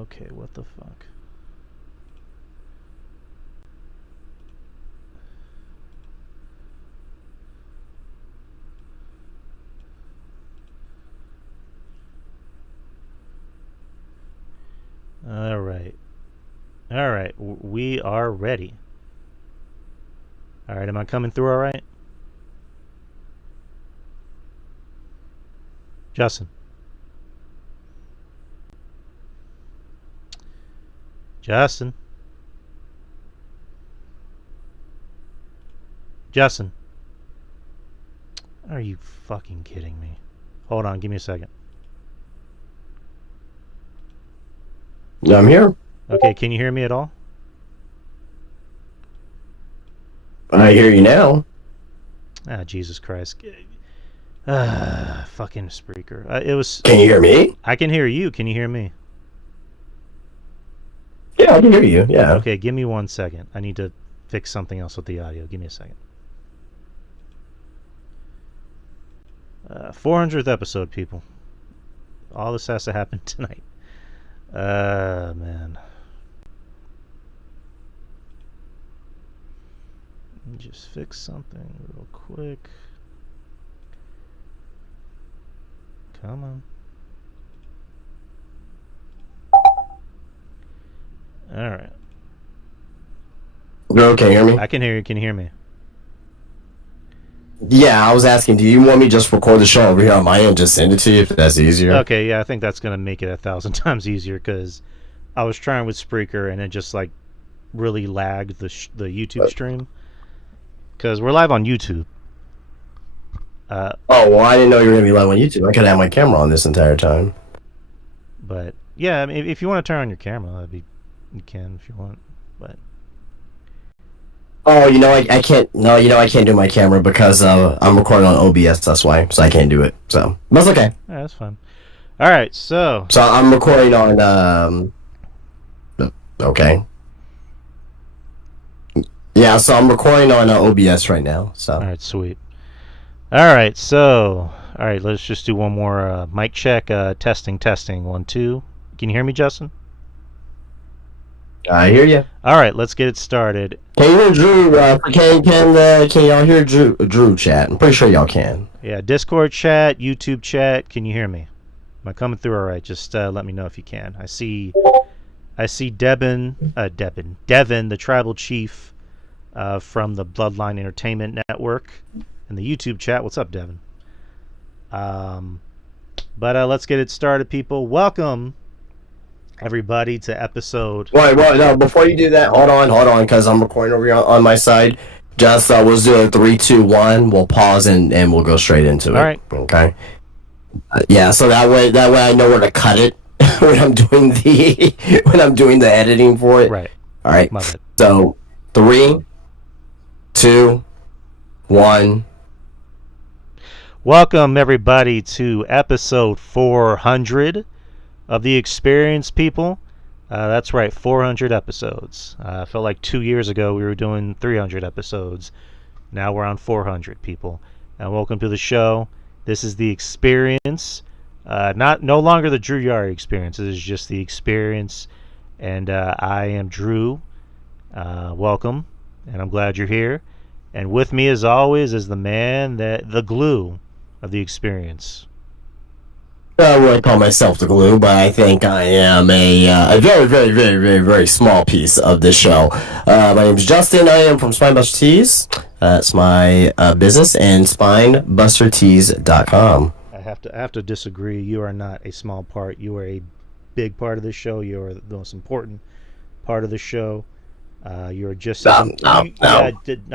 Okay, what the fuck? All right. All right, we are ready. All right, am I coming through all right? Justin. Justin. Justin. Are you fucking kidding me? Hold on, give me a second. I'm here. Okay, can you hear me at all? I hear you now. Ah, Jesus Christ. Fucking Spreaker. It was. Can you hear me? I can hear you. Can you hear me? Yeah, I can hear you. Yeah. Okay, give me 1 second. I need to fix something else with the audio. Give me a second. 400th episode, people. All this has to happen tonight. Man. Let me just fix something real quick. Come on. All right. Okay, hear me? I can hear you. Can you hear me? Yeah, I was asking, do you want me to just record the show over here on my end, just send it to you if that's easier? Okay, yeah, I think that's going to make it 1,000 times easier because I was trying with Spreaker and it just like really lagged the YouTube stream because we're live on YouTube. Oh, well, I didn't know you were going to be live on YouTube. I could have my camera on this entire time. But yeah, I mean, if you want to turn on your camera, you can if you want. But Oh, I can't. No, I can't do my camera because I'm recording on OBS. That's why, so I can't do it. So that's okay. yeah, that's fine. All right, so I'm recording on. Okay. Yeah, so I'm recording on OBS right now. So. all right, sweet. All right, so all right, let's just do one more mic check. Testing, 1, 2. Can you hear me, Justin? I hear you. All right, let's get it started. Can you hear Drew? Can y'all hear Drew chat? I'm pretty sure y'all can. Yeah, Discord chat, YouTube chat. Can you hear me? Am I coming through all right? Just let me know if you can. I see Devin, the tribal chief from the Bloodline Entertainment Network, in the YouTube chat. What's up, Devin? But let's get it started, people. Welcome, everybody, to episode. Wait, no, before you do that, hold on, because I'm recording over here on my side. Just we'll do a 3, 2, 1. We'll pause and we'll go straight into it. All right. Okay. Yeah, so that way I know where to cut it when I'm doing the editing for it. Right. All right. My bad. So 3, 2, 1. Welcome, everybody, to episode 400 of The Experience, people. That's right, 400 episodes. I felt like 2 years ago we were doing 300 episodes. Now we're on 400, people. And welcome to the show. This is The Experience. No longer the Drew Yari Experience. This is just The Experience. And I am Drew. Welcome. And I'm glad you're here. And with me, as always, is the man, the glue of The Experience. I wouldn't call myself the glue, but I think I am a very, very, very, very, very small piece of this show. My name is Justin. I am from Spinebuster Tees. That's my business, and SpinebusterTees.com. I have to disagree. You are not a small part. You are a big part of the show. You are the most important part of the show. You're just No. I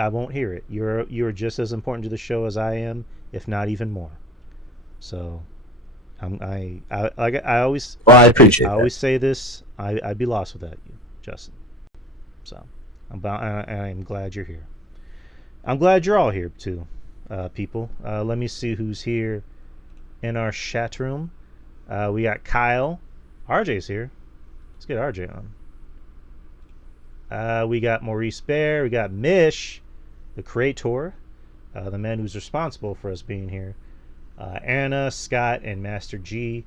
won't hear it. You're just as important to the show as I am, if not even more. So. I always. Well, I appreciate. I always say this. I'd be lost without you, Justin. So, I am glad you're here. I'm glad you're all here too, people. Let me see who's here in our chat room. We got Kyle. RJ's here. Let's get RJ on. We got Maurice Bear. We got Mish, the creator, the man who's responsible for us being here. Anna, Scott, and Master G.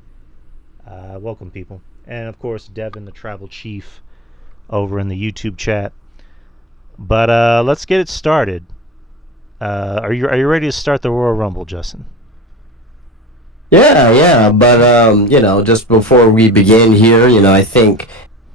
Welcome, people. and of course Devin, the Tribal Chief, over in the YouTube chat. But let's get it started. Are you ready to start the Royal Rumble, Justin? Yeah, but just before we begin here, I think,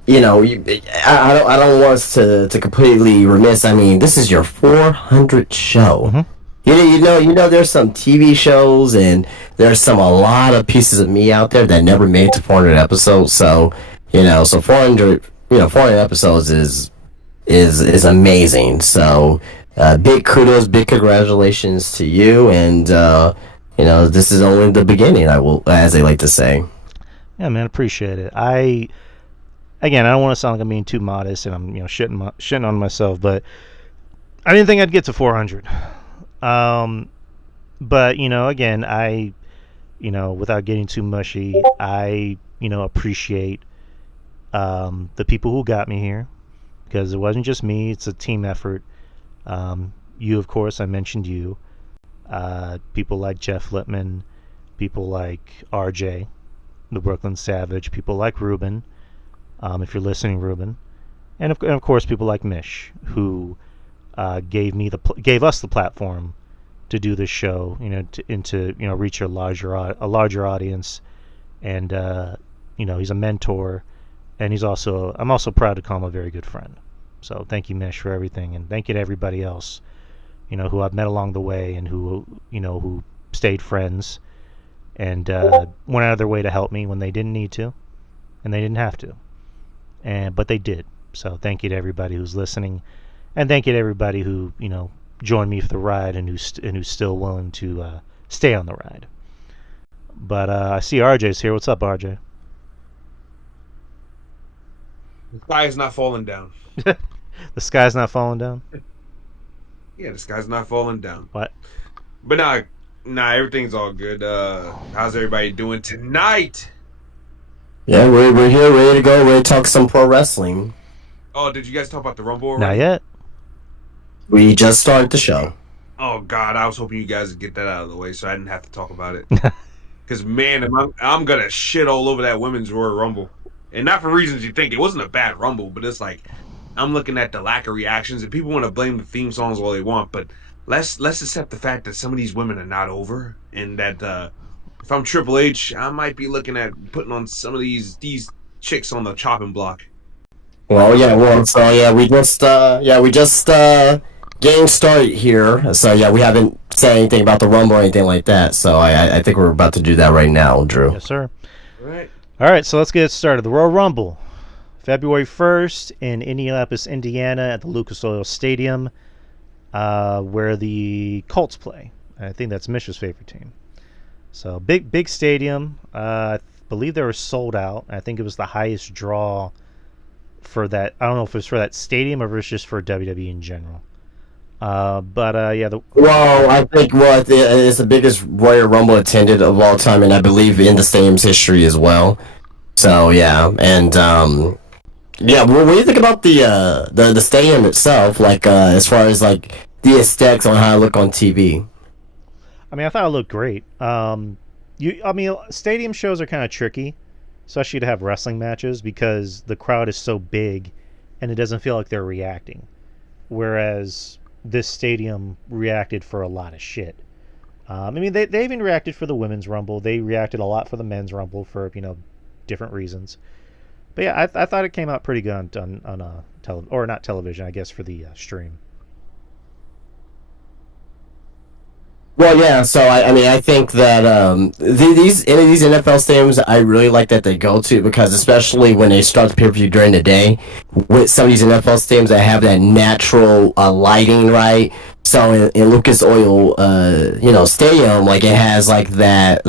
I don't want us to completely remiss. I mean, this is your 400 show. Mm-hmm. There's some TV shows and there's a lot of pieces of me out there that never made it to 400 episodes. So, so 400 episodes is amazing. So, big kudos, big congratulations to you, and this is only the beginning. As they like to say. Yeah, man, appreciate it. I don't want to sound like I'm being too modest and I'm shitting on myself, but I didn't think I'd get to 400. But again, without getting too mushy, I appreciate the people who got me here, because it wasn't just me; it's a team effort. You, of course, I mentioned you. People like Jeff Lippman, people like RJ, the Brooklyn Savage, people like Ruben, if you're listening, Ruben, and of course people like Mish, who gave us the platform to do this show, to reach a larger audience, and he's a mentor, and I'm also proud to call him a very good friend. So thank you, Mish, for everything, and thank you to everybody else, who I've met along the way, and who stayed friends, and went out of their way to help me when they didn't need to, and they didn't have to, but they did. So thank you to everybody who's listening, and thank you to everybody who joined me for the ride, and who's still willing to stay on the ride. But I see RJ's here. What's up, RJ? The sky is not falling down. The sky's not falling down? Yeah, the sky's not falling down. What? But nah, everything's all good. How's everybody doing tonight? Yeah, we're here, ready to go, ready to talk some pro wrestling. Oh, did you guys talk about the Rumble already? Not yet. We just started the show. Oh God, I was hoping you guys would get that out of the way so I didn't have to talk about it. Because man, I'm gonna shit all over that women's Royal Rumble, and not for reasons you think. It wasn't a bad Rumble, but it's like I'm looking at the lack of reactions, and people want to blame the theme songs all they want, but let's accept the fact that some of these women are not over, and that if I'm Triple H, I might be looking at putting on some of these chicks on the chopping block. Well, we just getting started here. So yeah, we haven't said anything about the Rumble or anything like that. So I think we're about to do that right now, Drew. Yes, sir. All right, so let's get started. The Royal Rumble, February 1st in Indianapolis, Indiana, at the Lucas Oil Stadium, where the Colts play. I think that's Mish's favorite team. So big stadium. I believe they were sold out. I think it was the highest draw for that. I don't know if it was for that stadium or if it's just for WWE in general. I think it's the biggest Royal Rumble attended of all time, and I believe in the stadium's history as well. So yeah, and what do you think about the stadium itself? Like as far as like the aesthetics on how it look on TV. I mean, I thought it looked great. Stadium shows are kind of tricky, especially to have wrestling matches, because the crowd is so big, and it doesn't feel like they're reacting. Whereas this stadium reacted for a lot of shit. They even reacted for the women's Rumble. They reacted a lot for the men's Rumble for different reasons. But yeah, I thought it came out pretty good on not television, I guess, for the stream. Well, yeah. So I think that these NFL stadiums, I really like that they go to, because especially when they start the pay-per-view during the day, with some of these NFL stadiums that have that natural lighting, right? So in Lucas Oil, stadium, like it has like that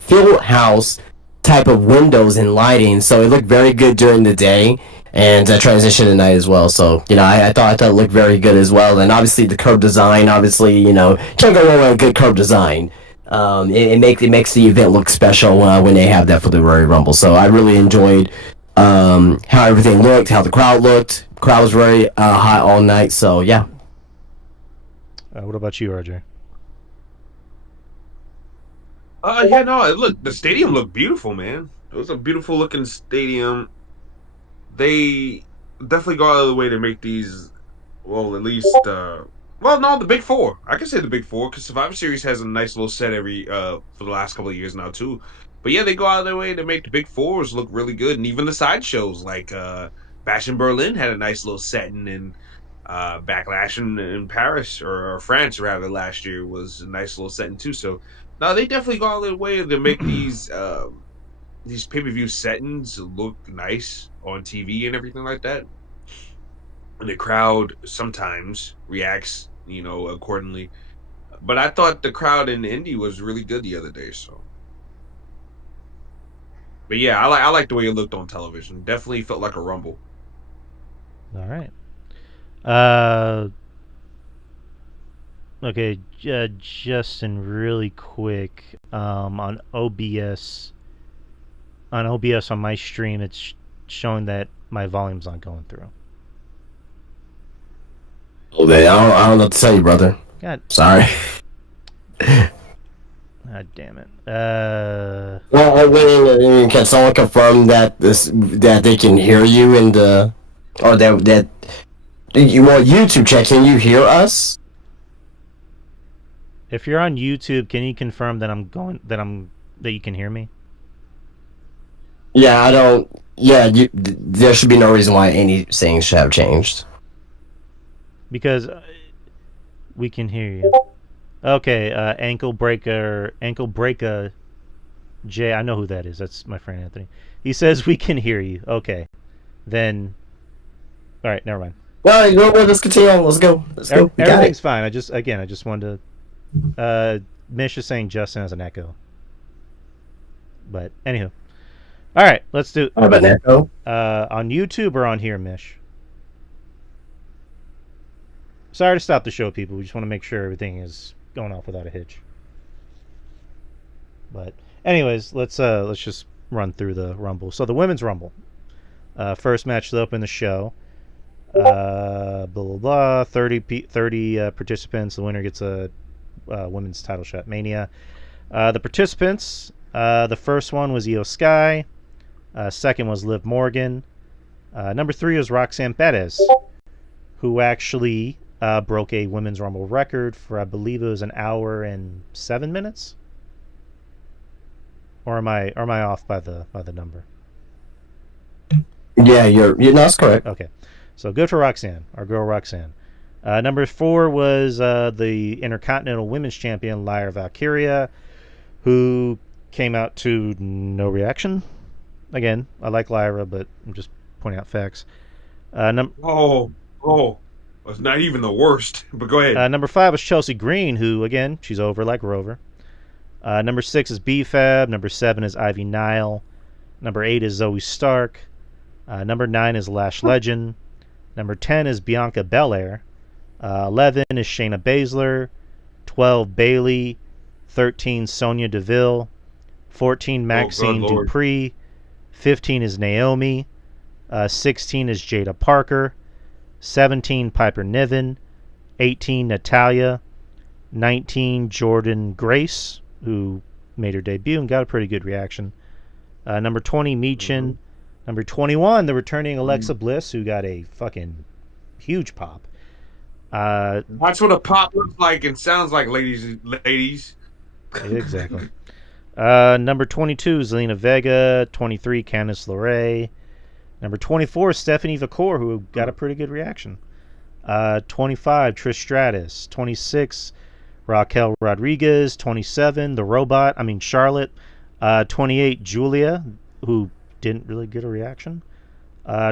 field house type of windows and lighting, so it looked very good during the day. And transition at night as well. So, I thought it looked very good as well. And obviously the curb design, can't go wrong with a good curb design. It makes the event look special when they have that for the Royal Rumble. So I really enjoyed how everything looked, how the crowd looked. Crowd was very hot all night. So yeah. What about you, RJ? The stadium looked beautiful, man. It was a beautiful looking stadium. They definitely go out of the way to make these. Well, at least. Well, no, the big four. I can say the big four because Survivor Series has a nice little set every for the last couple of years now too. But yeah, they go out of their way to make the big fours look really good, and even the side shows like Bash in Berlin had a nice little setting, and Backlash in Paris or France rather last year was a nice little setting too. So no, they definitely go out of their way to make these pay per view settings look nice on TV and everything like that. And the crowd sometimes reacts, accordingly. But I thought the crowd in Indy was really good the other day. So, but yeah, I like the way it looked on television. Definitely felt like a Rumble. All right. Okay, Justin, really quick. On OBS on my stream, it's showing that my volume's not going through. Oh, I don't know what to tell you, brother. God, Sorry. God damn it. Well, I mean, can someone confirm that they can hear you in the, or that you want YouTube chat? Can you hear us? If you're on YouTube, can you confirm that that you can hear me? Yeah, I don't. Yeah, there should be no reason why anything should have changed. Because we can hear you. Okay, Ankle Breaker Jay, I know who that is. That's my friend Anthony. He says we can hear you. Okay. Then all right, never mind. Well, let's continue on. Let's go. Let's go. Everything's fine. I just wanted to Mish is saying Justin has an echo. But anywho. All right, let's do How about an echo? On YouTube or on here, Mish? Sorry to stop the show, people. We just want to make sure everything is going off without a hitch. But anyways, let's just run through the Rumble. So the Women's Rumble. First match to open the show. Blah, blah, blah. 30 participants. The winner gets a women's title shot. Mania. The participants. The first one was Io Sky. Second was Liv Morgan. Number 3 was Roxanne Perez, who actually broke a Women's Rumble record for, I believe it was an hour and 7 minutes. Or am I off by the number? Yeah, you're no, that's correct. Okay, so good for Roxanne, our girl Roxanne. Number 4 was the Intercontinental Women's Champion Lyra Valkyria, who came out to no reaction. Again, I like Lyra, but I'm just pointing out facts. It's not even the worst. But go ahead. Number 5 was Chelsea Green, who, again, she's over like Rover. Number 6 is B-Fab. Number 7 is Ivy Nile. Number 8 is Zoe Stark. Number 9 is Lash Legend. Number 10 is Bianca Belair. 11 is Shayna Baszler. 12, Bayley. 13, Sonya Deville. 14, Maxine Dupri. 15 is Naomi. 16 is Jada Parker. 17, Piper Niven. 18, Natalia. 19, Jordan Grace, who made her debut and got a pretty good reaction. Number 20, Michin. Mm-hmm. Number 21, the returning Alexa Bliss, who got a fucking huge pop. That's what a pop looks like and sounds like, ladies. Exactly. Number 22, Zelina Vega. 23, Candice LeRae. Number 24, Stephanie Vacour, who got a pretty good reaction. 25, Trish Stratus. 26, Raquel Rodriguez. 27, Charlotte. 28, Julia, who didn't really get a reaction.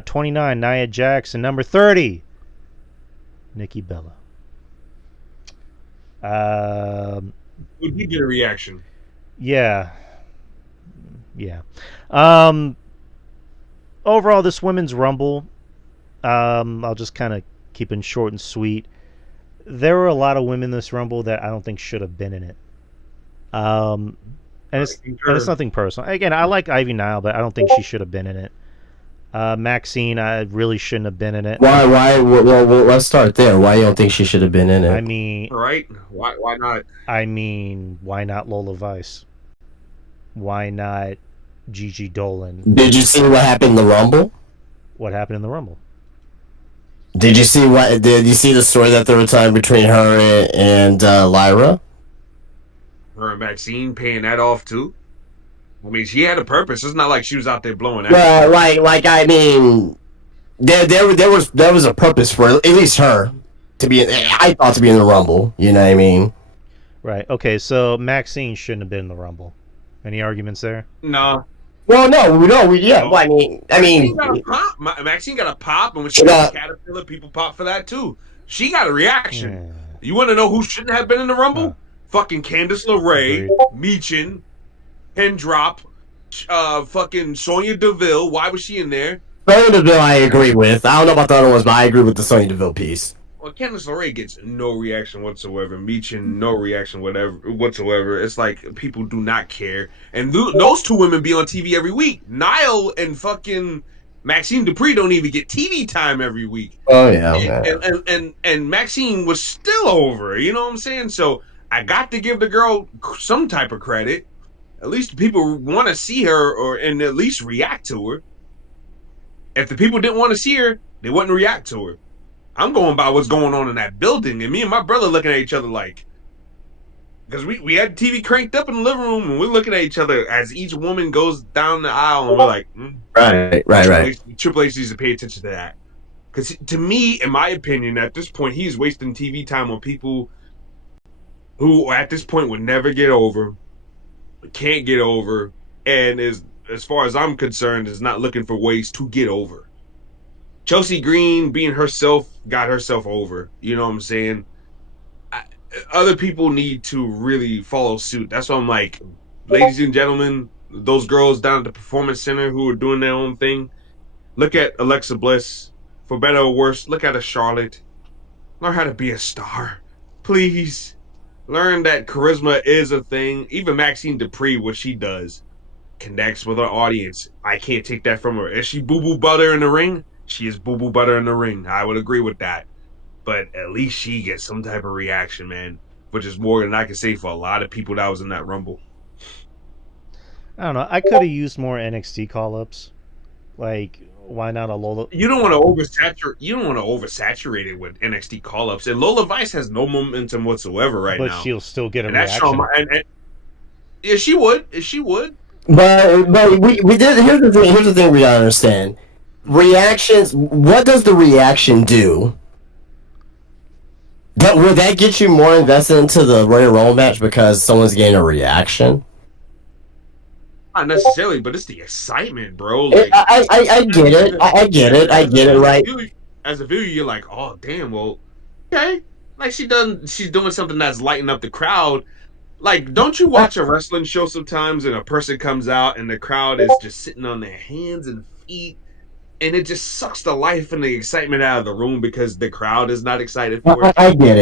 29, Nia Jax. And number 30, Nikki Bella. Who did get a reaction? Yeah. Overall, this Women's Rumble, I'll just kind of keep it short and sweet. There were a lot of women in this Rumble that I don't think should have been in it. And it's nothing personal. Again, I like Ivy Nile, but I don't think she should have been in it. Maxine, I really shouldn't have been in it. Why? Well, let's start there. Why you don't think she should have been in it? I mean, right? Why not? I mean, why not Lola Vice? Why not Gigi Dolan. Did you see what happened in the Rumble? What happened in the Rumble? Did you see the story that they were telling between her and Lyra? Her and Maxine paying that off too. I mean, she had a purpose. It's not like she was out there blowing that. Yeah, like I mean, there was a purpose for at least her to be. I thought to be in the Rumble. You know what I mean? Right. Okay. So Maxine shouldn't have been in the Rumble. Any arguments there? No. Well, no. Yeah. Well, I mean, Maxine got a pop. Maxine got a pop, and when she got Caterpillar, people pop for that too. She got a reaction. Yeah. You want to know who shouldn't have been in the Rumble? Fucking Candice LeRae, Meechin, Hendrop, fucking Sonya Deville. Why was she in there? Sonya Deville, I agree with. I don't know about the other ones, but I agree with the Sonya Deville piece. Well, Candice LeRae gets no reaction whatsoever. Meechin, no reaction whatsoever. It's like people do not care. And those two women be on TV every week. Niall and fucking Maxine Dupree don't even get TV time every week. Oh, yeah. And Maxine was still over. You know what I'm saying? So I got to give the girl some type of credit. At least people want to see her and at least react to her. If the people didn't want to see her, they wouldn't react to her. I'm going by what's going on in that building. And me and my brother looking at each other like... Because we had TV cranked up in the living room and we're looking at each other as each woman goes down the aisle and we're like... Right. Triple H needs to pay attention to that. Because to me, in my opinion, at this point, he's wasting TV time on people who at this point would never get over, can't get over, and is, as far as I'm concerned, is not looking for ways to get over. Chelsea Green being herself got herself over. You know what I'm saying? Other people need to really follow suit. That's why I'm like, ladies and gentlemen, those girls down at the Performance Center who are doing their own thing, look at Alexa Bliss. For better or worse, look at a Charlotte. Learn how to be a star. Please. Learn that charisma is a thing. Even Maxine Dupree, what she does, connects with her audience. I can't take that from her. Is she boo-boo butter in the ring? She is boo-boo butter in the ring. I would agree with that. But at least she gets some type of reaction, man. Which is more than I can say for a lot of people that was in that Rumble. I don't know. I could have used more NXT call-ups. Like, why not a Lola? You don't want to oversaturate it with NXT call-ups. And Lola Vice has no momentum whatsoever right now. But she'll still get a reaction. Yeah, she would. She would. But we did. Here's the thing we gotta understand. Reactions. What does the reaction do? Would that get you more invested into the Royal Rumble match because someone's getting a reaction? Not necessarily, but it's the excitement, bro. Like, I get it. I get it. Right. As a viewer, you're like, oh damn, well, okay. Like she's doing something that's lighting up the crowd. Like, don't you watch a wrestling show sometimes and a person comes out and the crowd is just sitting on their hands and feet, and it just sucks the life and the excitement out of the room because the crowd is not excited for it. I get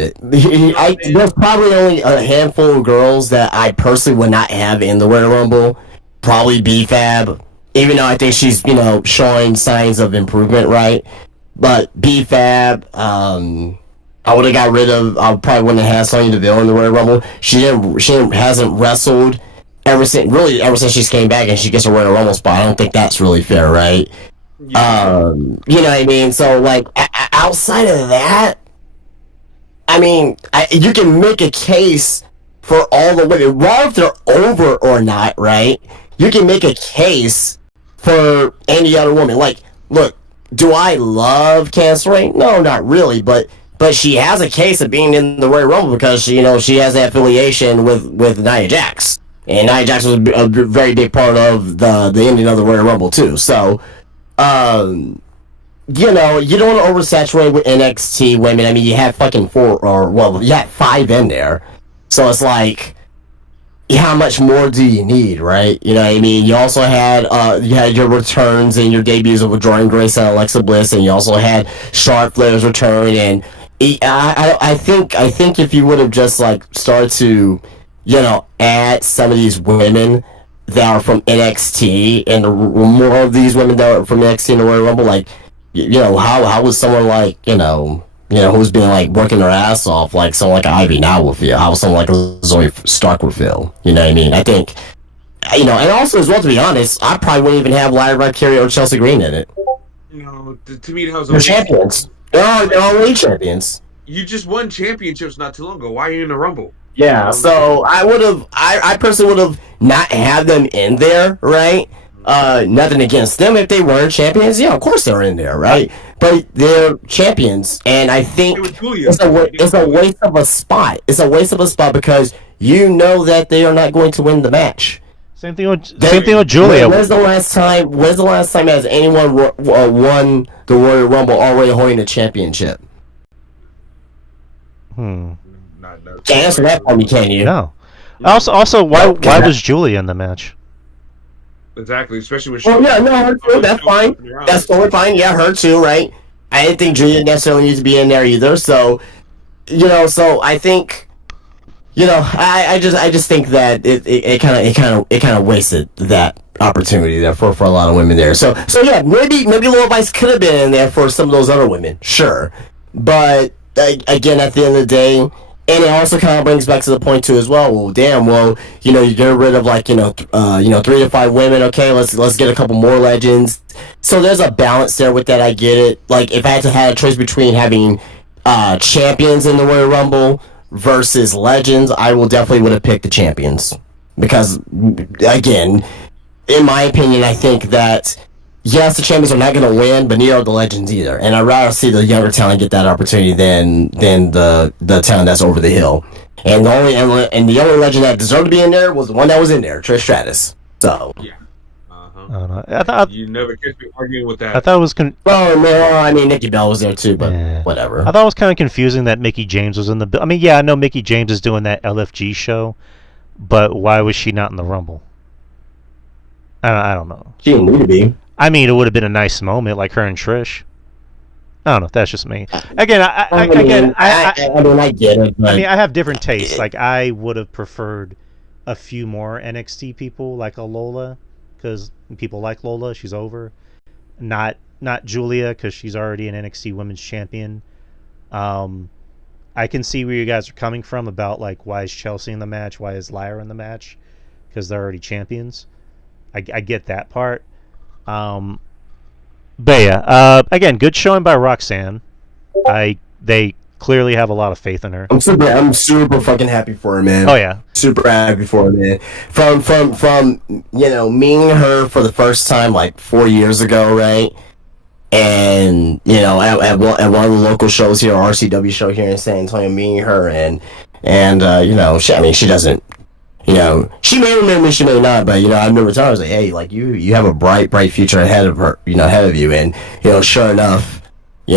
it. There's probably only a handful of girls that I personally would not have in the Royal Rumble. Probably B-Fab, even though I think she's, showing signs of improvement, right? But B-Fab, I would have got rid of. I probably wouldn't have had Sonya Deville in the Royal Rumble. She hasn't wrestled ever since she's came back, and she gets a Royal Rumble spot. I don't think that's really fair, right? Yeah. You know what I mean? So, like, outside of that, I mean, you can make a case for all the women, whether if they're over or not, right? You can make a case for any other woman. Like, look, do I love Candice LeRae? No, not really, but she has a case of being in the Royal Rumble because she has that affiliation with Nia Jax, and Nia Jax was a very big part of the ending of the Royal Rumble too. So, you don't want to oversaturate with NXT women. I mean, you have fucking 5 in there, so it's like, how much more do you need, right? You know what I mean? You also had your returns and your debuts of Jordan Grace and Alexa Bliss, and you also had Charlotte Flair's return. And I think if you would have just like started to, add some of these women that are from NXT and more of these women that are from NXT in the Royal Rumble, like, how was someone like, who's been like working their ass off, like someone like Ivy now would feel, how someone like Zoe Stark would feel. You know what I mean? I think you know, and also as well, to be honest, I probably wouldn't even have Lyra Valkyrie or Chelsea Green in it. You know, to me, that was They're champions. They're all league champions. You just won championships not too long ago. Why are you in the Rumble? Yeah, so I personally would have not had them in there, right? Nothing against them if they weren't champions. Yeah, of course they're in there, right? But they're champions, and I think it's a waste of a spot. It's a waste of a spot because you know that they are not going to win the match. Same thing with Julia. When's the last time has anyone won the Royal Rumble already holding a championship? Hmm. Can't answer that for me, can you? No. Also, why was Julia in the match? Exactly, especially when she. Oh yeah, no, her too. That's fine. That's totally fine. Yeah, her too, right? I didn't think Julia necessarily needs to be in there either. So, you know, so I think, you know, I just think that it kind of wasted that opportunity there for a lot of women there. So yeah, maybe Laura Vice could have been in there for some of those other women, sure, but again, at the end of the day, and it also kind of brings back to the point too as well. Well, damn, well, you know, you get rid of like 3 to 5 women. Okay, let's get a couple more legends. So there's a balance there with that. I get it. Like if I had to have a choice between having champions in the Royal Rumble versus legends, I will definitely would have picked the champions because, again, in my opinion, I think that yes, the champions are not going to win, but neither are the legends either. And I'd rather see the younger talent get that opportunity than the talent that's over the hill. And the only legend that deserved to be in there was the one that was in there, Trish Stratus. So yeah. I don't know. I thought you never catch me arguing with that. I thought it was I mean, Nikki Bell was there too, but whatever. I thought it was kind of confusing that Mickie James was in the. I mean, yeah, I know Mickie James is doing that LFG show, but why was she not in the Rumble? I don't know. She didn't need to be. I mean, it would have been a nice moment, like her and Trish. I don't know. That's just me. Again, I mean, I get it. But I mean, I have different tastes. Like, I would have preferred a few more NXT people, like a Lola, because people like Lola. She's over. Not Julia, because she's already an NXT Women's Champion. I can see where you guys are coming from about, like, why is Chelsea in the match? Why is Lyra in the match? Because they're already champions. I get that part. But yeah, again, good showing by Roxanne. They clearly have a lot of faith in her. I'm super fucking happy for her, man. Oh yeah, super happy for her, man. From meeting her for the first time like 4 years ago, right? And at one of the local shows here, RCW show here in San Antonio, meeting her and she doesn't. She may remember, she may not, but I remember telling her, I was like, hey, like you have a bright future ahead of her, ahead of you, and sure enough, 4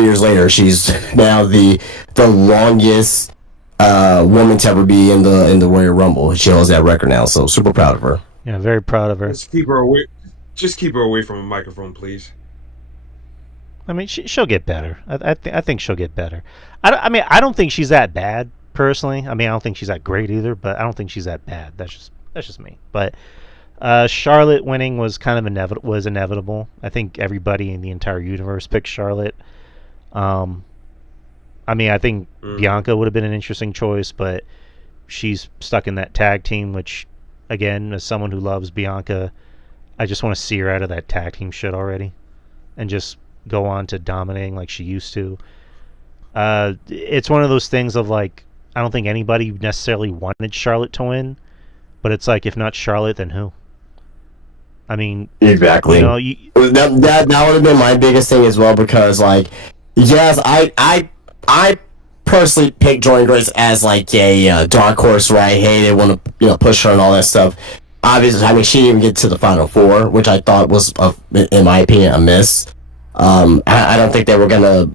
years later, she's now the longest woman to ever be in the Royal Rumble. She holds that record now, so super proud of her. Yeah, very proud of her. Just keep her away. Just keep her away from a microphone, please. I mean, she'll get better. I think she'll get better. I don't think she's that bad. Personally, I mean, I don't think she's that great either, but I don't think she's that bad. That's just me. But Charlotte winning was kind of inevitable. I think everybody in the entire universe picked Charlotte. I mean, I think Bianca would have been an interesting choice, but she's stuck in that tag team, which, again, as someone who loves Bianca, I just want to see her out of that tag team shit already and just go on to dominating like she used to. It's one of those things of like, I don't think anybody necessarily wanted Charlotte to win, but it's like, if not Charlotte, then who? I mean, exactly. That would have been my biggest thing as well, because like, yes, I personally picked Jordynne Grace as like a dark horse, right? Hey, they want to push her and all that stuff. Obviously, I mean, she didn't even get to the Final Four, which I thought was, in my opinion, a miss. I don't think they were gonna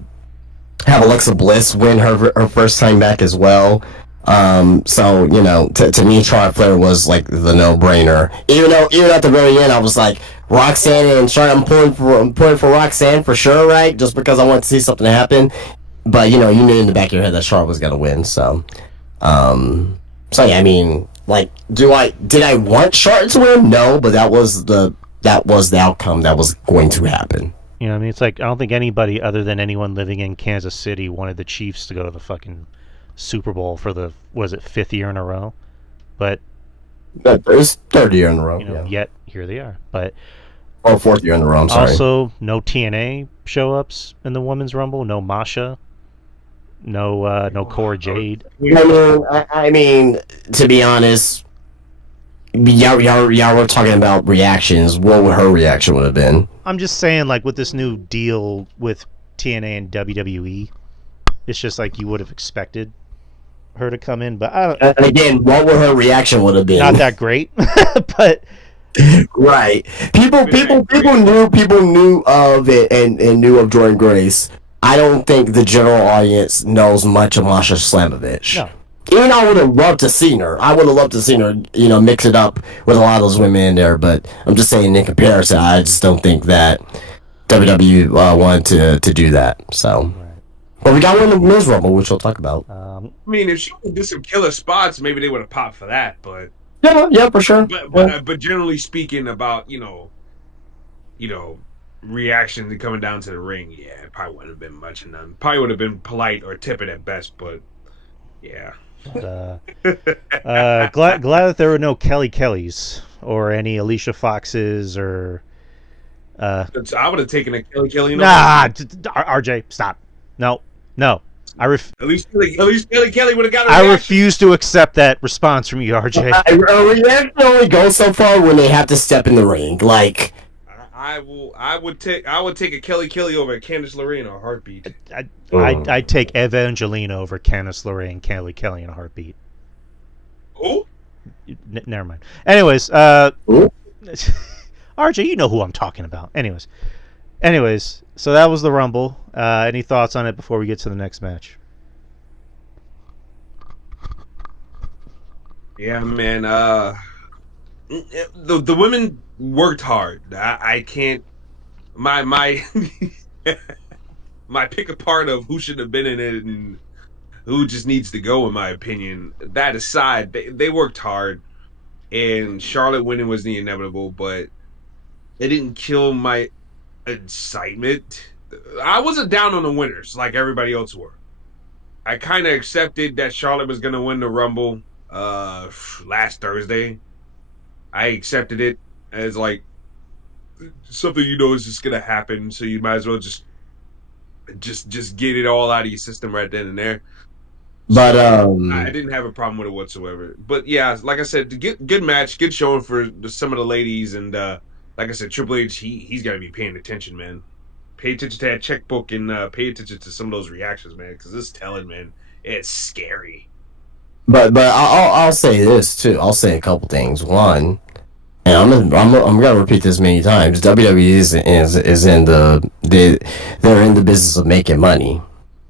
have Alexa Bliss win her first time back as well. So to me, Charlotte Flair was like the no-brainer. Even at the very end, I was like, Roxanne and Charlotte. I'm pulling for Roxanne for sure, right? Just because I want to see something happen. But you knew in the back of your head that Charlotte was gonna win. So yeah, I mean, like, did I want Charlotte to win? No, but that was the outcome that was going to happen. I mean, it's like, I don't think anybody other than anyone living in Kansas City wanted the Chiefs to go to the fucking Super Bowl for the, was it 5th year in a row? But It's third year in a row. You know, yet here they are. But or fourth year in a row. I'm sorry. also, no TNA show ups in the women's rumble. No Masha. No Cora Jade. I mean, to be honest, y'all were talking about reactions. What would her reaction would have been? I'm just saying, like, with this new deal with TNA and WWE, it's just like you would have expected her to come in, but I don't. Again, what would her reaction would have been? Not that great, but right. People knew of it and knew of Jordan Grace. I don't think the general audience knows much of Masha Slamovich. No. Even I would have loved to see her. I would have loved to see her, mix it up with a lot of those women in there. But I'm just saying, in comparison, I just don't think that WWE wanted to do that. So, right. But we got one in the Miz Rumble, which we'll talk about. I mean, if she could do some killer spots, maybe they would have popped for that. But yeah, for sure. But generally speaking, about reaction to coming down to the ring, yeah, it probably wouldn't have been much of none. Probably would have been polite or tepid at best, but yeah. Glad that there were no Kelly Kellys or any Alicia Foxes or. I would have taken a Kelly Kelly. Nah, RJ, stop. No. At least Kelly Kelly would have got. I refuse to accept that response from you, RJ. Reaction only goes so far when they have to step in the ring, like. I would take a Kelly Kelly over a Candice LeRae in a heartbeat. I'd take Evangelina over Candice LeRae and Kelly Kelly in a heartbeat. Oh? Never mind. Anyways, RJ, you know who I'm talking about. Anyways, so that was the Rumble. Any thoughts on it before we get to the next match? Yeah, man. The women worked hard. I can't. My my pick apart of who should have been in it and who just needs to go, in my opinion. That aside, they worked hard, and Charlotte winning was the inevitable, but it didn't kill my excitement. I wasn't down on the winners like everybody else were. I kind of accepted that Charlotte was going to win the Rumble last Thursday. I accepted it as like something is just gonna happen, so you might as well just get it all out of your system right then and there. But I didn't have a problem with it whatsoever. But yeah, like I said, good match, good showing for some of the ladies, and like I said, Triple H he's got to be paying attention, man. Pay attention to that checkbook and pay attention to some of those reactions, man, because it's telling, man, it's scary. But I'll say this too. I'll say a couple things. One, and I'm gonna repeat this many times. WWE is in they're in the business of making money,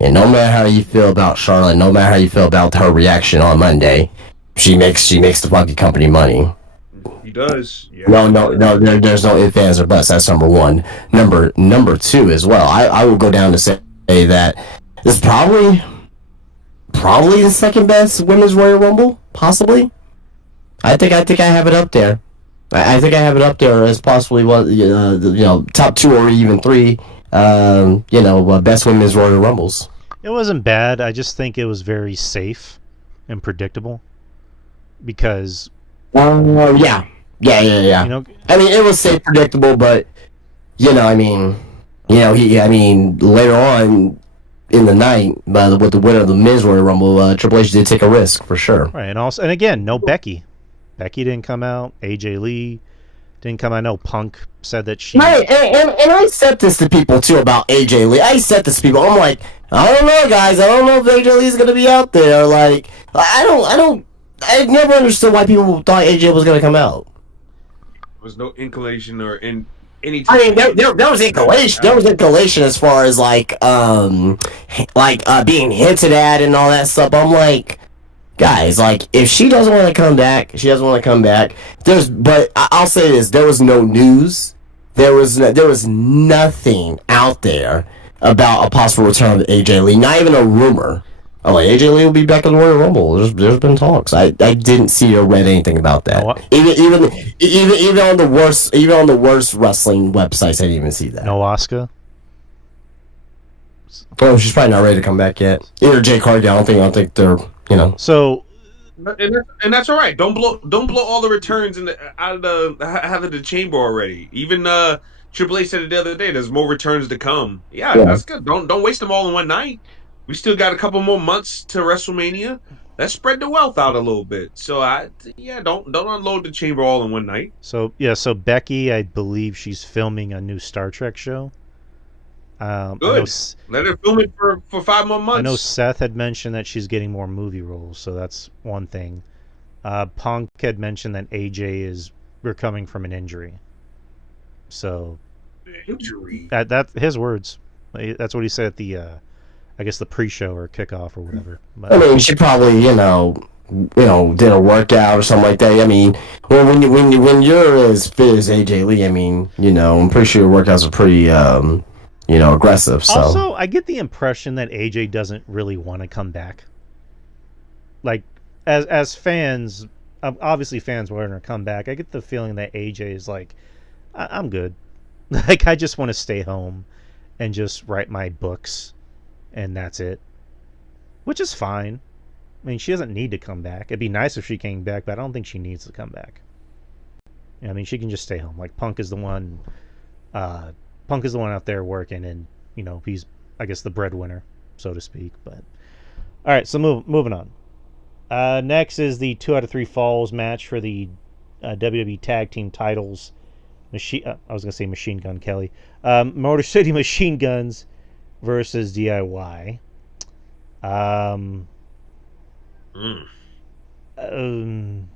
and no matter how you feel about Charlotte, no matter how you feel about her reaction on Monday, she makes the fucking company money. He does. Yeah. No. There's no ifs, ands, or buts. That's number one. Number two as well. I will go down to say that it's probably the second best women's Royal Rumble, possibly. I think I have it up there. I think I have it up there as possibly top two or even three. Best women's Royal Rumbles. It wasn't bad. I just think it was very safe and predictable because. Yeah. I mean, it was safe, predictable, but later on in the night, with the winner of the Miz Royal Rumble, Triple H did take a risk for sure. Right, and again, no Becky. Becky didn't come out. AJ Lee didn't come out. No, Punk said that she. Right, and I said this to people too about AJ Lee. I said this to people. I'm like, I don't know, guys. I don't know if AJ Lee's gonna be out there. Like, I never understood why people thought AJ was gonna come out. There was no inclination or in. I mean, there was inclination. There was inclination as far as being hinted at and all that stuff. I'm like, guys, like if she doesn't want to come back, she doesn't want to come back. But I'll say this: there was no news. There was nothing out there about a possible return of AJ Lee. Not even a rumor. Oh, like AJ Lee will be back in the Royal Rumble. There's been talks. I didn't see or read anything about that. No, even on the worst wrestling websites, I didn't even see that. No Asuka. Oh, she's probably not ready to come back yet. Either Jay Cargill. I don't think they're. So And that's all right. Don't blow all the returns out of the chamber already. Even Triple H said it the other day. There's more returns to come. Yeah, Yeah. that's good. Don't waste them all in one night. We still got a couple more months to WrestleMania. Let's spread the wealth out a little bit. So don't unload the chamber all in one night. So yeah, so Becky, I believe she's filming a new Star Trek show. I know Good. Let her film it for 5 more I know months. Seth had mentioned that she's getting more movie roles, so that's one thing. Punk had mentioned that AJ is recovering from an injury. So Injury. that his words. That's what he said at the I guess the pre-show or kickoff or whatever. I mean, she probably, did a workout or something like that. I mean, when you're as fit as AJ Lee, I mean, I'm pretty sure your workouts are pretty, aggressive. So Also, I get the impression that AJ doesn't really want to come back. Like, as fans, obviously fans want her to come back. I get the feeling that AJ is like, I'm good. Like, I just want to stay home and just write my books, and that's it. Which is fine. I mean, she doesn't need to come back. It'd be nice if she came back, but I don't think she needs to come back. I mean, she can just stay home. Like, Punk is the one out there working, and he's, I guess, the breadwinner, so to speak. But all right, so moving on. Next is the 2 out of 3 falls match for the WWE Tag Team titles. I was gonna say Machine Gun Kelly, Motor City Machine Guns versus DIY. Um, Mm. um,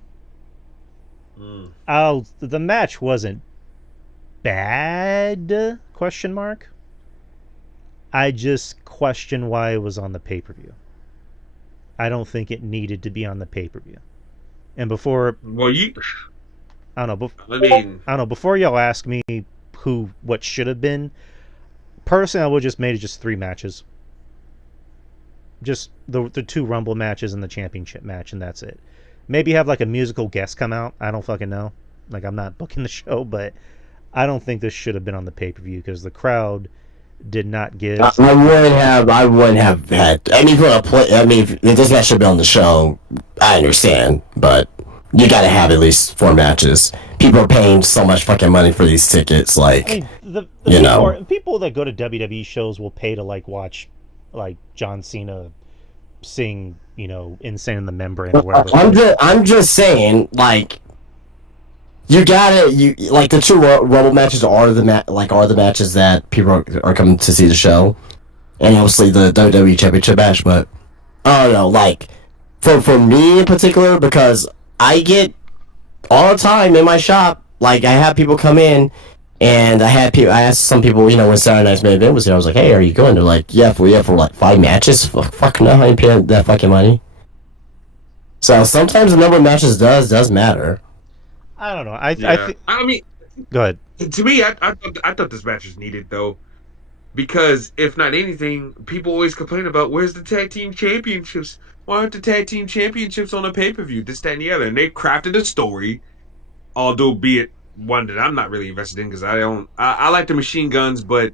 Mm. the match wasn't bad? Question mark. I just question why it was on the pay-per-view. I don't think it needed to be on the pay-per-view. And before, Well, I don't know, I mean, I don't know. Before y'all ask me what should have been, personally, I would just made it just 3 matches. Just the 2 Rumble matches and the championship match, and that's it. Maybe have like a musical guest come out. I don't fucking know. Like, I'm not booking the show, but I don't think this should have been on the pay-per-view because the crowd did not give. I wouldn't have had. I mean, if you want to play, I mean, if this match should be on the show, I understand, but you got to have at least 4 matches. People are paying so much fucking money for these tickets, like, I mean, the people that go to WWE shows will pay to like watch like John Cena sing, Insane in the Membrane or whatever. I'm just saying, like, you like the 2 Rumble matches are the matches that people are coming to see the show, and obviously the WWE Championship match. But I don't know, like, for me in particular, because I get all the time in my shop, like, I have people come in, and I asked some people, when Saturday Night's Main Event was here, I was like, hey, are you going? They're like, yeah, for like 5 matches. Fuck no, I ain't paying that fucking money. So sometimes the number of matches does matter. I don't know. I mean, Go ahead. to me, I thought this match was needed though, because if not anything, people always complain about where's the tag team championships? Why aren't the tag team championships on a pay per view? This, that, and the other, and they crafted a story, although be it one that I'm not really invested in because I don't. I like the Machine Guns, but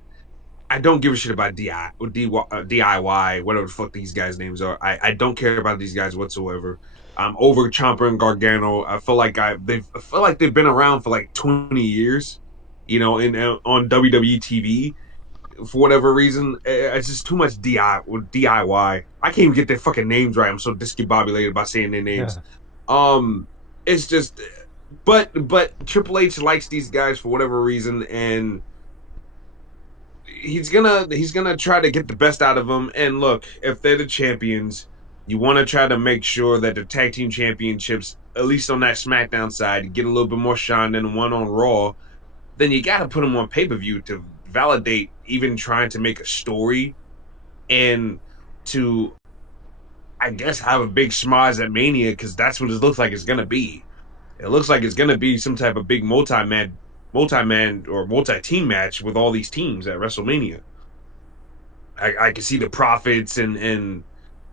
I don't give a shit about DIY, whatever the fuck these guys' names are. I don't care about these guys whatsoever. I'm over Ciampa and Gargano. I feel like they've been around for like 20 years, on WWE TV for whatever reason. It's just too much DIY. I can't even get their fucking names right. I'm so discombobulated by saying their names. Yeah. It's just, but Triple H likes these guys for whatever reason, and he's gonna try to get the best out of them. And look, if they're the champions, you want to try to make sure that the tag team championships, at least on that SmackDown side, get a little bit more shine than the one on Raw. Then you got to put them on pay per view to validate even trying to make a story and to, I guess, have a big schmoz at Mania, because that's what it looks like it's gonna be. It looks like it's gonna be some type of big multi-man or multi-team match with all these teams at WrestleMania. I can see the Profits and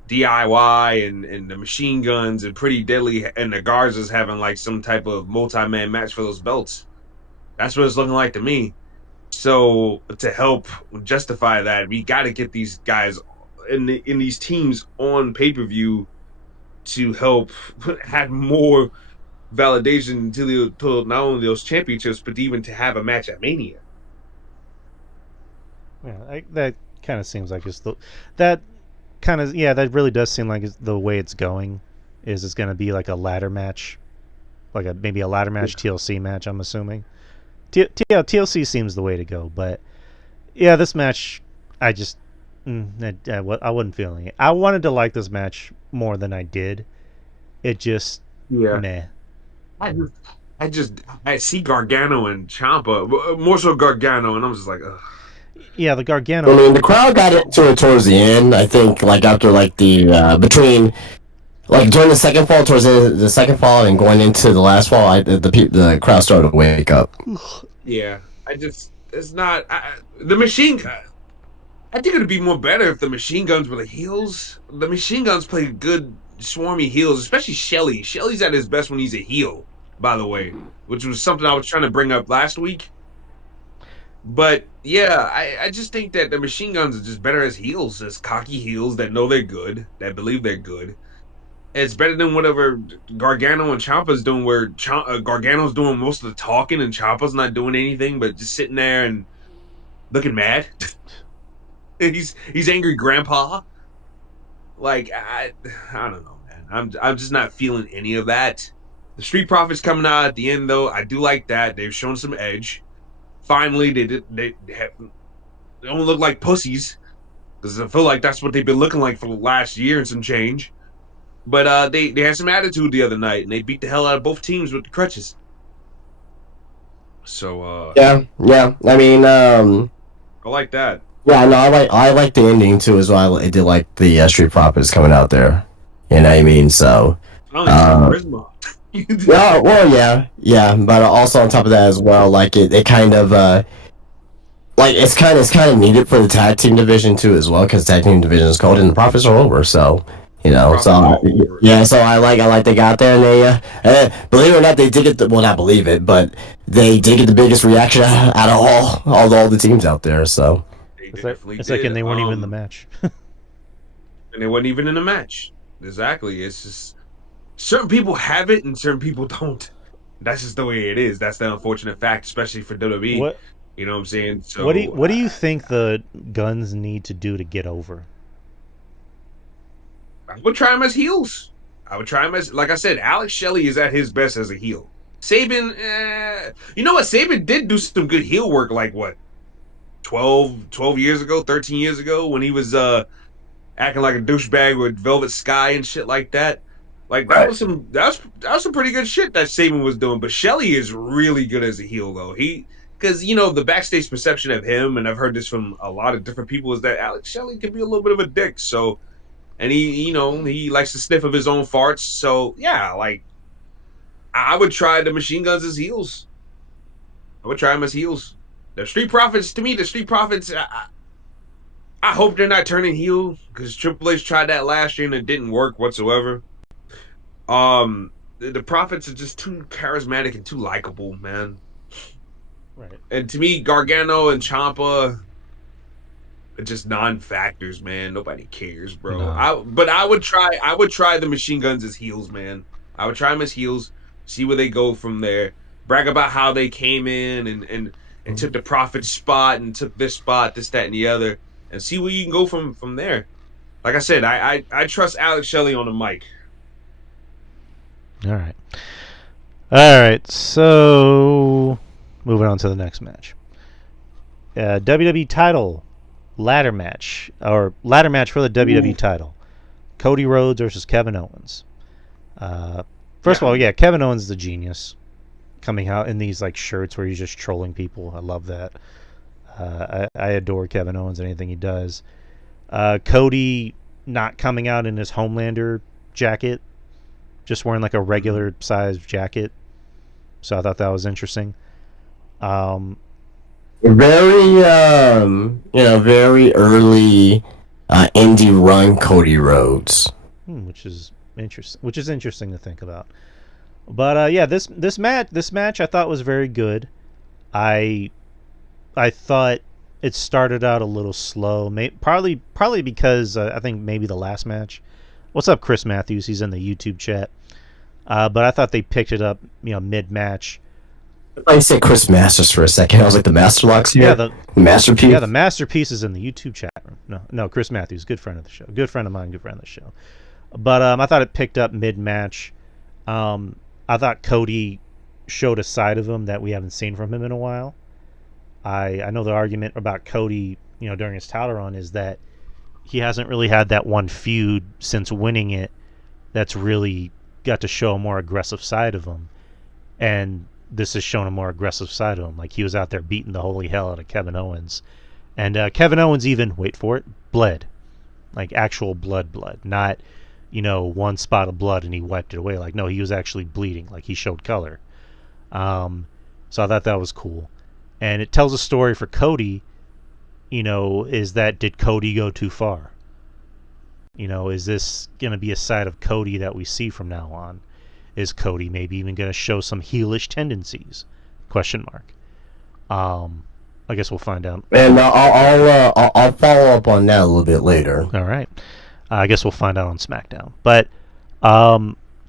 DIY and the Machine Guns and Pretty Deadly and the Garzas having like some type of multi-man match for those belts. That's what it's looking like to me. So to help justify that, we got to get these guys in these teams on pay-per-view to help had more validation to not only those championships, but even to have a match at Mania. Yeah, that kind of seems like that kind of that really does seem like the way it's going. Is it's going to be like a ladder match, like maybe a ladder match TLC match. I'm assuming. TLC seems the way to go, but yeah, this match, I just I wasn't feeling it. I wanted to like this match more than I did. It just meh. I see Gargano and Ciampa, more so Gargano, and I'm just like, ugh. Yeah, the Gargano. I mean, the crowd got into it towards the end. I think, like after like the between, like during the second fall, towards the second fall, and going into the last fall, the crowd started to wake up. Yeah, it's not the machine. I think it'd be more better if the Machine Guns were the heels. The Machine Guns play good, swarmy heels, especially Shelly. Shelly's at his best when he's a heel, by the way, which was something I was trying to bring up last week. But yeah, I just think that the Machine Guns are just better as heels, as cocky heels that know they're good, that believe they're good. It's better than whatever Gargano and Ciampa's doing, where Gargano's doing most of the talking and Ciampa's not doing anything but just sitting there and looking mad. he's angry grandpa. Like I don't know, man. I'm just not feeling any of that. The Street Profits coming out at the end, though, I do like that. They've shown some edge. Finally, they don't look like pussies, because I feel like that's what they've been looking like for the last year and some change. But they had some attitude the other night, and they beat the hell out of both teams with the crutches. So yeah. I mean, I like that. Yeah, no, I like the ending too as well. I did like the Street Profits coming out there. You know what I mean? So. Charisma. Yeah, well, yeah, but also on top of that as well, like it kind of like it's kind of needed for the tag team division too as well, because tag team division is cold and the Profits are over, so you know, so I like they got there and they believe it or not, they did get well, not believe it, but they did get the biggest reaction out of all the teams out there. So it's like and they weren't even in the match, and they weren't even in the match. Exactly, it's just. Certain people have it and certain people don't. That's just the way it is. That's the unfortunate fact, especially for WWE. You know what I'm saying? So, what do you think the Guns need to do to get over? I would try him as heels. I would try him as, like I said, Alex Shelley is at his best as a heel. Sabin, you know what? Sabin did do some good heel work, like what, 12 years ago, 13 years ago, when he was acting like a douchebag with Velvet Sky and shit like that. Like that was some pretty good shit that Sabin was doing. But Shelley is really good as a heel, though. Because the backstage perception of him, and I've heard this from a lot of different people, is that Alex Shelley can be a little bit of a dick. So, and he likes to sniff of his own farts. So yeah, like I would try the Machine Guns as heels. I would try them as heels. The Street Profits, to me, I hope they're not turning heel, because Triple H tried that last year and it didn't work whatsoever. The Profits are just too charismatic and too likable, man. Right. And to me, Gargano and Ciampa are just non-factors, man. Nobody cares, bro. No. But I would try the Machine Guns as heels, man. I would try them as heels, see where they go from there. Brag about how they came in and took the Profits spot and took this spot, this, that, and the other, and see where you can go from there. Like I said, I trust Alex Shelley on the mic. All right. So, moving on to the next match. WWE title ladder match for the WWE title. Cody Rhodes versus Kevin Owens. First of all, Kevin Owens is a genius, coming out in these like shirts where he's just trolling people. I love that. I adore Kevin Owens and anything he does. Cody not coming out in his Homelander jacket, just wearing like a regular size jacket. So I thought that was interesting. Very early indie run Cody Rhodes. Which is interesting to think about. But this match I thought was very good. I thought it started out a little slow, probably because I think maybe the last match What's up, Chris Matthews? He's in the YouTube chat. But I thought they picked it up, mid-match. I said Chris Masters for a second. I was like the Master Locks here. Yeah, the Masterpiece. Yeah, the Masterpiece is in the YouTube chat room. No, Chris Matthews, good friend of the show. Good friend of mine, good friend of the show. But I thought it picked up mid-match. I thought Cody showed a side of him that we haven't seen from him in a while. I know the argument about Cody, during his title run is that he hasn't really had that one feud since winning it that's really got to show a more aggressive side of him. And this has shown a more aggressive side of him. Like, he was out there beating the holy hell out of Kevin Owens. And Kevin Owens even, wait for it, bled. Like, actual blood. Not, one spot of blood and he wiped it away. Like, no, he was actually bleeding. Like, he showed color. So I thought that was cool. And it tells a story for Cody, is that, did Cody go too far? Is this going to be a side of Cody that we see from now on? Is Cody maybe even going to show some heelish tendencies? Question mark. I guess we'll find out. And I'll follow up on that a little bit later. All right. I guess we'll find out on SmackDown. But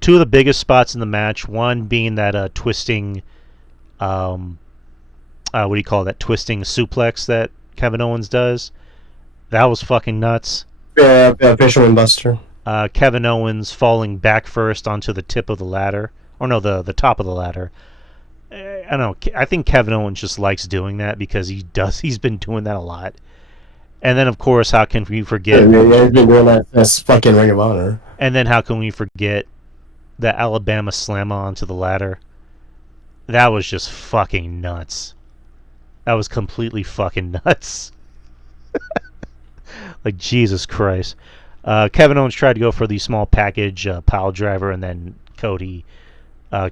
two of the biggest spots in the match, one being that twisting, what do you call that? Twisting suplex that Kevin Owens does. That was fucking nuts. Yeah, Fisherman Buster. Kevin Owens falling back first onto the tip of the ladder. Or no, the top of the ladder. I don't know. I think Kevin Owens just likes doing that because he's been doing that a lot. And then, of course, how can we forget... Yeah, he's been doing that since fucking Ring of Honor. And then how can we forget the Alabama Slammer onto the ladder? That was just fucking nuts. That was completely fucking nuts. Like, Jesus Christ. Kevin Owens tried to go for the small package pile driver, and then Cody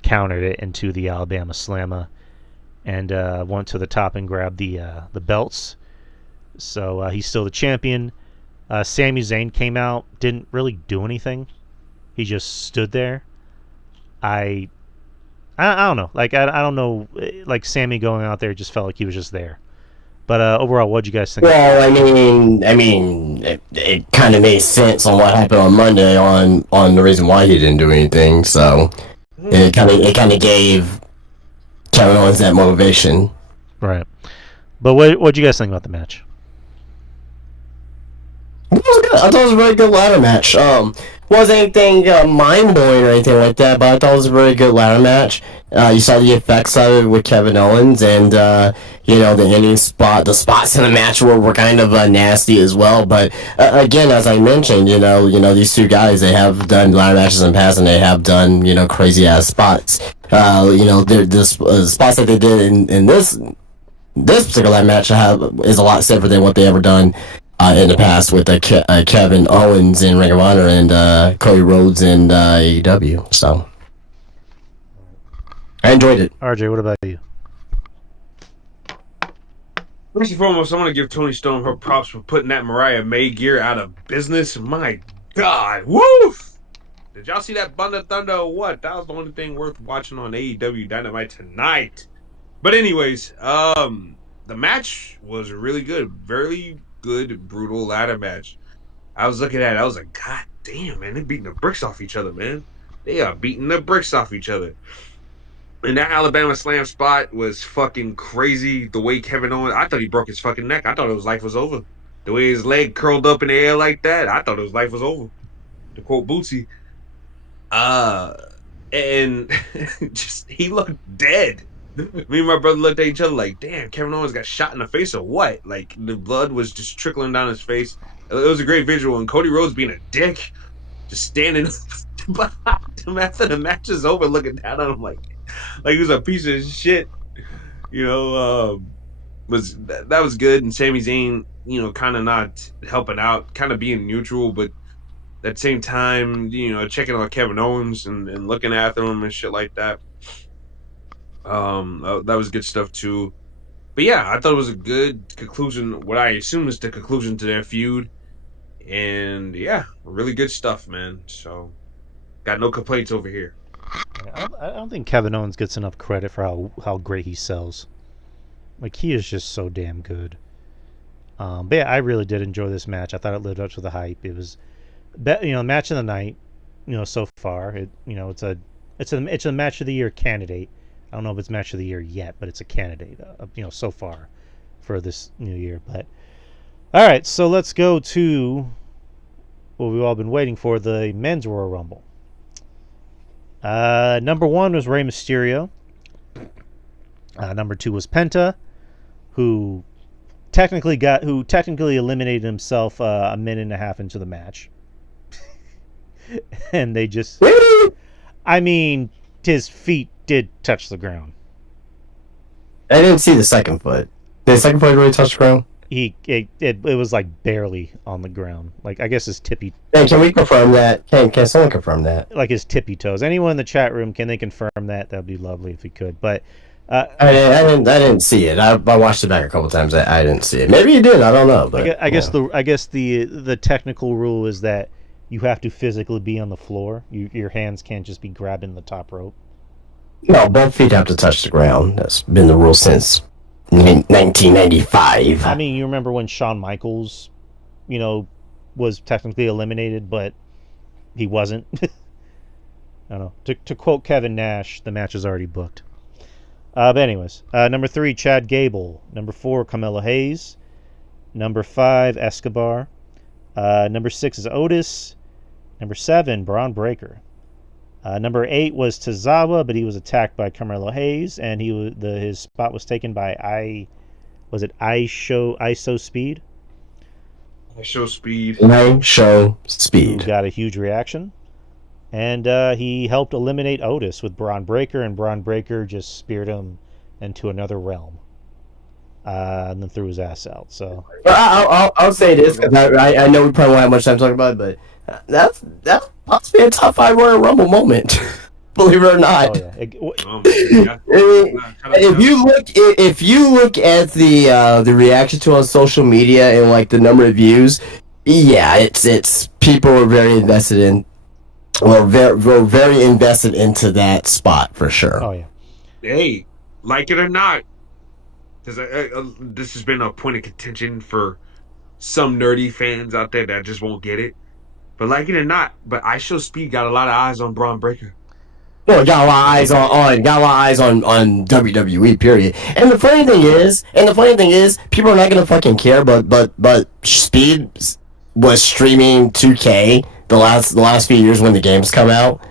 countered it into the Alabama Slammer and went to the top and grabbed the belts. So he's still the champion. Sami Zayn came out, didn't really do anything. He just stood there. I don't know. Like, I don't know. Like, Sami going out there just felt like he was just there. But overall, what'd you guys think? Well, I mean, it kind of made sense on what happened on Monday on the reason why he didn't do anything. So it kind of gave Kevin Owens that motivation. Right. But what'd you guys think about the match? It was good. I thought it was a very good ladder match. Wasn't anything mind-blowing or anything like that, but I thought it was a very good ladder match. You saw the effects of it with Kevin Owens, and the ending spot, the spots in the match were kind of nasty as well. But again, as I mentioned, these two guys, they have done ladder matches in the past, and they have done crazy ass spots. The spots that they did in this particular match is a lot safer than what they ever done in the past with Kevin Owens in Ring of Honor and Cody Rhodes in AEW. So I enjoyed it. RJ, what about you? First and foremost, I want to give Toni Storm her props for putting that Mariah May gear out of business. My God, woof! Did y'all see that Thunder Thunder or what? That was the only thing worth watching on AEW Dynamite tonight. But anyways, the match was really good. Very good, brutal ladder match. I was looking at it, I was like, God damn, man, they're beating the bricks off each other, man. They are beating the bricks off each other. And that Alabama Slam spot was fucking crazy. The way Kevin Owens, I thought he broke his fucking neck. I thought his life was over. The way his leg curled up in the air like that, I thought his life was over. To quote Bootsy. And just, he looked dead. Me and my brother looked at each other like, damn, Kevin Owens got shot in the face or what? Like, the blood was just trickling down his face. It was a great visual. And Cody Rhodes being a dick, just standing behind him after the match is over, looking down at him like he was a piece of shit. That was good. And Sami Zayn, kind of not helping out, kind of being neutral, but at the same time, checking on Kevin Owens and looking after him and shit like that. That was good stuff too. But yeah, I thought it was a good conclusion, what I assume is the conclusion to their feud. And yeah, really good stuff, man. So, got no complaints over here. I don't think Kevin Owens gets enough credit for how great he sells. Like, he is just so damn good. But yeah, I really did enjoy this match. I thought it lived up to the hype. It was match of the night. So far, it's a match of the year candidate. I don't know if it's match of the year yet, but it's a candidate. So far for this new year. But all right, so let's go to what we've all been waiting for: the men's Royal Rumble. Number 1 was Rey Mysterio. Number 2 was Penta, who technically eliminated himself a minute and a half into the match. And they just, I mean, his feet did touch the ground. I didn't see the second foot. Did the second foot really touch the ground? It was like barely on the ground. Like, I guess his tippy. Hey, can we confirm that? Can someone confirm that? Like his tippy toes. Anyone in the chat room, can they confirm that? That'd be lovely if we could. But I didn't see it. I watched it back a couple times. I didn't see it. Maybe you did. I don't know. But I guess the technical rule is that you have to physically be on the floor. Your hands can't just be grabbing the top rope. No, both feet have to touch the ground. That's been the rule since 1995. I mean, you remember when Shawn Michaels, was technically eliminated, but he wasn't. I don't know. To quote Kevin Nash, the match is already booked. But anyways, number 3, Chad Gable. Number 4, Carmelo Hayes. Number 5, Escobar. Number 6 is Otis. Number 7, Braun Breaker. Number 8 was Tozawa, but he was attacked by Carmelo Hayes, and his spot was taken by ISO Speed? ISO Speed. ISO Speed. Who got a huge reaction. And he helped eliminate Otis with Braun Breaker, and Braun Breaker just speared him into another realm. And then threw his ass out. So I'll say this, because I know we probably won't have much time talking about it, but that's possibly a top 5 Royal Rumble moment. Believe it or not. Oh, yeah. If you look at the reaction to it on social media and like the number of views, yeah, it's people were very invested in. We're very invested into that spot for sure. Oh yeah. Hey, like it or not, because this has been a point of contention for some nerdy fans out there that just won't get it. But like it or not, but ISO Speed got a lot of eyes on Braun Breaker. Well, got a lot of eyes on WWE. Period. And the funny thing is, people are not gonna fucking care. But Speed was streaming 2K the last few years when the games come out.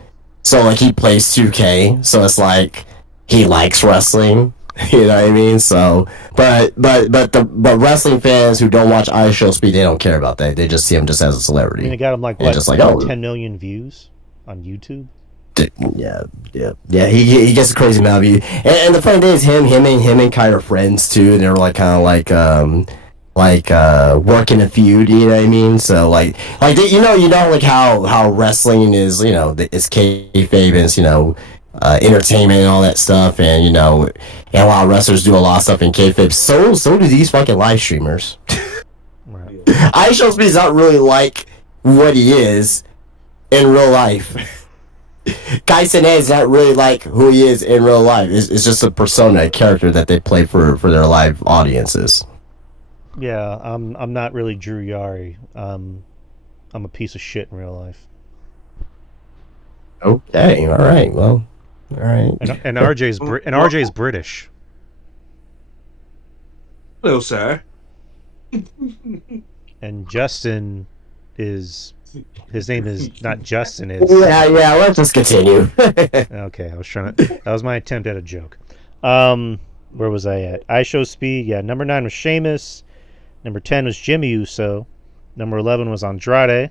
So like he plays 2K. So it's like he likes wrestling. You know what I mean? So, but wrestling fans who don't watch ISO Speed, they don't care about that. They just see him just as a celebrity. I mean, it got him like 10 million views on YouTube. Yeah. He gets a crazy amount of views. And the funny thing is, him and Kai are friends too, and they're like kind of like working a feud. You know what I mean? So like you know like how wrestling is. It's kayfabe and it's, entertainment and all that stuff, and and a lot of wrestlers do a lot of stuff in kayfabe. So do these fucking live streamers. Right. ISO Speed is not really like what he is in real life. Kai Cenat is not really like who he is in real life. It's just a persona, a character that they play for their live audiences. Yeah, I'm not really Drew Yari. I'm a piece of shit in real life. Okay, all right, well. All right. And RJ's British. Hello, sir. And Justin his name is not Justin. Is yeah. Let's just continue. Okay, that was my attempt at a joke. Where was I at? ISO Speed. Yeah, number 9 was Sheamus. Number 10 was Jimmy Uso. Number 11 was Andrade.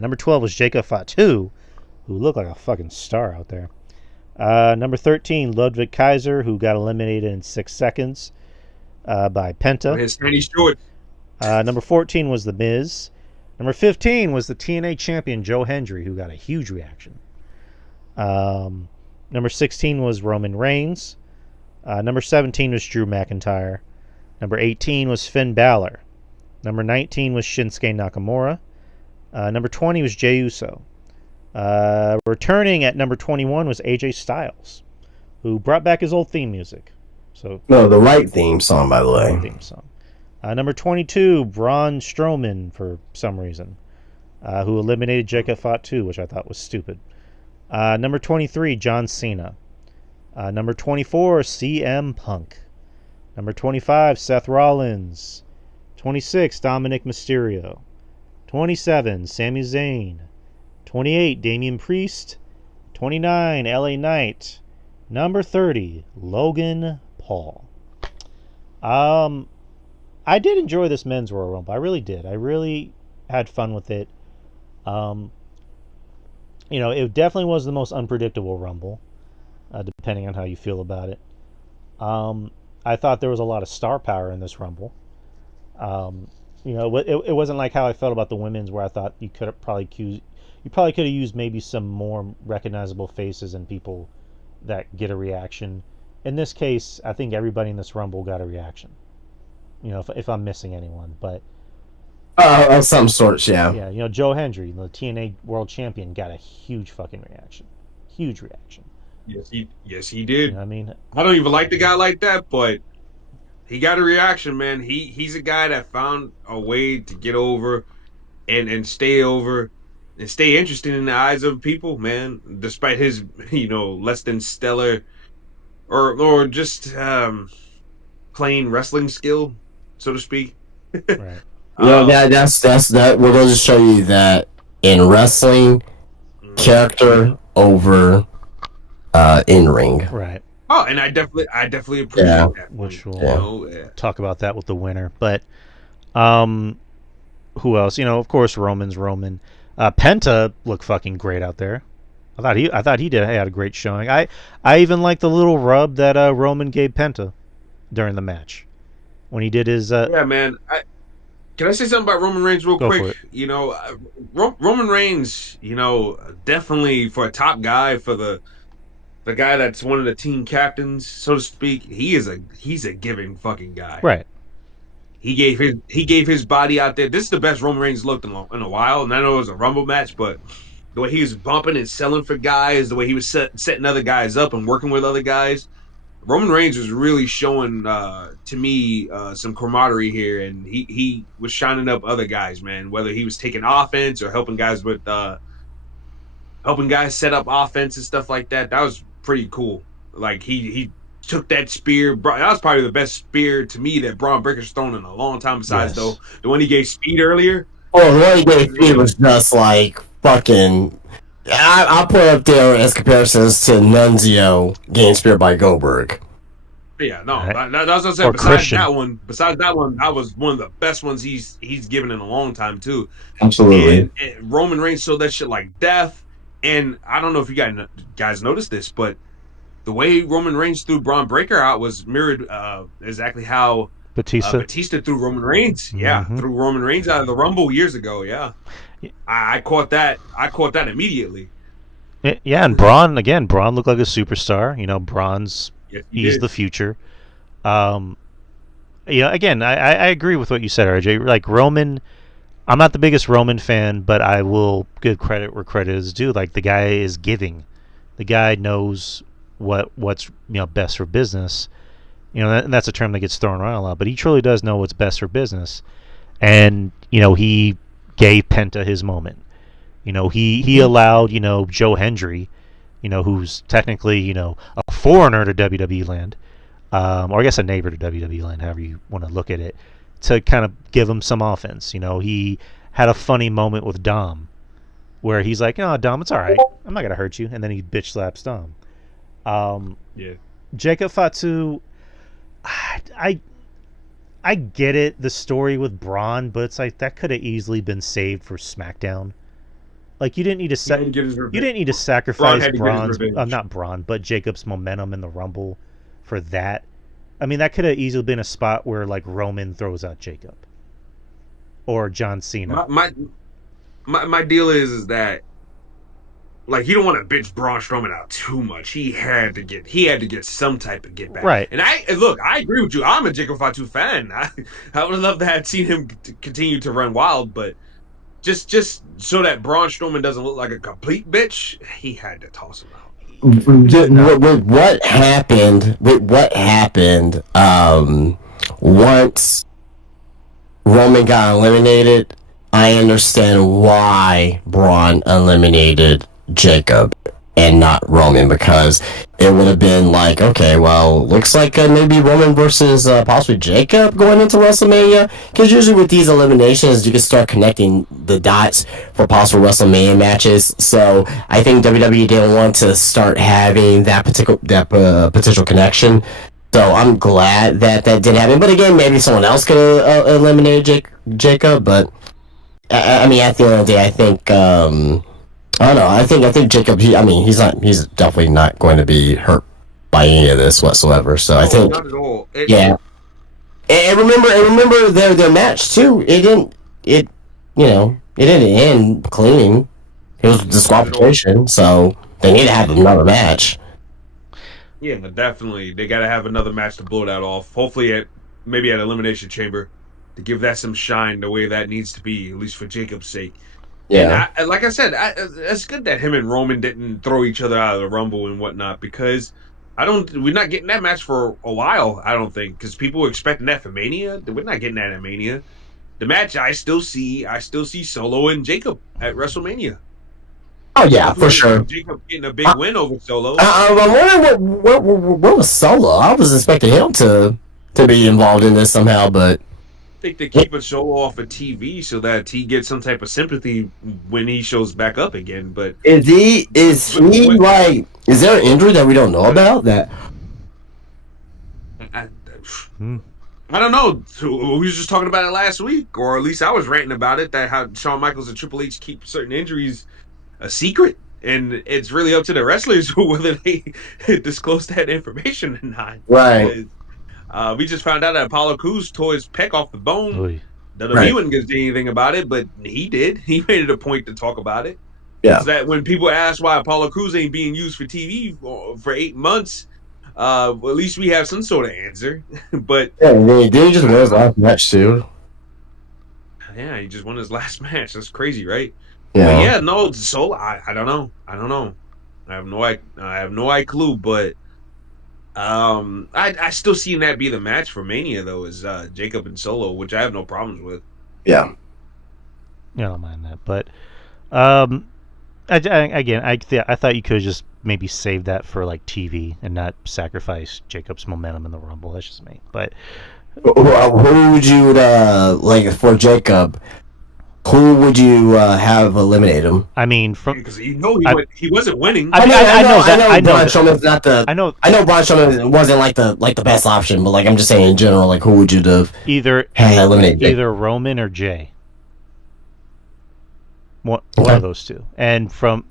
Number 12 was Jacob Fatu, who looked like a fucking star out there. Number 13, Ludwig Kaiser, who got eliminated in 6 seconds by Penta. His tiny short. Number 14 was The Miz. Number 15 was the TNA champion Joe Hendry, who got a huge reaction. Number 16 was Roman Reigns. Number 17 was Drew McIntyre. Number 18 was Finn Balor. Number 19 was Shinsuke Nakamura. Number 20 was Jey Uso. Returning at number 21 was AJ Styles, who brought back his old theme music. No, the right theme song, by the way. Theme song. Number 22, Braun Strowman, for some reason. who eliminated Jacob Fatu, which I thought was stupid. Number 23, John Cena. Number 24, CM Punk. Number 25, Seth Rollins. 26, Dominic Mysterio. 27, Sami Zayn. 28, Damian Priest. 29, LA Knight. Number 30, Logan Paul. I did enjoy this men's Royal Rumble. I really did. I really had fun with it. It definitely was the most unpredictable Rumble, depending on how you feel about it. I thought there was a lot of star power in this Rumble. It wasn't like how I felt about the women's, where I thought you could have probably could have used maybe some more recognizable faces and people that get a reaction. In this case, I think everybody in this Rumble got a reaction. If I'm missing anyone, but of some sorts, yeah. Yeah, Joe Hendry, the TNA World Champion, got a huge fucking reaction. Huge reaction. Yes, he did. You know what I mean? I don't even like the guy like that, but he got a reaction, man. He's a guy that found a way to get over and stay over and stay interesting in the eyes of people, man. Despite his, less than stellar or just plain wrestling skill, so to speak. Right. That will just show you that in wrestling, character over in ring. Right. Oh, and I definitely appreciate that. Which we'll talk about that with the winner. But who else? Of course, Roman's Roman. Penta looked fucking great out there. I thought he had a great showing. I even liked the little rub that Roman gave Penta during the match when he did his. Yeah, man. Can I say something about Roman Reigns real quick? Roman Reigns, definitely for a top guy, for the guy that's one of the team captains, so to speak, he's a giving fucking guy. Right. He gave his body out there. This is the best Roman Reigns looked in a while, and I know it was a Rumble match, but the way he was bumping and selling for guys, the way he was setting other guys up and working with other guys, Roman Reigns was really showing to me some camaraderie here, and he was shining up other guys, man. Whether he was taking offense or helping guys with helping guys set up offense and stuff like that, that was pretty cool. Like he took that spear. That was probably the best spear to me that Braun Breaker's thrown in a long time. Besides though the one he gave Speed earlier. Oh, the one he gave Speed was just like fucking. I'll put up there as comparisons to Nunzio getting speared by Goldberg. Yeah, no, that's what I said. Besides that one, that was one of the best ones he's given in a long time too. Absolutely. And Roman Reigns showed that shit like death. And I don't know if you guys noticed this, but the way Roman Reigns threw Braun Breaker out was mirrored exactly how Batista threw Roman Reigns. Yeah, threw Roman Reigns out of the Rumble years ago. Yeah. I caught that. I caught that immediately. Yeah, and Braun looked like a superstar. Braun's he's the future. Again, I agree with what you said, RJ. Like Roman, I'm not the biggest Roman fan, but I will give credit where credit is due. Like the guy is giving. The guy knows what's best for business. And that's a term that gets thrown around a lot, but he truly does know what's best for business. And he gave Penta his moment. He allowed Joe Hendry, who's technically a foreigner to WWE land, or I guess a neighbor to WWE land, however you want to look at it, to kind of give him some offense. He had a funny moment with Dom, where he's like, "Oh, Dom, it's all right. I'm not gonna hurt you," and then he bitch slaps Dom. Jacob Fatu, I get it, the story with Braun, but it's like that could have easily been saved for SmackDown. Like you didn't need to sacrifice but Jacob's momentum in the Rumble for that. I mean, that could have easily been a spot where like Roman throws out Jacob or John Cena. My deal is that like you don't want to bitch Braun Strowman out too much. He had to get some type of get back. Right. And I agree with you. I'm a Jacob Fatu fan. I would love to have seen him continue to run wild, but just so that Braun Strowman doesn't look like a complete bitch, he had to toss him out. With what happened once Roman got eliminated, I understand why Braun eliminated Jacob and not Roman, because it would have been like, okay, well, looks like maybe Roman versus possibly Jacob going into WrestleMania. Because usually with these eliminations, you can start connecting the dots for possible WrestleMania matches. So I think WWE didn't want to start having that potential connection. So I'm glad that didn't happen. But again, maybe someone else could have eliminated Jacob. But I mean, at the end of the day, I think I don't know. I think Jacob. He's definitely not going to be hurt by any of this whatsoever. So I think, not at all. yeah. And remember their match too. It didn't. It didn't end clean. It was disqualification. So they need to have another match. Yeah, definitely. They got to have another match to blow that off. Hopefully, maybe at Elimination Chamber, to give that some shine the way that needs to be, at least for Jacob's sake. Yeah. And like I said, it's good that him and Roman didn't throw each other out of the Rumble and whatnot, because we're not getting that match for a while, I don't think, because people were expecting that for Mania. We're not getting that at Mania. The match I still see Solo and Jacob at WrestleMania. Oh yeah, for sure. Jacob getting a big win over Solo. I'm wondering what was Solo. I was expecting him to be involved in this somehow, but I think they're keeping Solo off of TV so that he gets some type of sympathy when he shows back up again. But is he like? Is there an injury that we don't know about? That I don't know. We was just talking about it last week, or at least I was ranting about it. That how Shawn Michaels and Triple H keep certain injuries a secret, and it's really up to the wrestlers whether they disclose that information or not. Right. We just found out that Apollo Crews tore his pec off the bone. Oy. WWE wouldn't get anything about it, but he did. He made it a point to talk about it. Yeah. So that when people ask why Apollo Crews ain't being used for TV for 8 months, well, at least we have some sort of answer. But yeah, did he just win his last match too? Yeah, he just won his last match. That's crazy, right? Yeah. But yeah, no. So I don't know. I have no clue. But I still see that be the match for Mania though, is Jacob and Solo, which I have no problems with. Yeah. Yeah, I don't mind that, but I thought you could have just maybe saved that for like TV and not sacrifice Jacob's momentum in the Rumble. That's just me. But who would you like for Jacob? Who would you have eliminate him? I mean, because he wasn't winning. I know Braun Strowman's not the. I know Braun Strowman wasn't like the best option, but like I'm just saying in general, like who would you have eliminate? Either Roman or Jay. One of those two, and from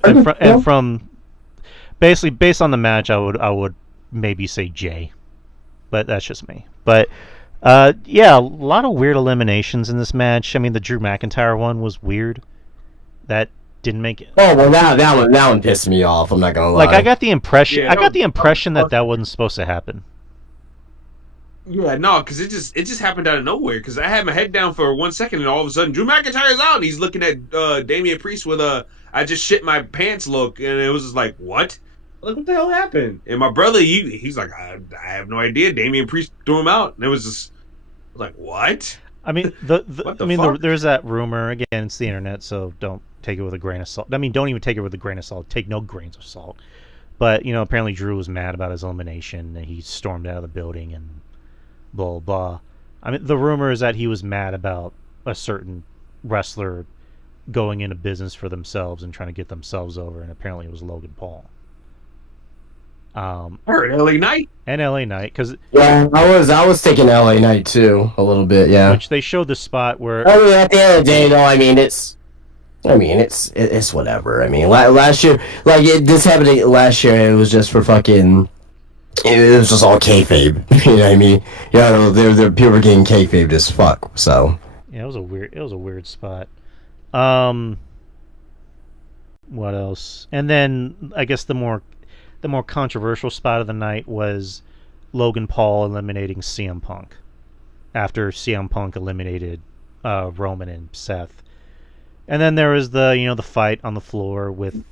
basically based on the match, I would maybe say Jay, but that's just me. But yeah, a lot of weird eliminations in this match. I mean, the Drew McIntyre one was weird. That didn't make it. Oh well, that one pissed me off. I'm not gonna lie. Like I got the impression, that wasn't supposed to happen. Yeah, no, because it just happened out of nowhere. Because I had my head down for 1 second, and all of a sudden, Drew McIntyre's out. And he's looking at Damian Priest with a "I just shit my pants" look, and it was just like, what? Like, what the hell happened? And my brother, he's like, I have no idea. Damian Priest threw him out, and it was just like, what? I mean, there's that rumor. Again, it's the internet, so don't take it with a grain of salt. I mean, don't even take it with a grain of salt. Take no grains of salt. But apparently Drew was mad about his elimination, and he stormed out of the building and blah blah. I mean, the rumor is that he was mad about a certain wrestler going into business for themselves and trying to get themselves over, and apparently it was Logan Paul. Or LA Knight. And LA Knight, because I was taking LA Knight too a little bit, yeah. Which they showed the spot where. I mean, at the end of the day, though, it's whatever. I mean, last year, this happened last year, and it was just for fucking. It was just all kayfabe. You know what I mean? Yeah, they're people were getting kayfabed as fuck. So yeah, it was a weird spot. What else? And then I guess the more controversial spot of the night was Logan Paul eliminating CM Punk after CM Punk eliminated Roman and Seth. And then there was the fight on the floor with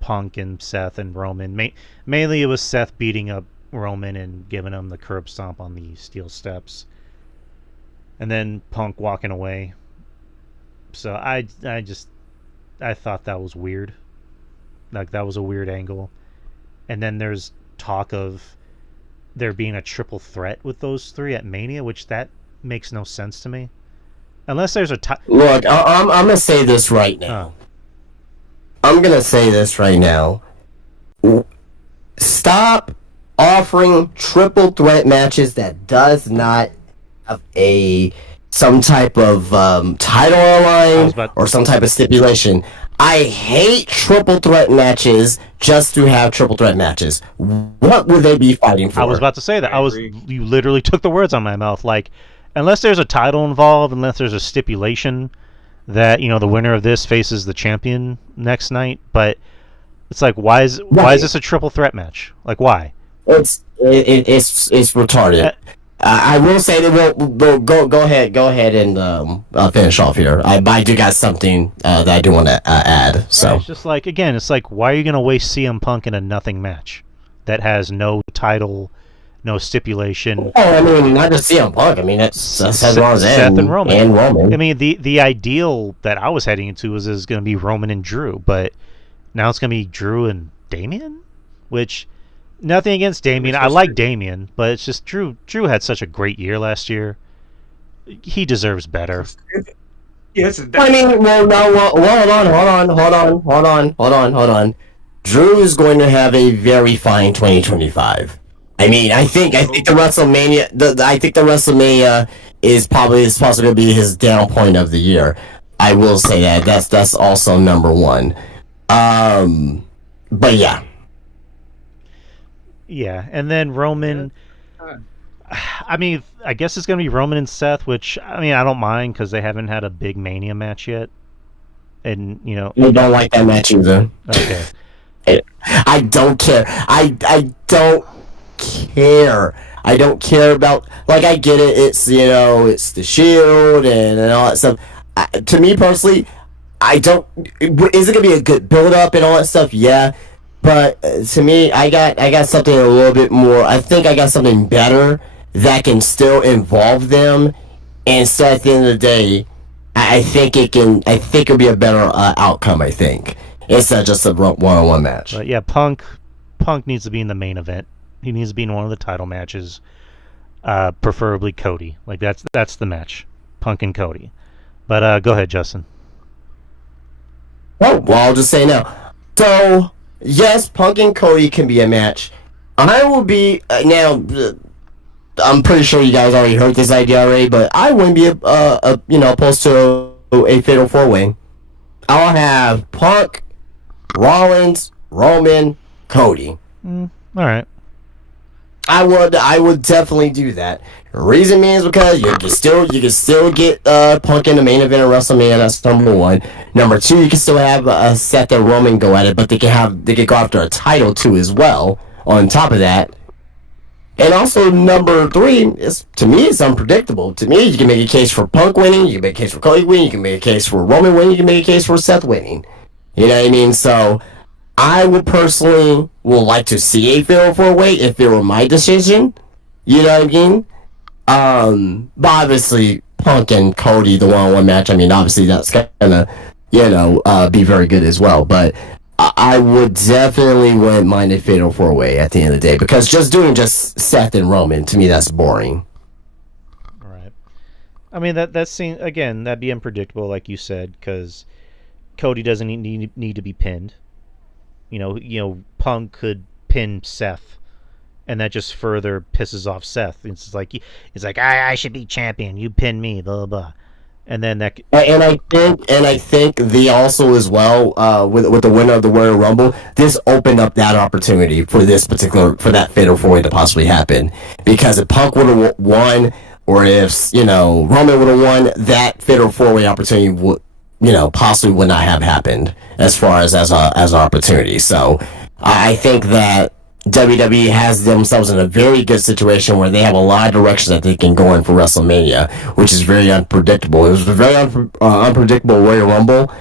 Punk and Seth and Roman. Mainly it was Seth beating up Roman and giving him the curb stomp on the steel steps. And then Punk walking away. So I thought that was weird. Like that was a weird angle. And then there's talk of there being a triple threat with those three at Mania, which that makes no sense to me. Unless there's a Look, I'm gonna say this right now. I'm gonna say this right now. Stop offering triple threat matches that does not have some type of title line or some type of stipulation. I hate triple threat matches just to have triple threat matches. What would they be fighting for? I was about to say that. You literally took the words out of my mouth. Like, unless there's a title involved, unless there's a stipulation that the winner of this faces the champion next night. But it's like, why is this a triple threat match? Like, why? It's retarded. I will say that we'll go ahead and finish off here. I do got something that I do want to add. So it's just like, again, it's like, why are you going to waste CM Punk in a nothing match that has no title, no stipulation? Oh, I mean, not just CM Punk. I mean, it's Seth and Roman. And Roman. I mean, the ideal that I was heading into is going to be Roman and Drew, but now it's going to be Drew and Damian, which. Nothing against Damian. I like Damian, but it's just Drew had such a great year last year. He deserves better. Yes, I mean, hold on. Drew is going to have a very fine 2025. I mean, I think the WrestleMania. I think the WrestleMania is possibly going to be his down point of the year. I will say that. That's also number one. But yeah. Yeah, and then Roman. I mean, I guess it's going to be Roman and Seth, which, I mean, I don't mind because they haven't had a big Mania match yet. And, I don't like that match either. Okay. I don't care. I don't care. I don't care about, like, I get it. It's, it's the Shield and all that stuff. To me personally, is it going to be a good build-up and all that stuff? Yeah. But to me, I got something a little bit more. I think I got something better that can still involve them, and so at the end of the day, I think it'll be a better outcome. I think instead of just a one-on-one match. But yeah, Punk needs to be in the main event. He needs to be in one of the title matches, preferably Cody. Like that's the match, Punk and Cody. But go ahead, Justin. Oh well, I'll just say now. So. Yes, Punk and Cody can be a match. I will be now. I'm pretty sure you guys already heard this idea already, but I wouldn't be opposed to a fatal four-way. I'll have Punk, Rollins, Roman, Cody. All right. I would definitely do that. The reason being is because you can still get Punk in the main event of WrestleMania. That's number one. Number two, you can still have Seth and Roman go at it, but they can go after a title too as well. On top of that, and also number three is, to me, it's unpredictable. To me, you can make a case for Punk winning, you can make a case for Cody winning, you can make a case for Roman winning, you can make a case for Seth winning. You know what I mean? So I would personally like to see a fatal four-way if it were my decision. You know what I mean? But obviously, Punk and Cody, the one-on-one match, I mean, obviously that's gonna, be very good as well. But I would definitely wouldn't mind a fatal four-way at the end of the day, because just Seth and Roman, to me, that's boring. Right. I mean, that seems, again, that'd be unpredictable, like you said, because Cody doesn't need to be pinned. Punk could pin Seth, and that just further pisses off Seth. It's like I should be champion. You pin me, blah blah blah. And then that. And I think they also as well with the winner of the Royal Rumble, this opened up that opportunity for that fatal four-way to possibly happen, because if Punk would have won, or if Roman would have won, that fatal four-way opportunity would possibly would not have happened as far as an opportunity. So I think that WWE has themselves in a very good situation where they have a lot of directions that they can go in for WrestleMania, which is very unpredictable. It was a very unpredictable Royal Rumble,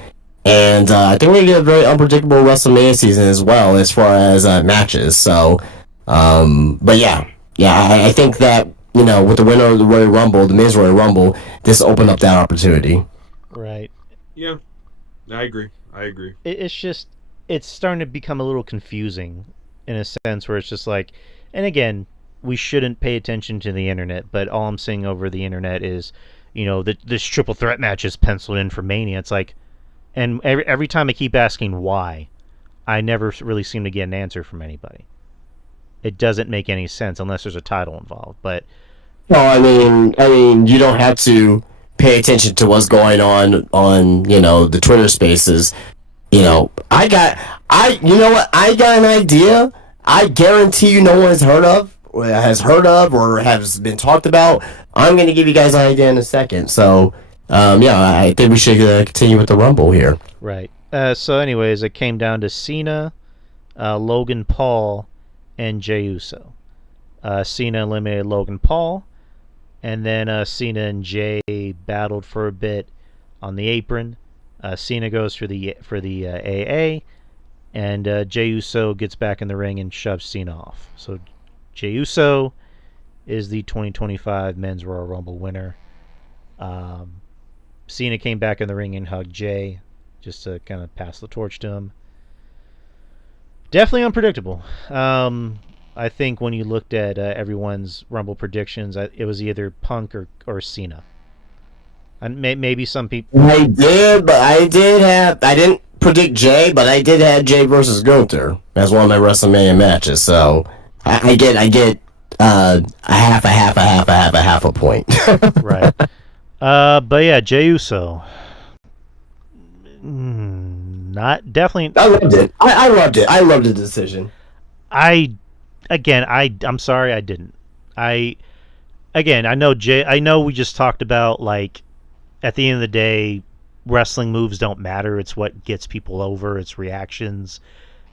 and I think we're going to get a very unpredictable WrestleMania season as well as far as matches. So, but yeah, I think that, with the winner of the Royal Rumble, the Men's Royal Rumble, this opened up that opportunity. Right. Yeah, I agree. I agree. It's just it's starting to become a little confusing in a sense where it's just like, and again, we shouldn't pay attention to the internet, but all I'm seeing over the internet is, this triple threat match is penciled in for Mania. It's like, and every time I keep asking why, I never really seem to get an answer from anybody. It doesn't make any sense unless there's a title involved. But No, I mean, you don't have to pay attention to what's going on the Twitter Spaces. You know what? I got an idea. I guarantee you, no one has heard of, or has been talked about. I'm gonna give you guys an idea in a second. So, yeah, I think we should continue with the Rumble here. right. So, anyways, it came down to Cena, Logan Paul, and Jey Uso. Cena eliminated Logan Paul, and then Cena and Jey battled for a bit on the apron. Cena goes for the AA, and Jey Uso gets back in the ring and shoves Cena off. So Jey Uso is the 2025 Men's Royal Rumble winner. Cena came back in the ring and hugged Jey just to kind of pass the torch to him. Definitely unpredictable. I think when you looked at everyone's Rumble predictions, it was either Punk or Cena. And maybe some people. I didn't predict Jay, but I did have Jay versus Gunther as one of my WrestleMania matches. So I get a half a point. Right. But yeah, Jey Uso. Not definitely. I loved it. I loved it. I loved the decision. I'm sorry I didn't. I know Jay. I know we just talked about, like, at the end of the day, wrestling moves don't matter. It's what gets people over. It's reactions.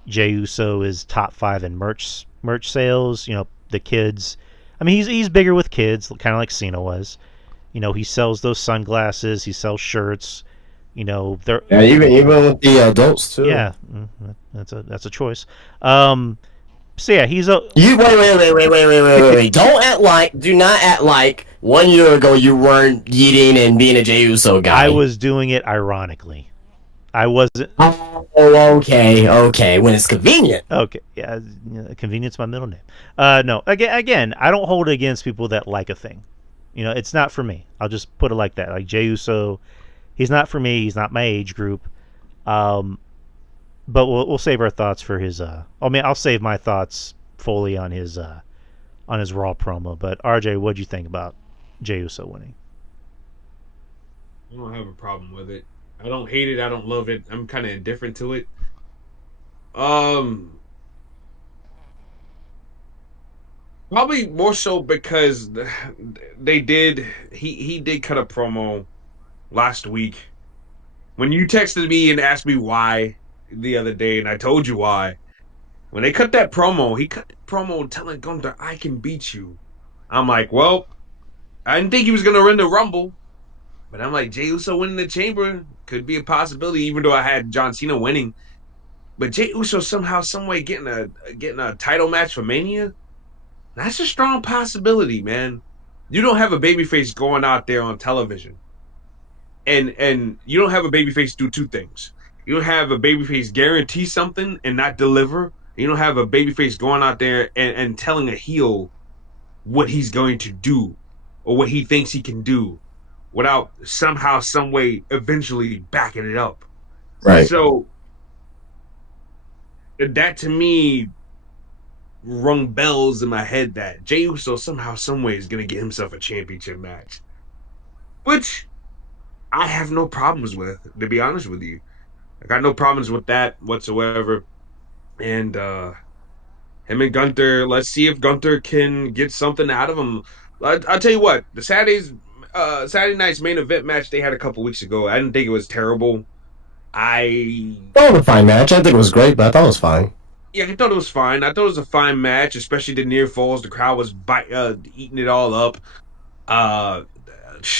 Jey Uso is top 5 in merch sales. The kids. I mean, he's bigger with kids, kind of like Cena was. He sells those sunglasses. He sells shirts. They're even with the adults too. Yeah, that's a choice. So yeah, he's a. You wait. Do not act like 1 year ago you weren't eating and being a Jey Uso guy. I was doing it ironically. I wasn't. Oh, okay. When it's convenient. Okay, yeah, convenience my middle name. No, again, I don't hold it against people that like a thing. It's not for me. I'll just put it like that. Like Jey Uso, he's not for me. He's not my age group. But we'll save our thoughts for his. I'll save my thoughts fully on his Raw promo. But RJ, what'd you think about Jey Uso winning? I don't have a problem with it. I don't hate it. I don't love it. I'm kind of indifferent to it. Probably more so because they did. He did cut a promo last week when you texted me and asked me why the other day, and I told you why. When they cut that promo, he cut the promo telling Gunther, "I can beat you." I'm like, well, I didn't think he was gonna win the Rumble, but I'm like, Jey Uso winning the Chamber could be a possibility, even though I had John Cena winning. But Jey Uso somehow, some way getting a title match for Mania, that's a strong possibility, man. You don't have a babyface going out there on television, and you don't have a babyface do two things. You don't have a babyface guarantee something and not deliver. You don't have a babyface going out there and telling a heel what he's going to do or what he thinks he can do without somehow, some way, eventually backing it up. Right. So that to me rung bells in my head that Jey Uso somehow, some way is going to get himself a championship match, which I have no problems with, to be honest with you. I got no problems with that whatsoever. And him and Gunther, let's see if Gunther can get something out of him. I'll tell you what, the Saturday night's main event match they had a couple weeks ago, I didn't think it was terrible. I thought it was a fine match. I think it was great, but I thought it was fine. Yeah, I thought it was fine. I thought it was a fine match, especially the near falls. The crowd was eating it all up.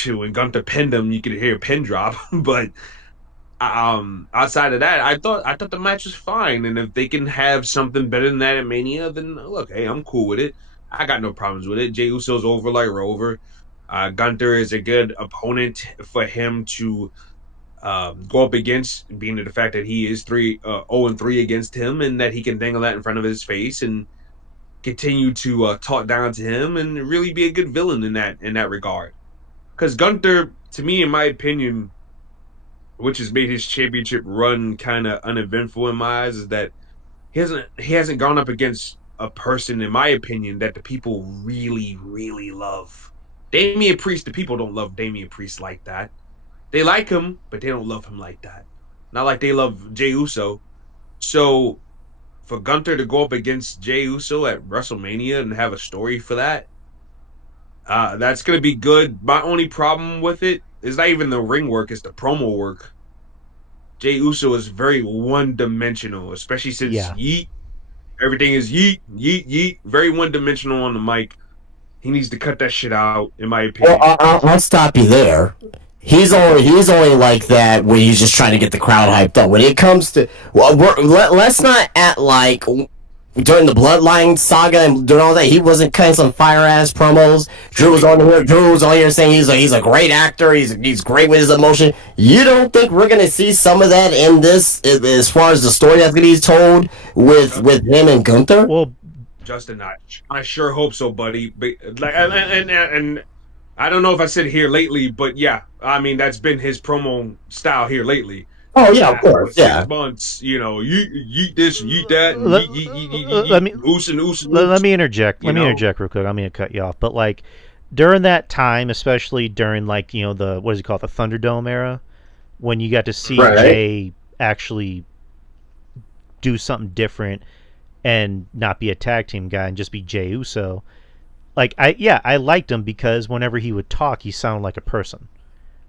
When Gunther pinned him, you could hear a pin drop. But outside of that, I thought the match was fine. And if they can have something better than that at Mania, then look, hey, I'm cool with it. I got no problems with it. Jey Uso's over like Rover. Gunther is a good opponent for him to go up against, being the fact that he is 0-3 against him, and that he can dangle that in front of his face and continue to talk down to him and really be a good villain in that regard. Because Gunther, to me, in my opinion, which has made his championship run kind of uneventful in my eyes, is that he hasn't gone up against a person, in my opinion, that the people really, really love. Damian Priest, the people don't love Damian Priest like that. They like him, but they don't love him like that. Not like they love Jey Uso. So for Gunther to go up against Jey Uso at WrestleMania and have a story for that, that's gonna be good. My only problem with it is not even the ring work; it's the promo work. Jey Uso is very one-dimensional, especially since Yeah. Yeet. Everything is Yeet, Yeet, Yeet. Very one-dimensional on the mic. He needs to cut that shit out, in my opinion. Well, I'll stop you there. He's only like that when he's just trying to get the crowd hyped up. When it comes to let's not act like during the Bloodline saga and doing all that he wasn't cutting some fire ass promos. Drew was on here saying he's a great actor. He's great with his emotion. You don't think we're gonna see some of that in this as far as the story that's gonna be told with him and Gunther? Well, Justin, I sure hope so, buddy. But, like, and I don't know if I said here lately, but yeah, I mean that's been his promo style here lately. Oh yeah, of course, 6 months, yeet this, yeet that, let me oos. let me interject. You Let me know? interject real quick. I'm gonna cut you off, but like during that time, especially during like the what is it called, the Thunderdome era, when you got to see Right. Jay actually do something different and not be a tag team guy and just be Jey Uso. Like I liked him because whenever he would talk, he sounded like a person.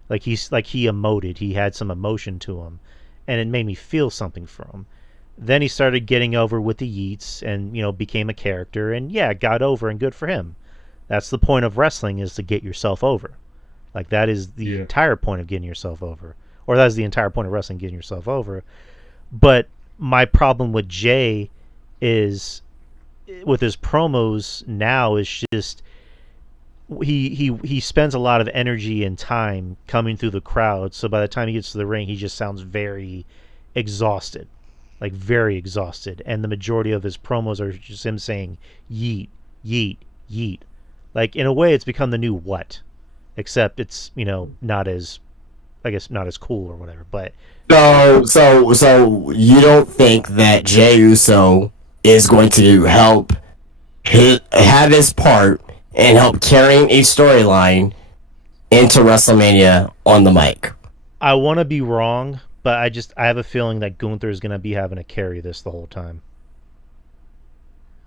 Like he emoted. He had some emotion to him, and it made me feel something for him. Then he started getting over with the Yeets, and became a character, and got over, and good for him. That's the point of wrestling, is to get yourself over. Like that is the entire point of getting yourself over, or that is the entire point of wrestling, getting yourself over. But my problem with Jay is with his promos now is just he spends a lot of energy and time coming through the crowd, so by the time he gets to the ring he just sounds very exhausted, like very exhausted, and the majority of his promos are just him saying yeet, yeet, yeet. Like in a way it's become the new what, except it's not as, I guess, not as cool or whatever. But So you don't think that Jey Uso is going to help have his part and help carrying a storyline into WrestleMania on the mic? I want to be wrong, but I have a feeling that Gunther is going to be having to carry this the whole time.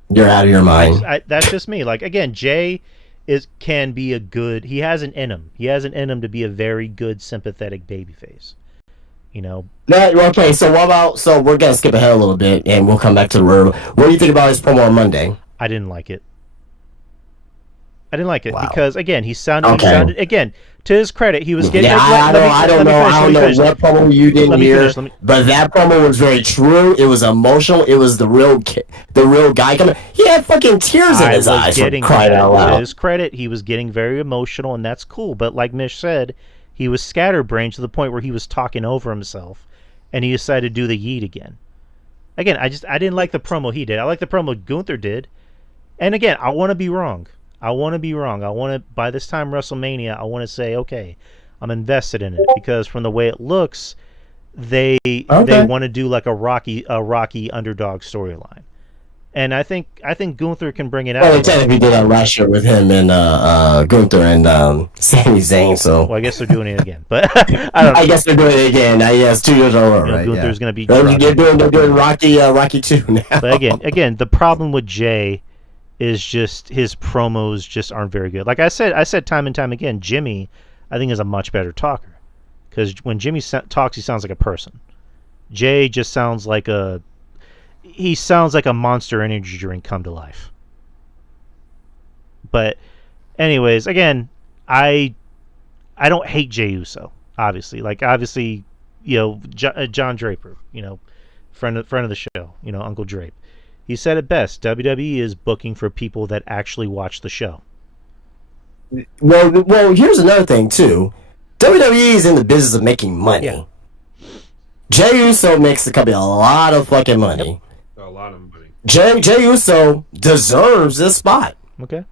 You're out of your mind. That's just me. Like again, Jay can be a good. He has an in him. He has an in him to be a very good, sympathetic babyface. No, okay, so what about? So we're gonna skip ahead a little bit, and we'll come back to the word. What do you think about his promo on Monday? I didn't like it. Wow. Because again, he sounded again. To his credit, he was getting. Yeah, I don't know what promo you didn't hear, but that promo was very true. It was emotional. It was the real guy coming. He had fucking tears in his eyes for crying out loud. To his credit, he was getting very emotional, and that's cool. But like Mish said, he was scatterbrained to the point where he was talking over himself, and he decided to do the yeet again. Again, I didn't like the promo he did. I like the promo Gunther did. And again, I want to be wrong. I want to, by this time WrestleMania, I want to say, okay, I'm invested in it, because from the way it looks, they want to do like a Rocky underdog storyline. And I think Gunther can bring it out. Well, they technically did that last year with him and Gunther and Sami Zayn. So well, I guess they're doing it again. But I don't know. I guess they're doing it again. Yes, 2 years in a row, right? Gunther's going to be. They're doing Rocky 2 now. But again, the problem with Jay is just his promos just aren't very good. Like I said time and time again, Jimmy, I think, is a much better talker, because when Jimmy talks, he sounds like a person. Jay just sounds like a Monster Energy drink come to life. But anyways, again, I don't hate Jey Uso, obviously. Like obviously, John Draper, friend of the show, Uncle Drape. He said it best. WWE is booking for people that actually watch the show. Well, here's another thing too. WWE is in the business of making money. Yeah. Jey Uso makes the company a lot of fucking money. A lot of money. Jey Uso deserves this spot. Okay.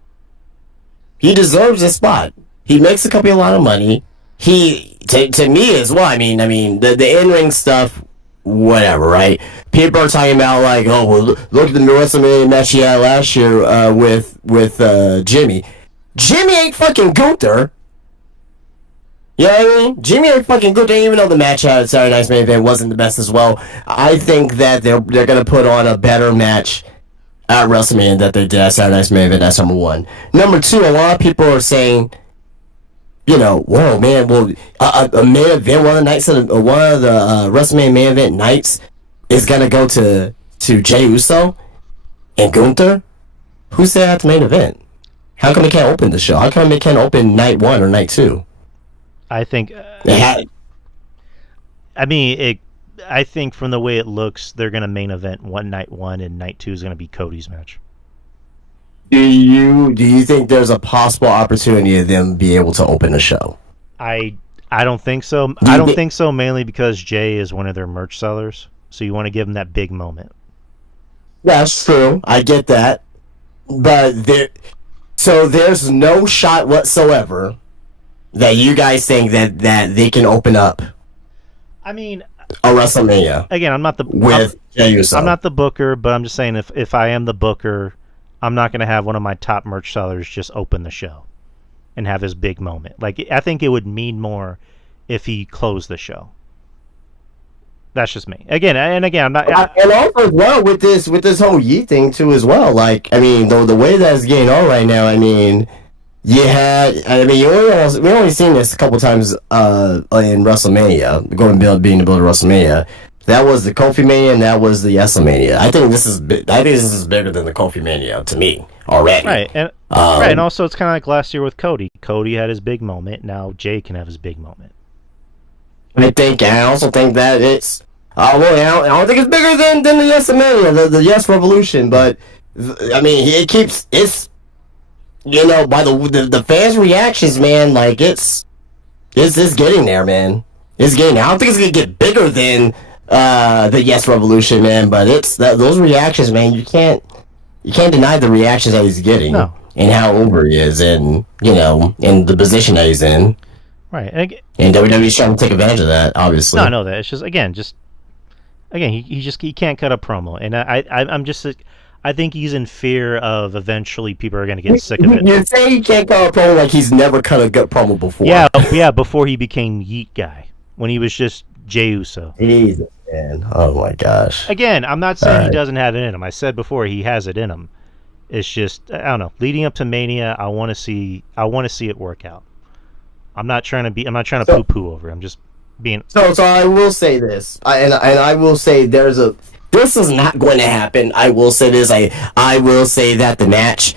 He deserves this spot. He makes the company a lot of money. He, to me as well. I mean, the in-ring stuff, whatever, right? People are talking about like, oh, well, look at the WrestleMania match he had last year with Jimmy. Jimmy ain't fucking Gunther. You know what I mean? Jimmy ain't fucking Gunther. Even though the match at Saturday Night's Main Event wasn't the best as well, I think that they're gonna put on a better match at WrestleMania that they did at Saturday Night's Main Event. That's number one. Number two, a lot of people are saying, you know, whoa, man, well, a main event, one of the WrestleMania main event nights is gonna go to Jey Uso and Gunther. Who said that's the main event? How come they can't open the show? How come they can't open night one or night two? I think. I think from the way it looks, they're gonna main event night one, and night two is gonna be Cody's match. Do you think there's a possible opportunity of them be able to open the show? I don't think so. I don't think so, mainly because Jay is one of their merch sellers, so you want to give them that big moment. That's true. I get that, but there's no shot whatsoever that you guys think that they can open up. I mean, a WrestleMania. Again, I'm not the Jey Uso. I'm not the booker, but I'm just saying if I am the booker, I'm not going to have one of my top merch sellers just open the show and have his big moment. Like, I think it would mean more if he closed the show. That's just me. Again, I'm not. And also as well with this whole Yeet thing too as well. Like, I mean, the way that's getting on right now. I mean, we only seen this a couple times in WrestleMania, being the build of WrestleMania. That was the Kofi Mania, and that was the WrestleMania. I think this is bigger than the Kofi Mania to me already. Right, and also it's kind of like last year with Cody. Cody had his big moment. Now Jay can have his big moment. I also think that it's. I don't think it's bigger than the WrestleMania, the Yes Revolution, but I mean, it's. You know, by the fans' reactions, man, like it's getting there, man. It's getting there. I don't think it's gonna get bigger than the Yes Revolution, man. But those reactions, man. You can't deny the reactions that he's getting, no. And how over he is, and you know, and the position that he's in. Right, and WWE's trying to take advantage of that, obviously. No, I know that. It's just he can't cut a promo, and I'm just. I think he's in fear of eventually people are going to get sick of it. You say he can't cut a promo like he's never cut a good promo before. Yeah, before he became Yeet Guy, when he was just Jey Uso. Jesus, man. Oh my gosh. Again, I'm not saying he doesn't have it in him. I said before he has it in him. It's just, I don't know. Leading up to Mania, I want to see it work out. I'm not trying to poo-poo over. I'm just being. So I will say this, and I will say this is not going to happen. I will say this. I will say that the match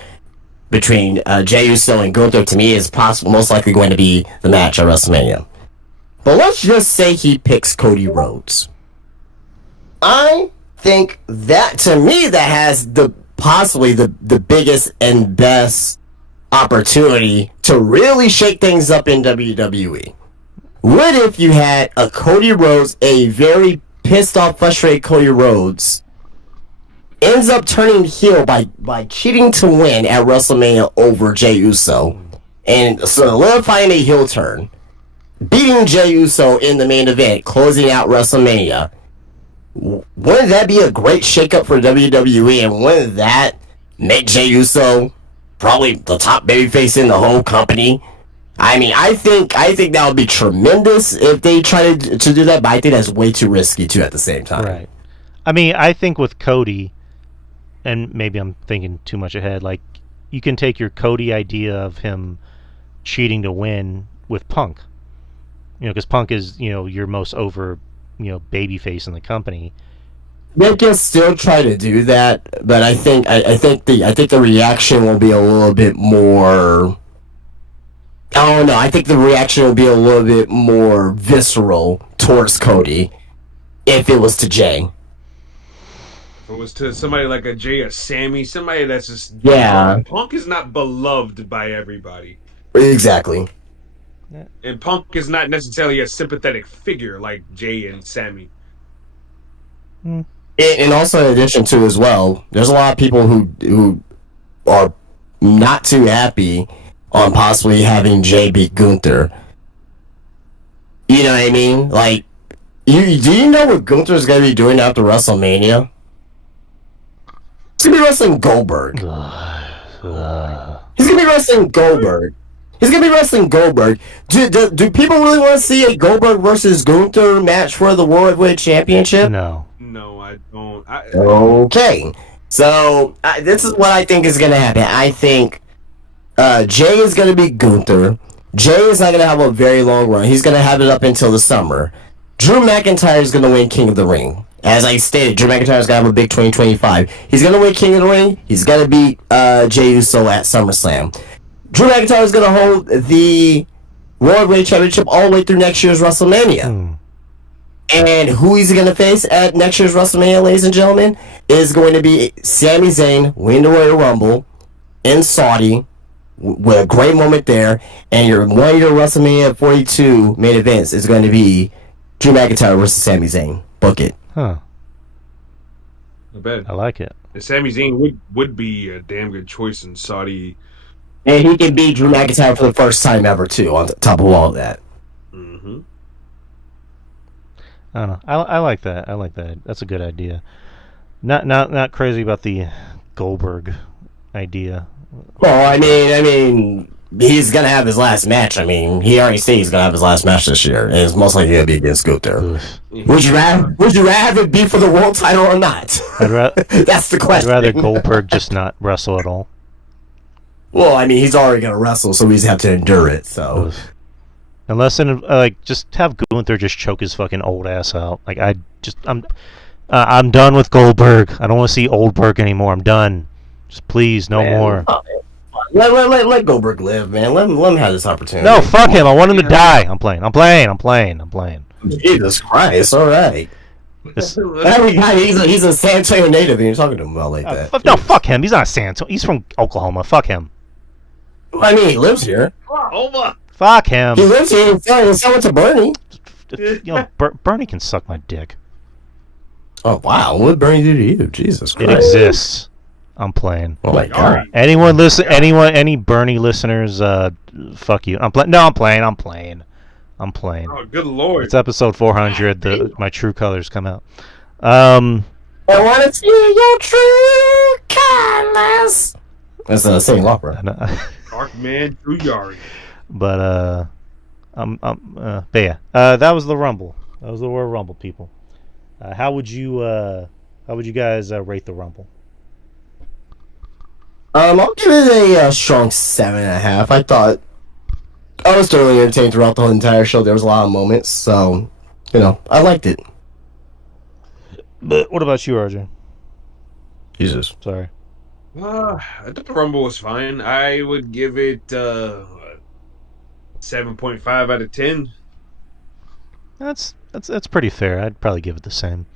between Jey Uso and Gunther to me is most likely going to be the match at WrestleMania. But let's just say he picks Cody Rhodes. I think that to me that has possibly the biggest and best opportunity to really shake things up in WWE. What if you had a Cody Rhodes, a very pissed off, frustrated Cody Rhodes, ends up turning heel by cheating to win at WrestleMania over Jey Uso, and solidifying a heel turn, beating Jey Uso in the main event, closing out WrestleMania? Wouldn't that be a great shakeup for WWE, and wouldn't that make Jey Uso probably the top babyface in the whole company? I mean, I think that would be tremendous if they try to do that, but I think that's way too risky too at the same time. Right. I mean, I think with Cody, and maybe I'm thinking too much ahead, like, you can take your Cody idea of him cheating to win with Punk. You know, because Punk is, you know, your most over, you know, babyface in the company. They can still try to do that, but I think the reaction will be a little bit more. I don't know. I think the reaction will be a little bit more visceral towards Cody if it was to Jay. If it was to somebody like a Jay or Sammy, somebody that's just... Yeah. Punk is not beloved by everybody. Exactly. And Punk is not necessarily a sympathetic figure like Jay and Sammy. And also, in addition to as well, there's a lot of people who are not too happy on possibly having Jay beat Gunther. You know what I mean? Like, do you know what Gunther's gonna be doing after WrestleMania? He's gonna be wrestling Goldberg. He's gonna be wrestling Goldberg. Do people really want to see a Goldberg versus Gunther match for the World Heavyweight Championship? No. No, I don't. Okay. So, this is what I think is going to happen. I think Jay is going to be Gunther. Jay is not going to have a very long run. He's going to have it up until the summer. Drew McIntyre is going to win King of the Ring. As I stated, Drew McIntyre is going to have a big 2025. He's going to win King of the Ring. He's going to beat Jey Uso at SummerSlam. Drew McIntyre is going to hold the World Heavyweight Championship all the way through next year's WrestleMania. And who he's going to face at next year's WrestleMania, ladies and gentlemen, is going to be Sami Zayn winning the Royal Rumble in Saudi with a great moment there. And one of your WrestleMania 42 main events is going to be Drew McIntyre versus Sami Zayn. Book it. Huh. I bet. I like it. And Sami Zayn would be a damn good choice in Saudi. And he can beat Drew McIntyre for the first time ever, too, on top of all of that. Mm-hmm. I don't know. I like that. I like that. That's a good idea. Not crazy about the Goldberg idea. Well, I mean, he's gonna have his last match. I mean, he already said he's gonna have his last match this year, and it's most likely gonna be against Gunther. Would you rather it be for the world title or not? That's the question. I'd rather Goldberg just not wrestle at all. Well, I mean, he's already gonna wrestle, so we just have to endure it. So, unless just have Gunther just choke his fucking old ass out. Like I'm done with Goldberg. I don't want to see Oldberg anymore. I'm done. Just please, no more. Let Goldberg live, man. Let him have this opportunity. No, fuck him. I want him to die. I'm playing. Jesus Christ! All right. Every guy, he's a San Antonio native, and you're talking to him about like that. No, fuck him. He's not San Antonio. He's from Oklahoma. Fuck him. I mean, he lives here. Oklahoma. Fuck him. He lives here. He's selling to Bernie. Bernie can suck my dick. Oh wow! What did Bernie do to you? Jesus Christ! It exists. I'm playing. Oh my God! Anyone listen? Any Bernie listeners? Fuck you. I'm playing. Oh, good lord! It's episode 400. My true colors come out. I want to see your true colors. That's the same opera. Dark man, true yari. But yeah. That was the Rumble. That was the Royal Rumble, people. How would you guys rate the Rumble? I'll give it a strong 7.5. I thought I was thoroughly entertained throughout the whole entire show. There was a lot of moments, so I liked it. But what about you, RJ? Jesus, sorry. I thought the Rumble was fine. I would give it 7.5 out of 10. That's pretty fair. I'd probably give it the same.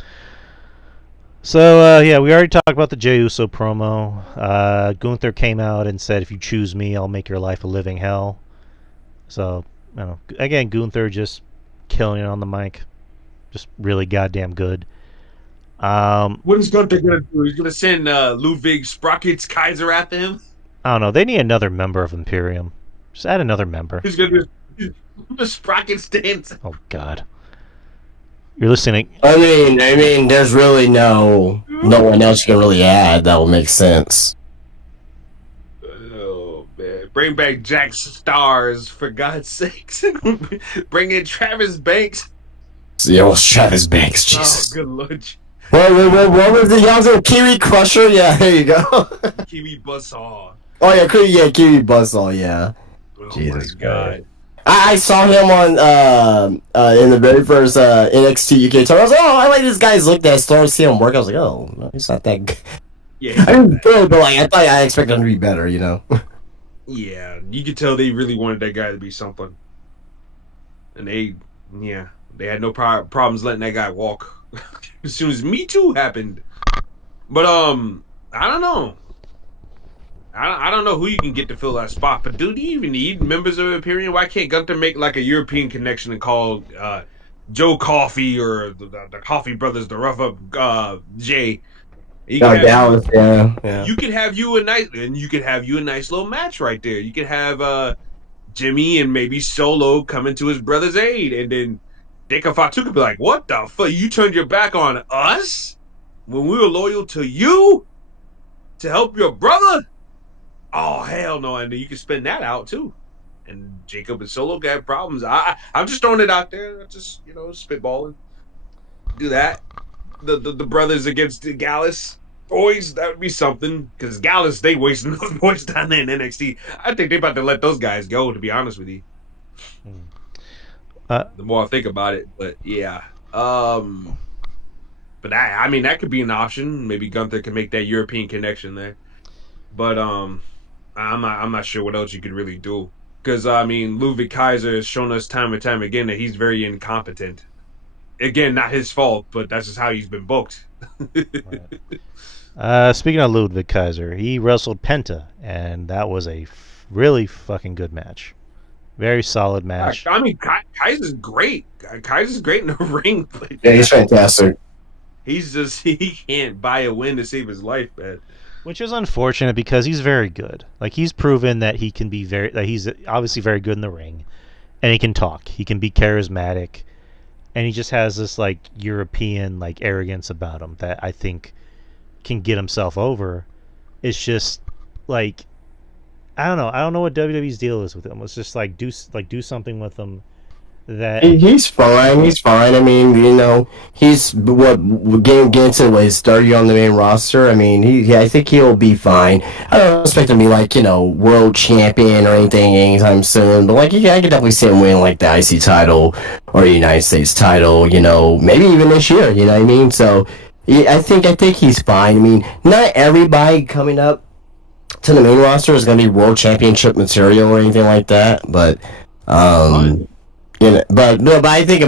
So yeah, we already talked about the Jey Uso promo. Gunther came out and said, "If you choose me, I'll make your life a living hell." So again, Gunther just killing it on the mic, just really goddamn good. What is Gunther gonna do? He's gonna send Ludwig Sprockets Kaiser after him. I don't know. They need another member of Imperium. Just add another member. He's gonna do the Sprockets dance. Oh God. You're listening. I mean, there's really no one else you can really add that will make sense. Oh man, bring back Jack Stars for God's sakes! Bring in Travis Banks. Yeah, well, Travis Banks, Jesus. Oh, good lord. What was the y'all Kiwi Crusher? Yeah, there you go. Kiwi Buzzsaw. Oh yeah, Kiwi Buzzsaw. Yeah. Oh Jesus my God. I saw him on in the very first NXT UK tour. I was like, oh, I like this guy's look. That started to see him work. I was like, oh, no, he's not that good. Yeah. I didn't good, but I expected him to be better. Yeah, you could tell they really wanted that guy to be something, and they had no problems letting that guy walk as soon as Me Too happened. But I don't know. I don't know who you can get to fill that spot, but do you even need members of Imperium? Why can't Gunther make like a European connection and call Joe Coffey or the Coffey brothers, the Rough Up Jay. You can Oh, have you. Dallas, yeah. You could have you a nice, and you could have you a nice little match right there. You could have Jimmy and maybe Solo coming to his brother's aid, and then Jacob Fatu could be like, "What the fuck? You turned your back on us when we were loyal to you to help your brother? Oh hell no!" And then you can spin that out too. And Jacob and Solo got problems. I'm just throwing it out there. I'm just spitballing. Do that. The brothers against the Gallus boys, that would be something. Because Gallus, they wasting those boys down there in NXT. I think they about to let those guys go, to be honest with you. The more I think about it, but yeah. But I mean that could be an option. Maybe Gunther can make that European connection there. But I'm not sure what else you could really do. Because I mean, Ludwig Kaiser has shown us time and time again that he's very incompetent. Again, not his fault, but that's just how he's been booked. Speaking of Ludwig Kaiser, he wrestled Penta, and that was a really fucking good match. Very solid match. I mean, Kaiser's great. Kaiser's great in the ring, but Yeah, he's fantastic. he's just he can't buy a win to save his life, man. Which is unfortunate because he's very good. Like he's proven that he can be that he's obviously very good in the ring, and he can talk. He can be charismatic, and he just has this like European like arrogance about him that I think can get himself over. It's just like I don't know. I don't know what WWE's deal is with him. Let's just like do something with him that He's fine. He's fine. I mean, he's getting to his 30 on the main roster. I mean, I think he'll be fine. I don't expect him to be like world champion or anything anytime soon. But like, yeah, I could definitely see him win like the IC title or the United States title. Maybe even this year. You know what I mean? So, yeah, I think he's fine. I mean, not everybody coming up to the main roster is going to be world championship material or anything like that. But but I think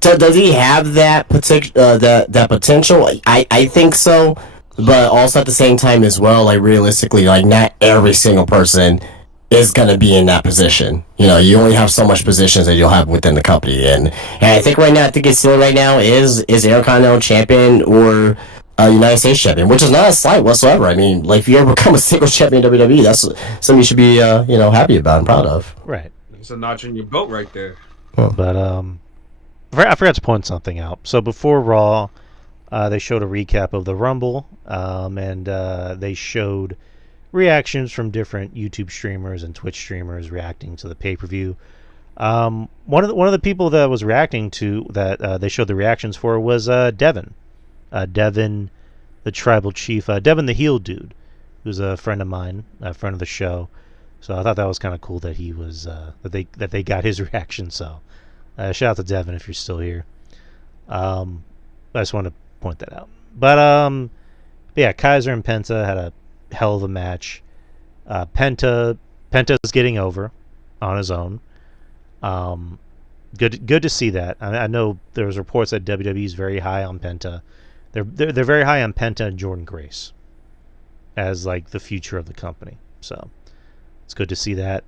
does he have that that potential? I think so, but also at the same time as well, like realistically, like not every single person is gonna be in that position. You only have so much positions that you'll have within the company, and I think right now, I think it's still right now is Intercontinental Champion or United States Champion, which is not a slight whatsoever. I mean, like if you ever become a single champion in WWE, that's something you should be happy about and proud of. right. It's a notch in your belt right there. But I forgot to point something out. So before Raw, they showed a recap of the Rumble, and they showed reactions from different YouTube streamers and Twitch streamers reacting to the pay-per-view. One of the people that was reacting to that they showed the reactions for was Devin. Devin, the tribal chief. Devin, the heel dude, who's a friend of mine, a friend of the show. So I thought that was kind of cool that he was that they got his reaction. So shout out to Devin if you're still here. I just wanted to point that out. But yeah, Kaiser and Penta had a hell of a match. Penta's getting over on his own. Good to see that. I know there was reports that WWE is very high on Penta. They're very high on Penta and Jordan Grace as like the future of the company. So it's good to see that.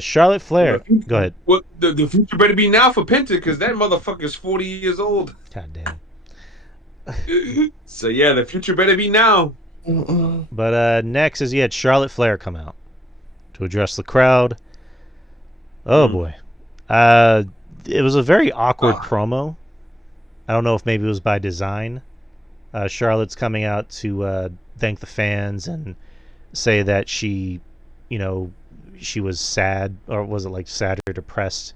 Charlotte Flair. Go ahead. Well, the future better be now for Penta because that motherfucker's 40 years old. God damn. So yeah, the future better be now. But next is had Charlotte Flair come out to address the crowd. Oh boy. It was a very awkward promo. I don't know if maybe it was by design. Charlotte's coming out to thank the fans and say that she was sad, or was it like sad or depressed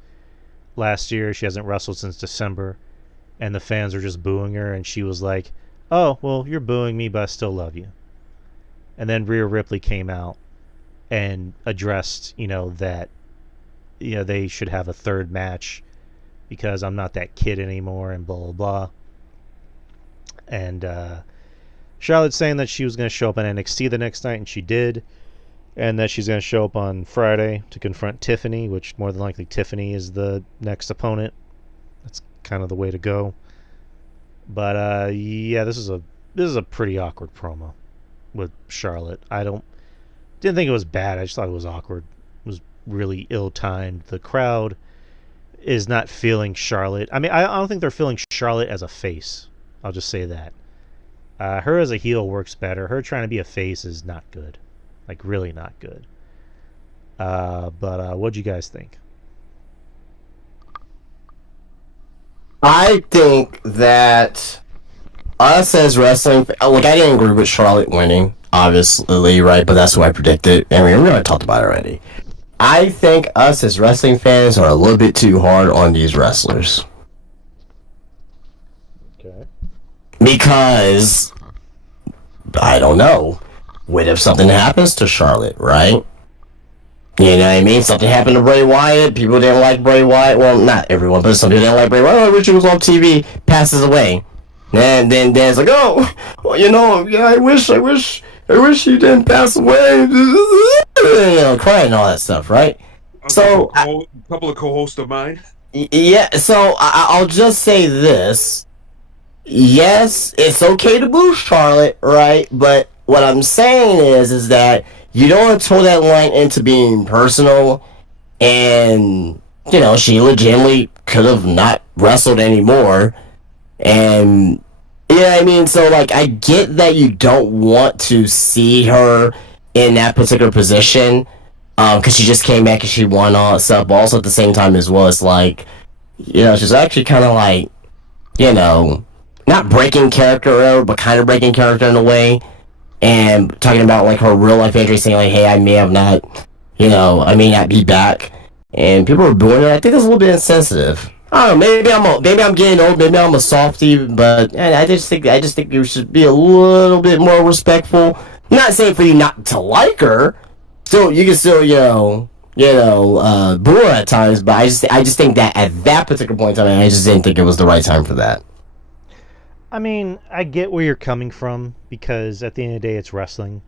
last year? She hasn't wrestled since December, and the fans are just booing her, and she was like, "Oh, well, you're booing me, but I still love you." And then Rhea Ripley came out and addressed, that they should have a third match because I'm not that kid anymore, and blah blah blah. And Charlotte's saying that she was going to show up on NXT the next night, and she did. And that she's going to show up on Friday to confront Tiffany, which more than likely Tiffany is the next opponent. That's kind of the way to go. But yeah, this is a pretty awkward promo with Charlotte. Didn't think it was bad. I just thought it was awkward. It was really ill-timed. The crowd, is not feeling Charlotte. I mean, I don't think they're feeling Charlotte as a face. I'll just say that. Her as a heel works better. Her trying to be a face is not good. Like, really not good. But what'd you guys think? I think that us as wrestling, like, I didn't agree with Charlotte winning, obviously, right? But that's what I predicted. I mean, we already talked about it already. I think us as wrestling fans are a little bit too hard on these wrestlers. Okay. Because, I don't know, what if something happens to Charlotte, right? You know what I mean? Something happened to Bray Wyatt. People didn't like Bray Wyatt. Well, not everyone, but some people didn't like Bray Wyatt. Oh, Richard was on TV, passes away. And then Dan's like, oh, well, you know, yeah, I wish he didn't pass away. You know, crying and all that stuff, right? So, a couple of co-hosts of mine. Yeah, so I'll just say this. Yes, it's okay to boo Charlotte, right? But what I'm saying is that you don't want to toe that line into being personal, and, you know, she legitimately could have not wrestled anymore, and, you know what I mean? So, like, I get that you don't want to see her in that particular position, because she just came back and she won all that stuff, but also at the same time as well, it's like, you know, she's actually kind of like, you know, not breaking character, but kind of breaking character in a way, and talking about, like, her real life injury, saying, like, hey, I may have not, you know, I may not be back, and people are booing her. I think it's a little bit insensitive. I don't know, maybe I'm getting old, maybe I'm a softie, but I just think you should be a little bit more respectful. I'm not saying for you not to like her, still, you can still, boo her at times, but I just think that at that particular point in time, I just didn't think it was the right time for that. I mean, I get where you're coming from, because at the end of the day, it's wrestling.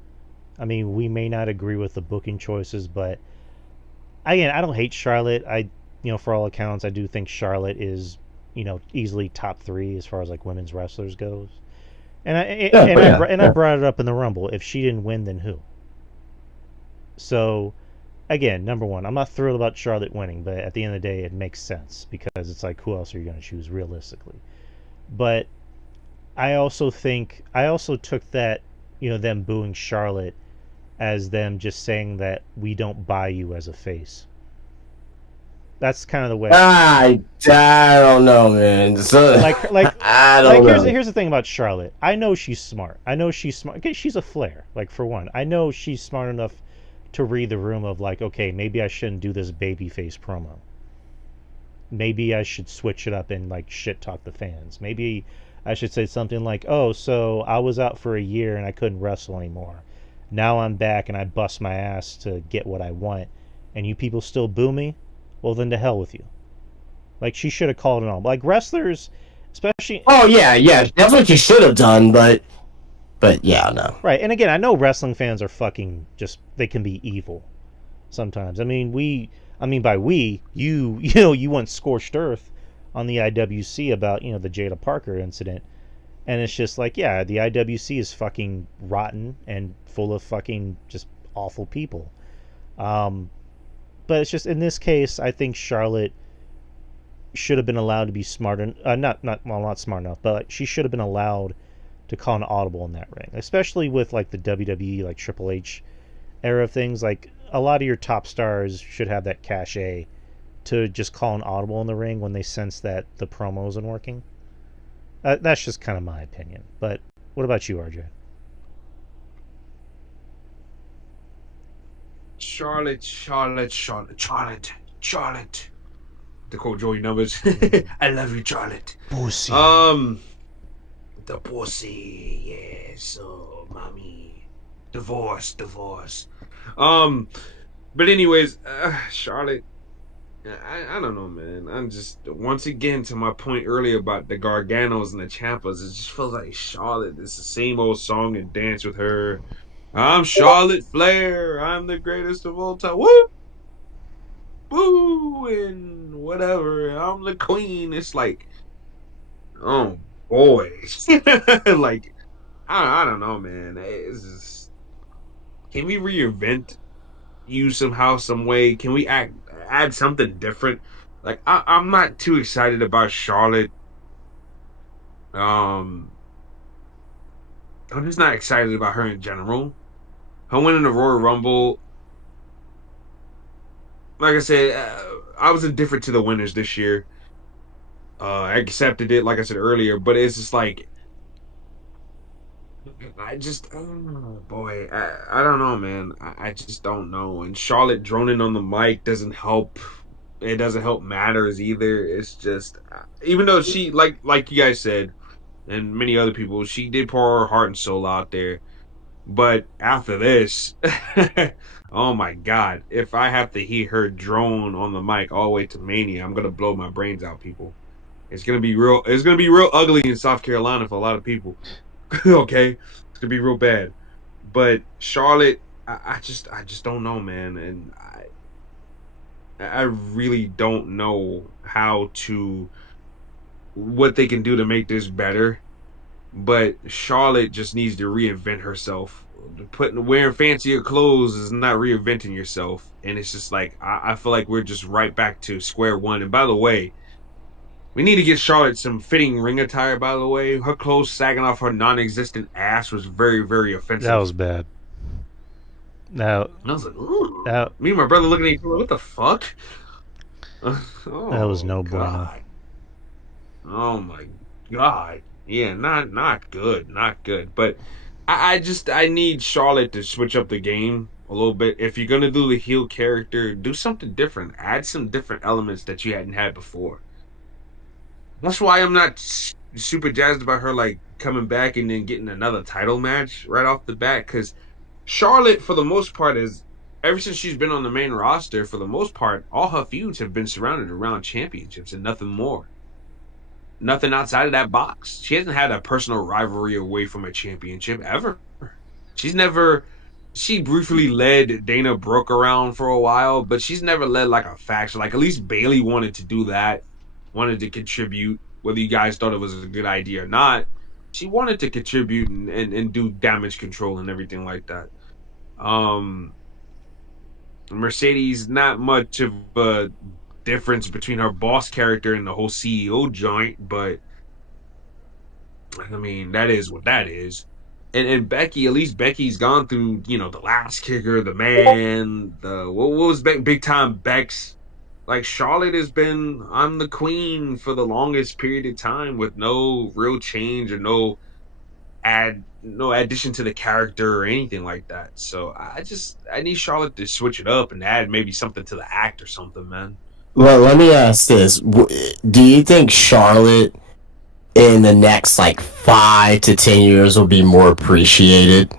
I mean, we may not agree with the booking choices, but again, I don't hate Charlotte. For all accounts, I do think Charlotte is, easily top 3 as far as like women's wrestlers goes. And I brought it up in the Rumble. If she didn't win, then who? So, again, number one, I'm not thrilled about Charlotte winning, but at the end of the day, it makes sense, because it's like, who else are you going to choose realistically? But I also took that, them booing Charlotte as them just saying that we don't buy you as a face. That's kind of the way. I don't know, man. So, I don't know. Here's the thing about Charlotte. I know she's smart. Okay, she's a Flair. Like, for one, I know she's smart enough to read the room of, like, okay, maybe I shouldn't do this babyface promo. Maybe I should switch it up and, like, shit talk the fans. Maybe I should say something like, oh, so I was out for a year and I couldn't wrestle anymore. Now I'm back and I bust my ass to get what I want, and you people still boo me? Well, then to hell with you. Like, she should have called it on. Like, wrestlers, especially... Oh, yeah. That's what you should have done, but yeah, no. Right, and again, I know wrestling fans are fucking just... They can be evil sometimes. I mean, by we, you went scorched earth on the IWC about, the Jada Parker incident. And it's just like, yeah, the IWC is fucking rotten and full of fucking just awful people. But it's just, in this case, I think Charlotte should have been allowed to be smart, not smart enough, but she should have been allowed to call an audible in that ring, especially with like the WWE, like Triple H era of things. Like, a lot of your top stars should have that cachet to just call an audible in the ring when they sense that the promo isn't working. That's just kind of my opinion. But what about you, RJ? Charlotte. To quote Joey Numbers, I love you, Charlotte. Pussy. The pussy, yeah. So, mommy, divorce. But anyways, Charlotte. I don't know, man. I'm just, once again, to my point earlier about the Garganos and the Ciampas, it just feels like Charlotte. It's the same old song and dance with her. I'm Charlotte Flair. I'm the greatest of all time. Woo! Boo! And whatever. I'm the queen. It's like, oh, boy. Like, I don't know, man. It's just, can we reinvent you somehow, some way? Can we add something different? Like I'm not too excited about Charlotte. Um, I'm just not excited about her in general. Her winning the Royal Rumble, like I said, I was indifferent to the winners this year. I accepted it, like I said earlier, but it's just like I just, oh boy, I don't know, man. I just don't know. And Charlotte droning on the mic doesn't help. It doesn't help matters either. It's just, even though she, like you guys said, and many other people, she did pour her heart and soul out there. But after this, oh my God, if I have to hear her drone on the mic all the way to Mania, I'm gonna blow my brains out, people. It's gonna be real. It's gonna be real ugly in South Carolina for a lot of people. Okay, it's gonna be real bad. But Charlotte, I just don't know, man, and I really don't know how to what they can do to make this better. But Charlotte just needs to reinvent herself. Putting wearing fancier clothes is not reinventing yourself, and it's just like I feel like we're just right back to square one. And by the way, we need to get Charlotte some fitting ring attire, by the way. Her clothes sagging off her non existent ass was very, very offensive. That was bad. Now, And I was like, ooh. that, Me and my brother looking at each other, what the fuck? that was no bueno. God. Oh my God. Yeah, not good. Not good. But I need Charlotte to switch up the game a little bit. If you're gonna do the heel character, do something different. Add some different elements that you hadn't had before. That's why I'm not super jazzed about her like coming back and then getting another title match right off the bat. Because Charlotte, for the most part, is ever since she's been on the main roster, for the most part, all her feuds have been surrounded around championships and nothing more. Nothing outside of that box. She hasn't had a personal rivalry away from a championship ever. She's never. She briefly led Dana Brooke around for a while, but she's never led like a faction. Like at least Bailey wanted to do that, wanted to contribute. Whether you guys thought it was a good idea or not, she wanted to contribute and do damage control and everything like that. Um, Mercedes, not much of a difference between her boss character and the whole CEO joint, but I mean that is what that is. And Becky, at least Becky's gone through, the last kicker, the man, the what was big time Bex. Like Charlotte has been on the queen for the longest period of time with no real change or no addition to the character or anything like that. So I need Charlotte to switch it up and add maybe something to the act or something, man. Well, let me ask this: do you think Charlotte in the next like 5 to 10 years will be more appreciated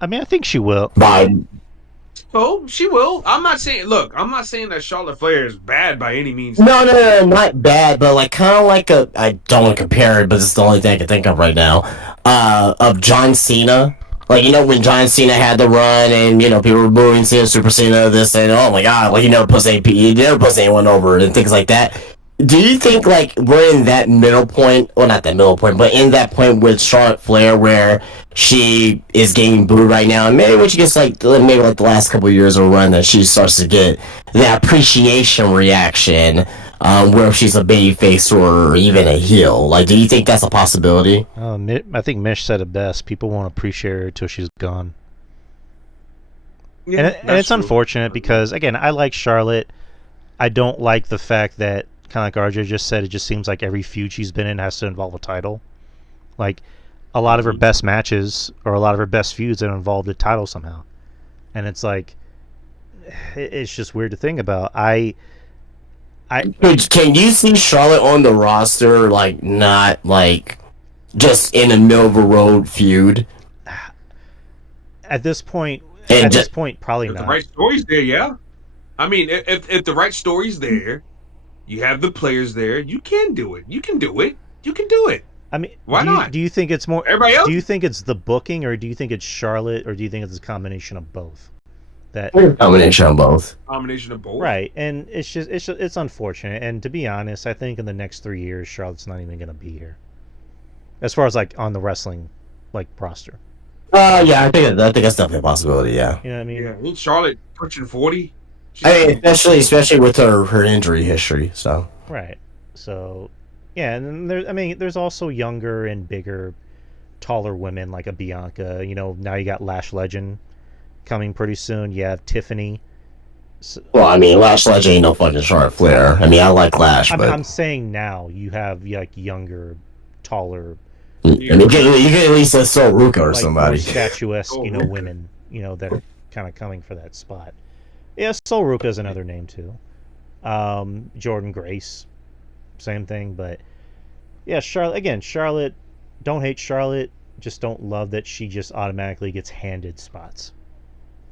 I mean, I think she will. by? Oh, she will. I'm not saying. Look, I'm not saying that Charlotte Flair is bad by any means. No, not bad, but like kind of like a. I don't want to compare it, but it's the only thing I can think of right now. Of John Cena. Like, when John Cena had the run and, people were booing Cena, Super Cena, this and, oh my god, like, he never puts anyone over and things like that. Do you think, like, we're in that middle point, well, not that middle point, but in that point with Charlotte Flair where she is getting booed right now, and maybe when she gets, like the last couple of years of a run that she starts to get that appreciation reaction, where she's a babyface or even a heel? Like, do you think that's a possibility? I think Mish said it best. People won't appreciate her until she's gone. Yeah, And it's true. unfortunate because, again, I like Charlotte. I don't like the fact that, kind of like RJ just said, it just seems like every feud she's been in has to involve a title. Like, a lot of her best matches or a lot of her best feuds have involved a title somehow. And it's like, it's just weird to think about. Can you see Charlotte on the roster, like, not, like, just in the middle of a road feud? At this point, probably If not. the right story's there, yeah. I mean, if the right story's there, you have the players there, you can do it. You can do it. You can do it. I mean, Why not? Do you think it's more? Everybody else? Do you think it's the booking, or do you think it's Charlotte, or do you think it's a combination of both? That Combination of both. Combination of both. right, and it's unfortunate. And to be honest, I think in the next 3 years, Charlotte's not even going to be here, as far as like on the wrestling like roster. Yeah, I think that's definitely a possibility. Yeah. You know what I mean? Yeah. Ain't Charlotte pushing 40? She's I mean, especially with her injury history. So Right. So, yeah, and then there's also younger and bigger, taller women like a Bianca. Now you got Lash Legend coming pretty soon. You have Tiffany. So, well, I mean, Lash Legend ain't no fucking Charlotte Flair. I mean, I like Lash, I'm, but I'm saying now you have like younger, taller, I mean, you get at least a Sol Ruka or like somebody. more statuesque, Oh, Ruka. women, that are kind of coming for that spot. Yeah, Sol Ruka is another name too. Jordan Grace, same thing. But yeah, Charlotte. Don't hate Charlotte. Just don't love that she just automatically gets handed spots.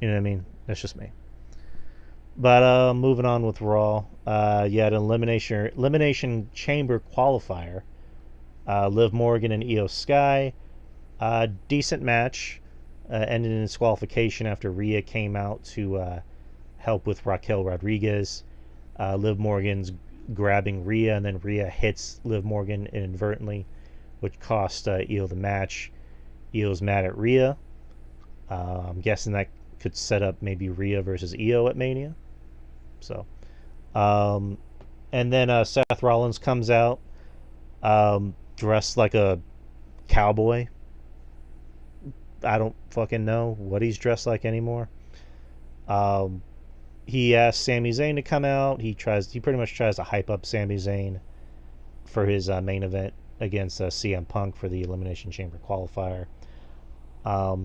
You know what I mean? That's just me. But moving on with Raw, you had an elimination chamber qualifier. Liv Morgan and Io Sky. Decent match. Ended in disqualification after Rhea came out to help with Raquel Rodriguez. Liv Morgan's grabbing Rhea, and then Rhea hits Liv Morgan inadvertently, which cost Io the match. Io's mad at Rhea. I'm guessing that could set up maybe Rhea versus Io at Mania. So, and then Seth Rollins comes out, dressed like a cowboy. I don't fucking know what he's dressed like anymore. He asks Sami Zayn to come out. He pretty much tries to hype up Sami Zayn for his main event against CM Punk for the Elimination Chamber qualifier. I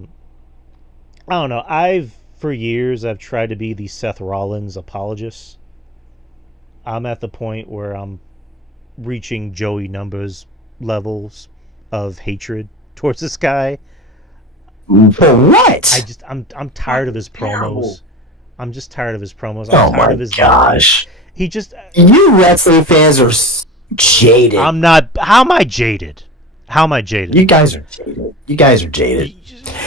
don't know. For years, I've tried to be the Seth Rollins apologist. I'm at the point where I'm reaching Joey Numbers levels of hatred towards this guy. For what? I'm tired of his promos. I'm just tired of his promos. Oh I'm tired my of his gosh! He just You wrestling fans are jaded. I'm not. How am I jaded? How am I jaded? You guys are jaded. You guys are jaded.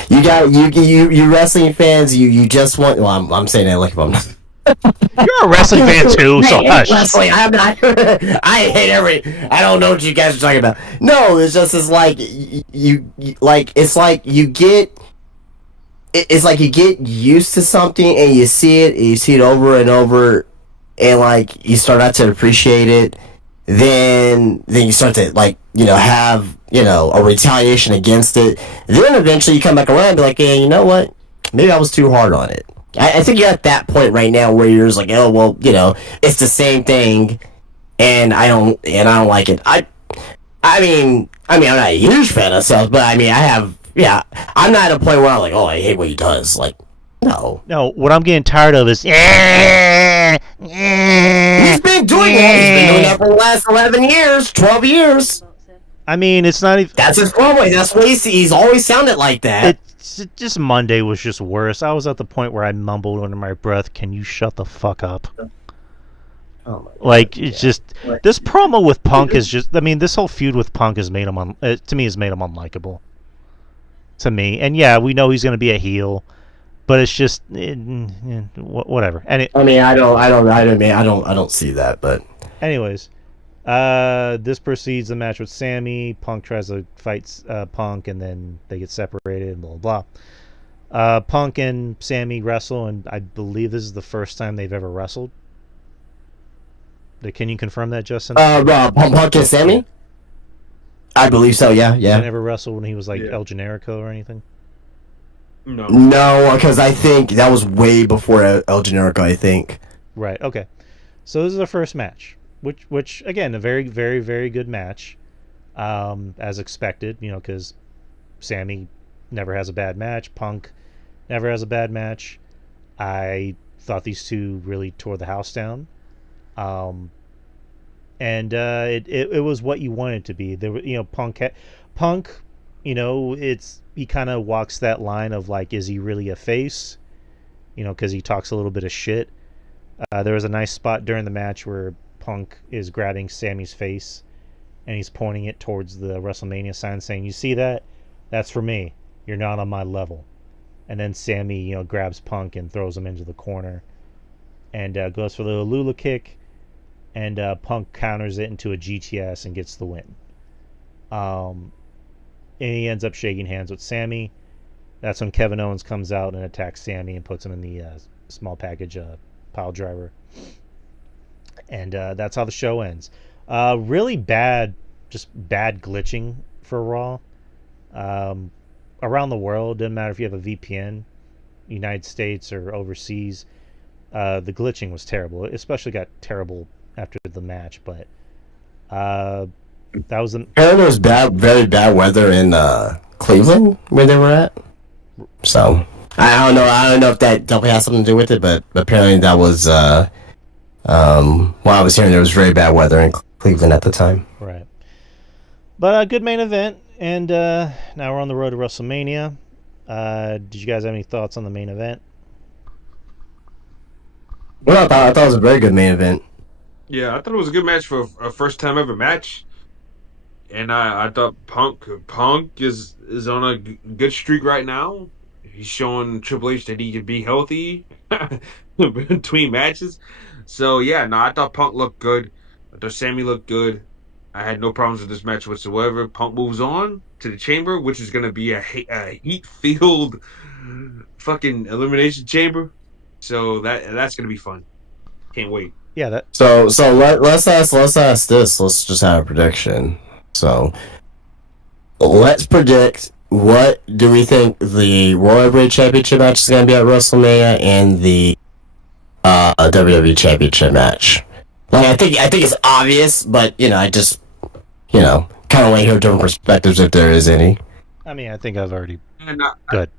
You wrestling fans. You just want. Well, I'm saying that like if I'm not. You're a wrestling fan too, so I hate hush. wrestling. I hate I don't know what you guys are talking about. No, it's just it's like you like it's like you get. It's like you get used to something and you see it, and you see it over and over, and like you start out to appreciate it. Then you start to have a retaliation against it. Then eventually you come back around and be like, hey, you know what? Maybe I was too hard on it. I think you're at that point right now where you're just like, oh well, it's the same thing, and I don't like it. I mean, I'm not a huge fan of stuff, but I mean, I'm not at a point where I'm like, oh, I hate what he does. Like, no. No, what I'm getting tired of is. He's been doing that. He's been doing that for the last 11 years, 12 years. I mean, it's not even. That's his promo. That's what he's always sounded like that. It's just Monday was just worse. I was at the point where I mumbled under my breath, "Can you shut the fuck up?" Oh like it's just this promo with Punk is just. I mean, this whole feud with Punk has made him to me has made him unlikable. To me, and yeah, we know he's going to be a heel, but it's just whatever. And I don't see that. But anyways, this precedes the match with Sammy. Punk tries to fight Punk, and then they get separated. And blah blah. Punk and Sammy wrestle, and I believe this is the first time they've ever wrestled. Can you confirm that, Justin? Punk and Sammy. I believe so. Yeah. They never wrestled when he was like El Generico or anything. No, because I think that was way before El Generico. I think. Right. Okay. So this is the first match, which again a very very very good match, as expected. Because Sammy never has a bad match. Punk never has a bad match. I thought these two really tore the house down. And it was what you wanted it to be. There, Punk, he kind of walks that line of like, is he really a face? Because he talks a little bit of shit. There was a nice spot during the match where Punk is grabbing Sammy's face, and he's pointing it towards the WrestleMania sign, saying, "You see that? That's for me. You're not on my level." And then Sammy, grabs Punk and throws him into the corner, and goes for the Lula kick. And Punk counters it into a GTS and gets the win. And he ends up shaking hands with Sammy. That's when Kevin Owens comes out and attacks Sammy and puts him in the small package pile driver. And that's how the show ends. Really bad, just bad glitching for Raw. Around the world, doesn't matter if you have a VPN, United States or overseas. The glitching was terrible. It especially got terrible after the match, but that was apparently there was very bad weather in Cleveland where they were at. So I don't know if that definitely has something to do with it, but apparently that was while I was hearing there was very bad weather in Cleveland at the time. Right. But a good main event, and now we're on the road to WrestleMania. Did you guys have any thoughts on the main event? Well, I thought it was a very good main event. Yeah, I thought it was a good match for a first time ever match. And I thought Punk is on a good streak right now. He's showing Triple H that he can be healthy between matches. So yeah, no, I thought Punk looked good. I thought Sammy looked good. I had no problems with this match whatsoever. Punk moves on to the Chamber, which is going to be a heat-filled fucking elimination chamber. So that's going to be fun. Can't wait. Yeah, that. So let's ask this. Let's just have a prediction. So let's predict, what do we think the Royal Heavyweight Championship match is going to be at WrestleMania and the WWE Championship match? Like, I think it's obvious, but I just kind of want to hear different perspectives if there is any. I mean, I think I've already. Good.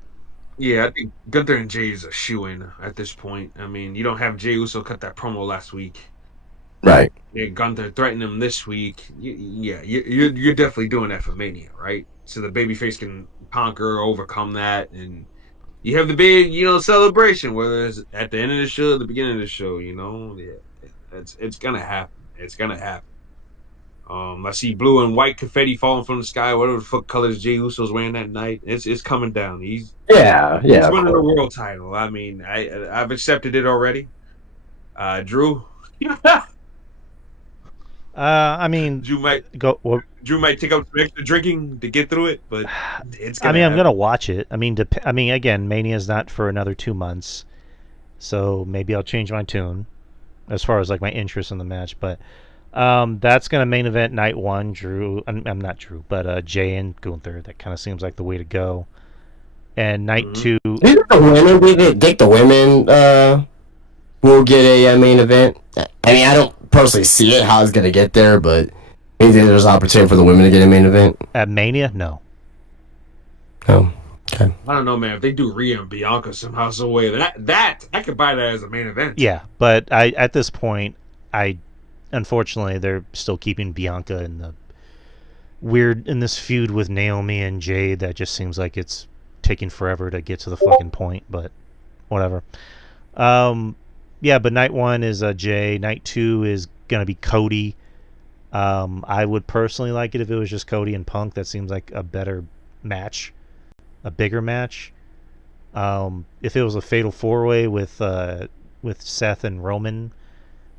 Yeah, I think Gunther and Jay is a shoo-in at this point. I mean, you don't have Jey Uso cut that promo last week. Right. Yeah, Gunther threatened him this week. You're definitely doing that for Mania, right? So the babyface can conquer, overcome that, and you have the big, celebration, whether it's at the end of the show or the beginning of the show, it's gonna happen. It's gonna happen. I see blue and white confetti falling from the sky, whatever the fuck colors Jey Uso's wearing that night. It's coming down. He's winning the world title. I mean, I've accepted it already. Drew. I mean, Drew might take up some extra drinking to get through it, but it's gonna happen. I'm gonna watch it. I mean, again, Mania's not for another 2 months, so maybe I'll change my tune as far as like my interest in the match. But that's gonna main event night one. I'm not Drew, but Jay and Gunther. That kind of seems like the way to go. And night two. Do you think the women will get a main event? I mean, I don't personally see it how it's gonna get there, but do you think there's an opportunity for the women to get a main event at Mania? No. Oh, okay. I don't know, man. If they do Rhea and Bianca somehow, some way, that I could buy that as a main event. Yeah, but at this point, unfortunately they're still keeping Bianca in this feud with Naomi and Jade that just seems like it's taking forever to get to the fucking point. But whatever. Yeah, but night one is Jay. Night two is gonna be Cody. I would personally like it if it was just Cody and Punk. That seems like a better match, a bigger match. If it was a fatal four-way with Seth and Roman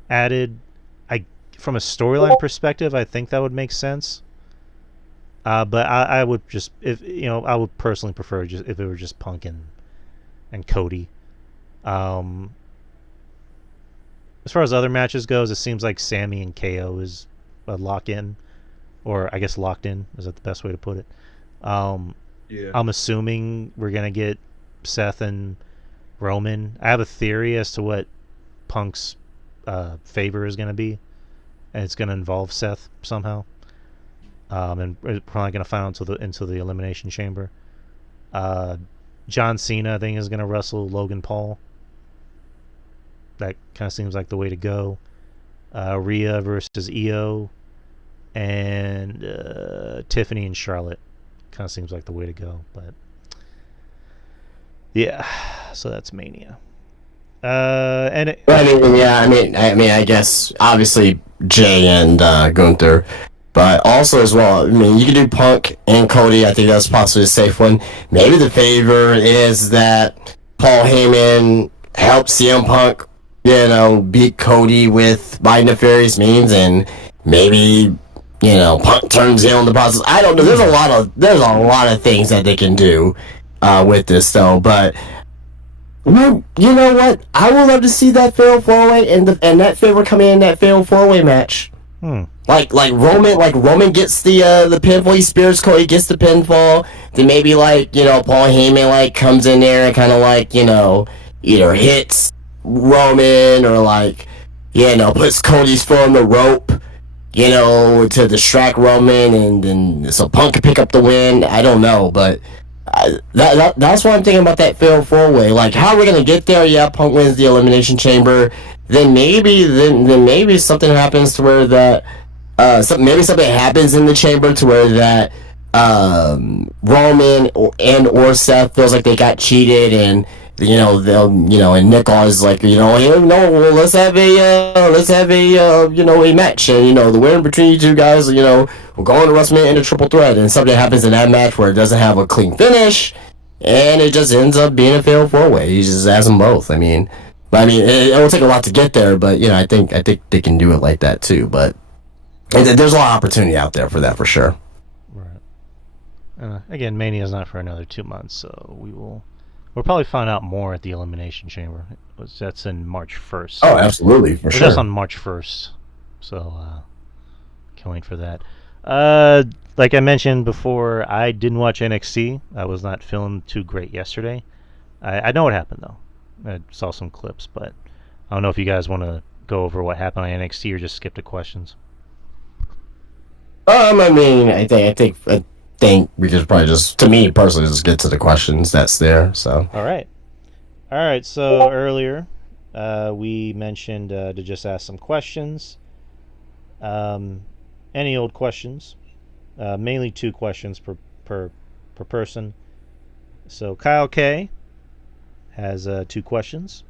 added, from a storyline perspective, I think that would make sense. But I would just I would personally prefer just if it were just Punk and Cody. As far as other matches goes, it seems like Sammy and KO is a lock-in, or I guess locked in. Is that the best way to put it? Yeah. I'm assuming we're gonna get Seth and Roman. I have a theory as to what Punk's favor is gonna be, and it's gonna involve Seth somehow. And we're probably gonna find out into the Elimination Chamber. John Cena, I think, is gonna wrestle Logan Paul. That kind of seems like the way to go. Rhea versus Io, and Tiffany and Charlotte kind of seems like the way to go. But yeah, so that's Mania. I guess obviously Jay and Gunther, but also as well, I mean, you can do Punk and Cody. I think that's possibly a safe one. Maybe the favor is that Paul Heyman helps CM Punk, beat Cody by nefarious means, and maybe, Punk turns in on the process. I don't know. There's a lot of things that they can do with this, though. But Well, you know what? I would love to see that fatal four-way and that favor come in that fatal four-way match. Like Roman gets the pinfall, he spears Cody, gets the pinfall, then maybe like, you know, Paul Heyman like comes in there and kind of like, you know, either hits Roman or like, you know, puts Cody's foot on the rope, you know, to distract Roman, and then so Punk can pick up the win. I don't know, but that's what I'm thinking about that fatal four-way. Like, how are we gonna get there? Yeah, Punk wins the Elimination Chamber. Then maybe something happens to where that maybe something happens in the chamber to where that Roman or Seth feels like they got cheated, and you know and Nick is like, you know, hey, no, well, let's have a you know, a match, and you know, the winner between you two guys, you know, we're going to WrestleMania in a triple threat, and something happens in that match where it doesn't have a clean finish, and it just ends up being a fatal four-way. He just has them both. I mean, it will take a lot to get there, but you know, I think they can do it like that too. But there's a lot of opportunity out there for that, for sure. Right. Again, Mania's not for another 2 months, so we'll probably find out more at the Elimination Chamber. That's in March 1st. Oh, absolutely, for sure. That's on March 1st, so can't wait for that. Like I mentioned before, I didn't watch NXT. I was not feeling too great yesterday. I know what happened though. I saw some clips, but I don't know if you guys want to go over what happened on NXT or just skip the questions. I mean, I think we could probably just, to me personally, just get to the questions that's there. So. All right. So earlier, we mentioned to just ask some questions. Any old questions. Mainly 2 questions per person. So Kyle K has 2 questions.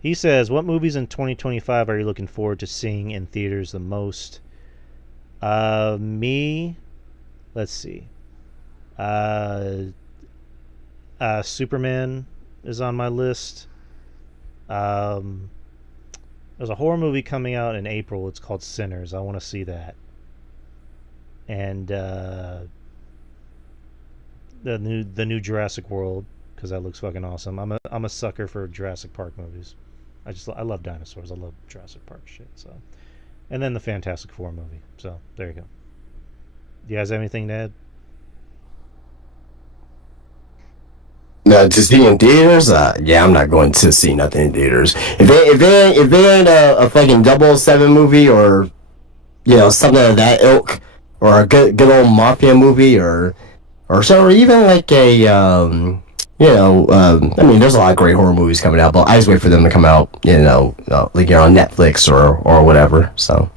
He says, what movies in 2025 are you looking forward to seeing in theaters the most? Me, let's see. Superman is on my list. There's a horror movie coming out in April. It's called Sinners. I want to see that. And the new Jurassic World, because that looks fucking awesome. I'm a sucker for Jurassic Park movies. I love dinosaurs. I love Jurassic Park shit. So, and then the Fantastic Four movie. So there you go. Do you guys have anything to add? No, to see in theaters? Yeah, I'm not going to see nothing in theaters. If it ain't a fucking 007 movie, or you know, something of that ilk, or a good old mafia movie, or even like a I mean, there's a lot of great horror movies coming out, but I just wait for them to come out, you know, like you're on Netflix or whatever. So.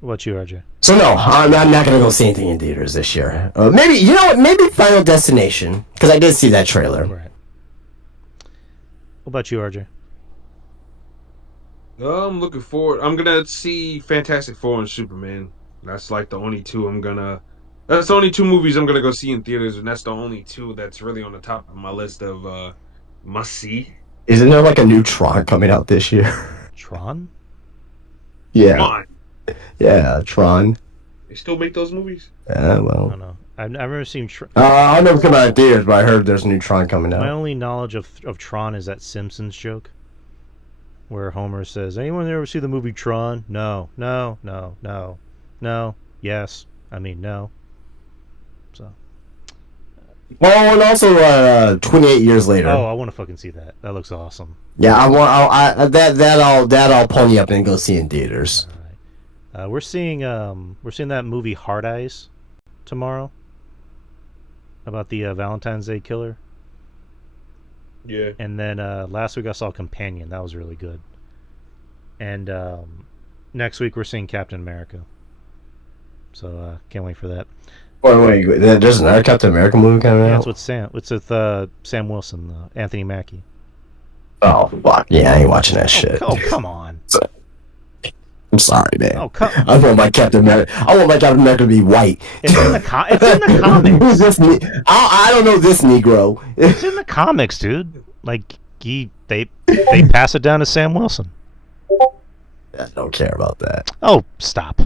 What about you, RJ? So no, I'm not gonna go see anything in theaters this year. Maybe, you know what? Maybe Final Destination, because I did see that trailer. Right. What about you, RJ? I'm looking forward. I'm gonna see Fantastic Four and Superman. That's like the only 2 That's the only 2 movies I'm gonna go see in theaters, and that's the only 2 that's really on the top of my list of must see. Isn't there like a new Tron coming out this year? Tron? Yeah. Come on. Yeah, Tron. They still make those movies? Yeah, well. I don't know. I've never seen Tron. I'll never come out in theaters, but I heard there's a new Tron coming out. My only knowledge of Tron is that Simpsons joke, where Homer says, "Anyone ever see the movie Tron?" No. Yes. I mean, no. So. Oh, and also 28 years later. Oh, I want to fucking see that. That looks awesome. Yeah, I'll pony up and go see in theaters. All right. We're seeing that movie Hard Eyes tomorrow, about the Valentine's Day killer. Yeah. And then last week I saw Companion. That was really good. And next week we're seeing Captain America. So can't wait for that. Wait, there's another Captain America movie coming out? Yeah, it's with Sam Wilson, Anthony Mackie. Oh, fuck. Yeah, I ain't watching that shit. Oh, come on. I'm sorry, man. Oh, come on. I want my Captain America to be white. It's in the comics. Who's this? I don't know this Negro. It's in the comics, dude. Like they pass it down to Sam Wilson. I don't care about that. Oh, stop.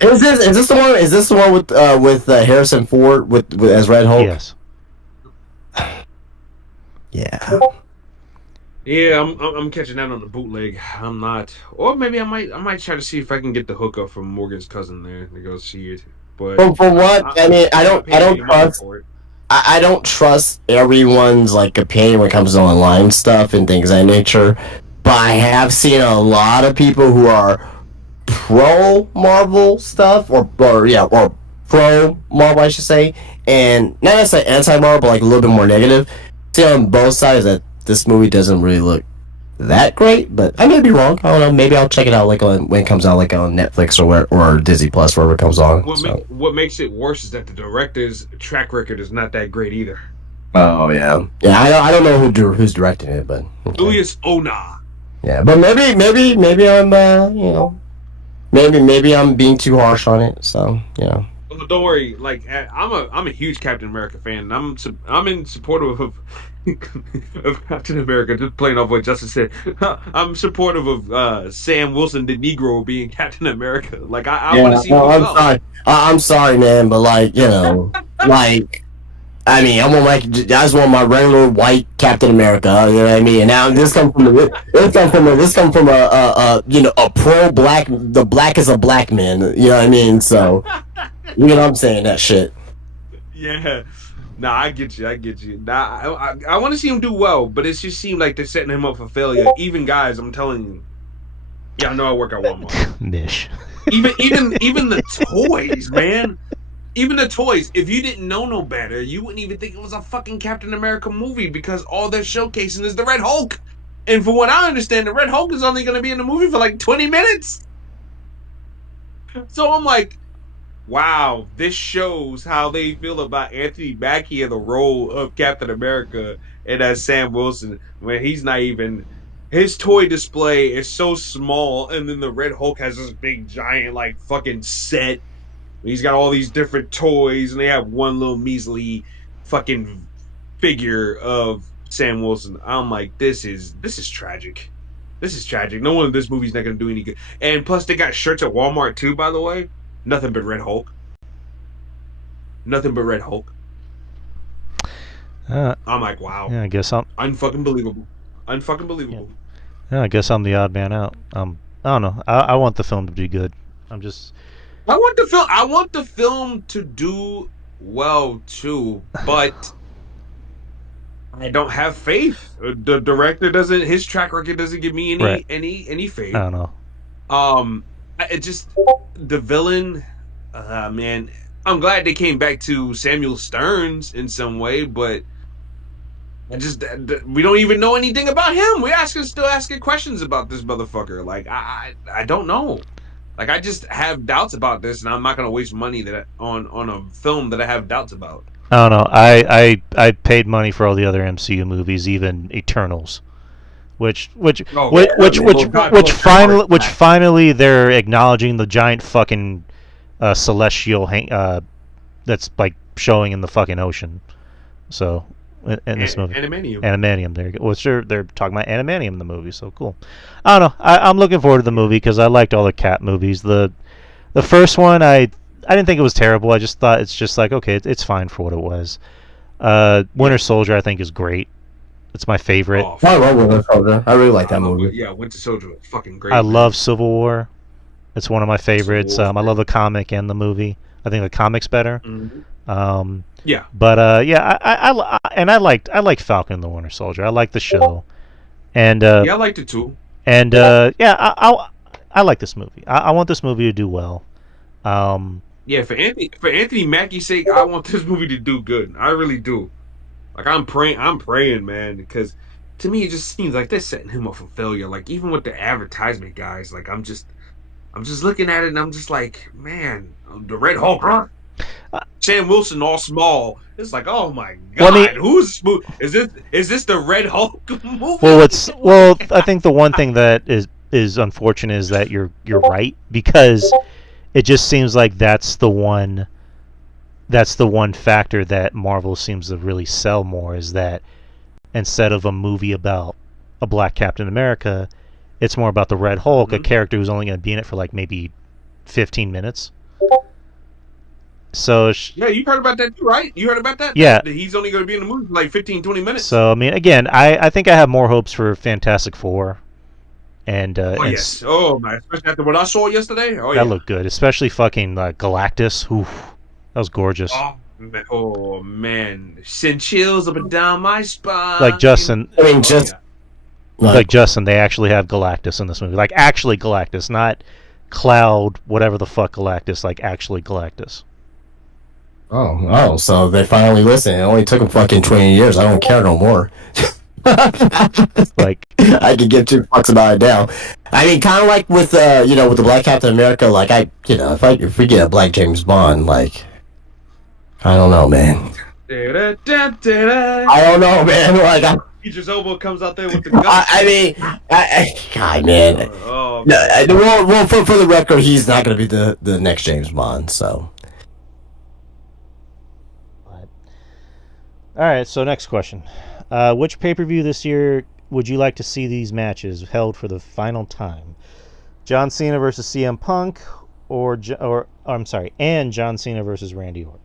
Is this the one? Is this the one with Harrison Ford with as Red Hulk? Yes. Yeah. Yeah, I'm catching that on the bootleg. I'm not, or maybe I might try to see if I can get the hookup from Morgan's cousin there to go see it. But For what? I mean, I'm not I paying don't any money trust. for it. I don't trust everyone's like opinion when it comes to online stuff and things of that nature. But I have seen a lot of people who are pro Marvel stuff, or pro Marvel, I should say, and not necessarily anti Marvel, but like a little bit more negative. See on both sides that this movie doesn't really look that great, but I may be wrong. I don't know. Maybe I'll check it out like when it comes out, like on Netflix or Disney Plus, wherever it comes on. So. What makes it worse is that the director's track record is not that great either. Oh yeah, yeah. I don't know who's directing it, but okay. Julius Ona. Yeah, but maybe I'm maybe I'm being too harsh on it. So Don't worry. Like I'm a huge Captain America fan. I'm in supportive of of Captain America. Just playing off what Justin said. I'm supportive of Sam Wilson, the Negro, being Captain America. Like I want to see him do I'm well. sorry. I'm sorry, man, but like like. I mean, I just want my regular white Captain America. You know what I mean? And now this comes from a pro black. The black is a black man. You know what I mean? So you know what I'm saying? That shit. Yeah. Nah, I get you. I get you. Nah, I want to see him do well, but it just seemed like they're setting him up for failure. Even guys, I'm telling you. Yeah, I know I work at Walmart. Niche. Even the toys, man. Even the toys, if you didn't know no better, you wouldn't even think it was a fucking Captain America movie because all they're showcasing is the Red Hulk. And from what I understand, the Red Hulk is only going to be in the movie for like 20 minutes. So I'm like, wow, this shows how they feel about Anthony Mackie in the role of Captain America and as Sam Wilson when he's not even. His toy display is so small, and then the Red Hulk has this big, giant, like, fucking set. He's got all these different toys, and they have one little measly fucking figure of Sam Wilson. I'm like, this is tragic. This is tragic. No wonder this movie's not gonna do any good. And plus, they got shirts at Walmart too. By the way, nothing but Red Hulk. Nothing but Red Hulk. I'm like, wow. Yeah, I guess I'm. Unfucking believable. Unfucking believable. Yeah, I guess I'm the odd man out. I don't know. I want the film to be good. I'm just. I want the film to do well too, but I don't have faith. The director doesn't. His track record doesn't give me any faith. I don't know. It just the villain. Man, I'm glad they came back to Samuel Stearns in some way, but we don't even know anything about him. Still asking questions about this motherfucker. Like I don't know. Like I just have doubts about this, and I'm not gonna waste money on a film that I have doubts about. I don't know. I paid money for all the other MCU movies, even Eternals, which finally they're acknowledging the giant fucking celestial that's like showing in the fucking ocean. So in this movie, Animanium. There you go. Well, sure, they're talking about Animanium in the movie, so cool. I don't know. I'm looking forward to the movie because I liked all the Cat movies. The first one, I didn't think it was terrible. I just thought it's just like okay, it's fine for what it was. Winter Soldier, I think, is great. It's my favorite. Oh, I love Winter Soldier. I really like that movie. Yeah, Winter Soldier was fucking great. I love Civil War. It's one of my favorites. I love the comic and the movie. I think the comic's better. Mm-hmm. Yeah. But yeah, I liked Falcon and the Winter Soldier. I like the show, and yeah, I liked it too. And yeah, I like this movie. I want this movie to do well. Yeah, for Anthony Mackie's sake, I want this movie to do good. I really do. Like I'm praying, man, because to me it just seems like they're setting him up for failure. Like even with the advertisement guys, like I'm just looking at it and I'm just like, man, the Red Hulk, huh? Sam Wilson all small. It's like, oh my god, who's is this the Red Hulk movie? Well, I think the one thing that is unfortunate is that you're right, because it just seems like that's the one factor that Marvel seems to really sell more, is that instead of a movie about a black Captain America, it's more about the Red Hulk, a character who's only going to be in it for like maybe 15 minutes. So Yeah, you heard about that too, right? You heard about that? Yeah. That he's only going to be in the movie for like 15, 20 minutes. So I mean, again, I think I have more hopes for Fantastic Four, and Oh yes. Oh my! Especially after what I saw yesterday. Oh that yeah. looked good, especially fucking Galactus. Oof, that was gorgeous. Oh man, send chills up and down my spine. Like Justin, I mean, just like Justin, they actually have Galactus in this movie. Like actually Galactus, not Cloud, whatever the fuck Galactus. Like actually Galactus. oh, so they finally listened. It only took them fucking 20 years. I don't care no more. Like I could give two fucks about it now. I mean, kind of like with with the Black Captain America. Like if we get a Black James Bond, like I don't know, man. I don't know, man. Like Idris Elba comes out there with the gun. God, man. Oh, no, well, for the record, he's not going to be the next James Bond. So. All right, so next question. Which pay-per-view this year would you like to see these matches held for the final time? John Cena versus CM Punk, and John Cena versus Randy Orton.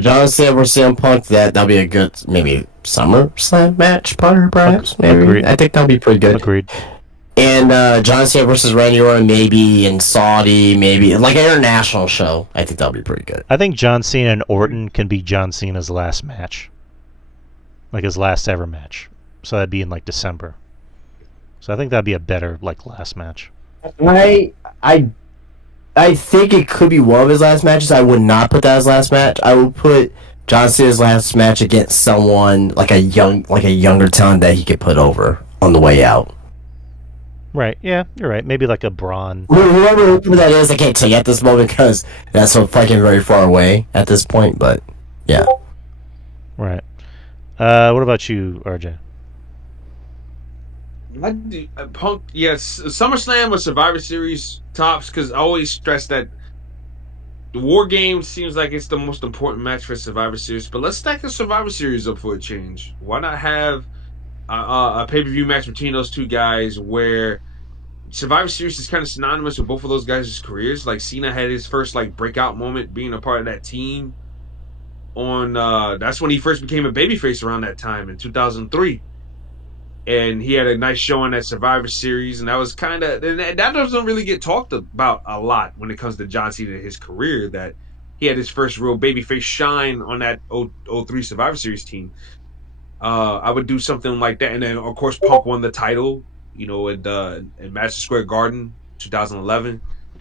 John Cena versus CM Punk. That'll be a good maybe SummerSlam match, perhaps. Maybe Agreed. I think that'll be pretty good. Agreed. And John Cena versus Randy Orton, maybe in Saudi, maybe like an international show. I think that'll be pretty good. I think John Cena and Orton can be John Cena's last match, like his last ever match. So that'd be in like December. So I think that'd be a better like last match. I think it could be one of his last matches. I would not put that as last match. I would put John Cena's last match against someone like a younger talent that he could put over on the way out. Right, yeah, you're right. Maybe like a Braun. Whoever that is, I can't tell you at this moment because that's so fucking very far away at this point, but yeah. Right. What about you, RJ? Punk, yes. SummerSlam or Survivor Series tops, because I always stress that the War Games seems like it's the most important match for Survivor Series, but let's stack the Survivor Series up for a change. Why not have a pay-per-view match between those two guys where Survivor Series is kind of synonymous with both of those guys' careers? Like Cena had his first like breakout moment being a part of that team on that's when he first became a babyface around that time in 2003. And he had a nice showing at Survivor Series, and that was kind of that doesn't really get talked about a lot when it comes to John Cena and his career, that he had his first real babyface shine on that 03 Survivor Series team. I would do something like that, and then of course Punk won the title, in Madison Square Garden, 2011.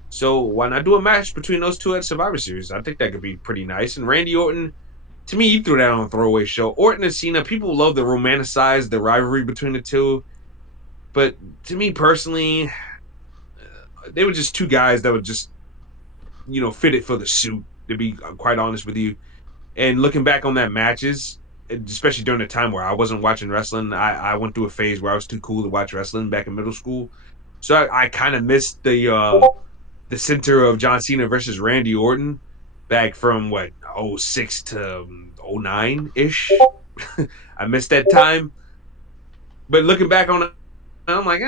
So why not do a match between those two at Survivor Series? I think that could be pretty nice. And Randy Orton, to me, you threw that on a throwaway show. Orton and Cena, people love to romanticize the rivalry between the two, but to me personally, they were just two guys that would just, fit it for the suit. To be quite honest with you, and looking back on that matches, especially during the time where I wasn't watching wrestling, I went through a phase where I was too cool to watch wrestling back in middle school. So I kind of missed the center of John Cena versus Randy Orton back from 06 to 09-ish. I missed that time. But looking back on it, I'm like,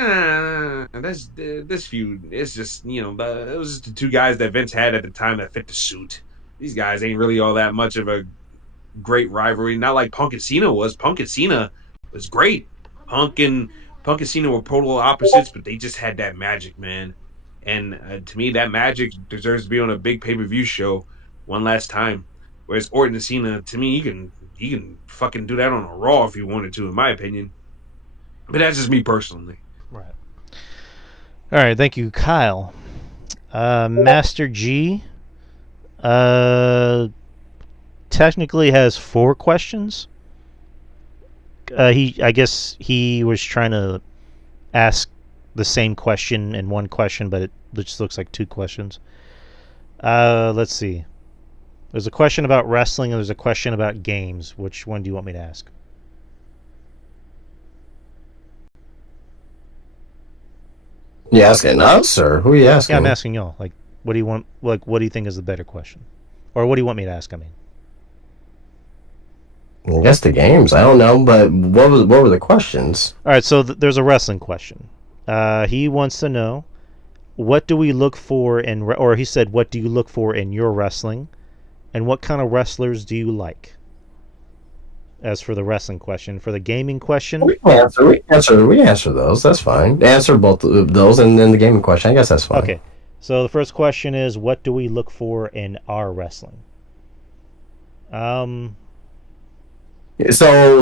this feud, it's just, it was just the two guys that Vince had at the time that fit the suit. These guys ain't really all that much of a great rivalry, not like Punk and Cena was. Punk and Cena was great. Punk and Cena were polar opposites, but they just had that magic, man. And to me, that magic deserves to be on a big pay-per-view show one last time. Whereas Orton and Cena, to me, you can fucking do that on a Raw if you wanted to, in my opinion. But that's just me personally. Right. All right, thank you, Kyle. Master G. Technically has 4 questions. I guess he was trying to ask the same question in one question, but it just looks like 2 questions. Let's see. There's a question about wrestling and there's a question about games. Which one do you want me to ask? You asking us, or who are you asking? Yeah, I'm asking y'all. Like, what do you want? Like, what do you think is the better question, or what do you want me to ask? I mean, I guess the games. I don't know, but what were the questions? all right. So there's a wrestling question. He wants to know what do we look for in, or he said, what do you look for in your wrestling, and what kind of wrestlers do you like? As for the wrestling question, for the gaming question, We answer those. That's fine. Answer both of those, and then the gaming question. I guess that's fine. okay. So the first question is, what do we look for in our wrestling? So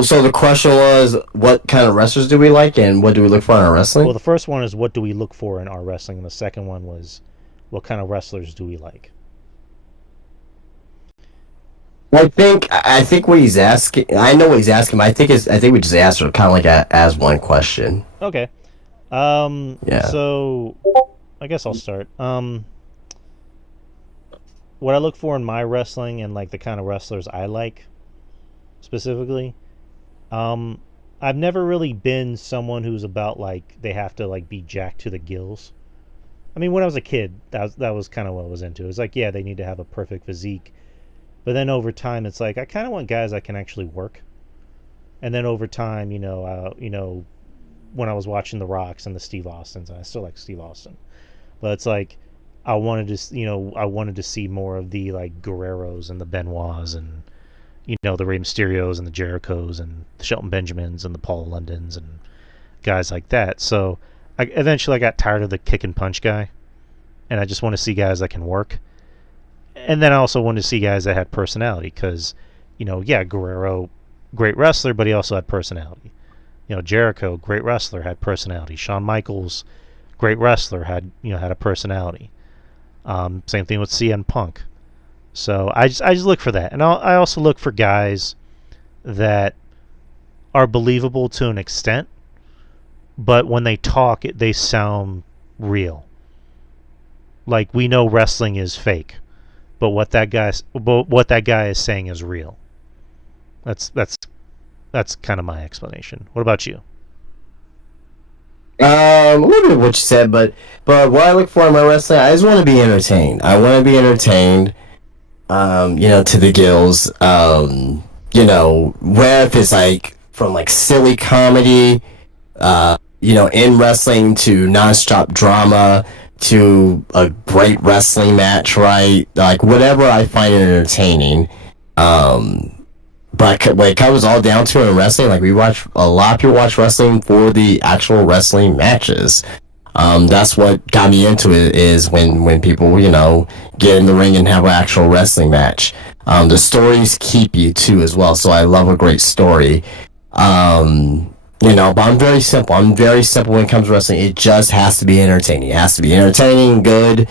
the question was, what kind of wrestlers do we like, and what do we look for in our wrestling? Well, the first one is, what do we look for in our wrestling, and the second one was, what kind of wrestlers do we like? I think what he's asking. I know what he's asking. But I think we just answer kind of like as one question. Okay. Yeah. So I guess I'll start. What I look for in my wrestling and like the kind of wrestlers I like specifically, I've never really been someone who's about like they have to like be jacked to the gills. I mean, when I was a kid, that was kind of what I was into. It was like, yeah, they need to have a perfect physique, but then over time, it's like I kind of want guys that can actually work. And then over time, when I was watching The Rocks and the Steve Austins, and I still like Steve Austin, but it's like I wanted to see more of the like Guerreros and the Benoits and the Rey Mysterios and the Jerichos and the Shelton Benjamins and the Paul Londons and guys like that. So eventually I got tired of the kick and punch guy, and I just want to see guys that can work. And then I also wanted to see guys that had personality because, yeah, Guerrero, great wrestler, but he also had personality. Jericho, great wrestler, had personality. Shawn Michaels, great wrestler, had a personality. Same thing with CM Punk. So I just look for that, and I also look for guys that are believable to an extent, but when they talk, they sound real. Like we know wrestling is fake, but what that guy is saying is real. That's kind of my explanation. What about you? A little bit of what you said, but what I look for in my wrestling, I just want to be entertained. I want to be entertained. To the gills. Where if it's like from like silly comedy, in wrestling to nonstop drama to a great wrestling match, right? Like whatever I find entertaining. But when it comes all down to it in wrestling, like a lot of people watch wrestling for the actual wrestling matches. That's what got me into it is when people, get in the ring and have an actual wrestling match. The stories keep you too as well. So I love a great story. But I'm very simple. I'm very simple when it comes to wrestling. It just has to be entertaining. It has to be entertaining, good,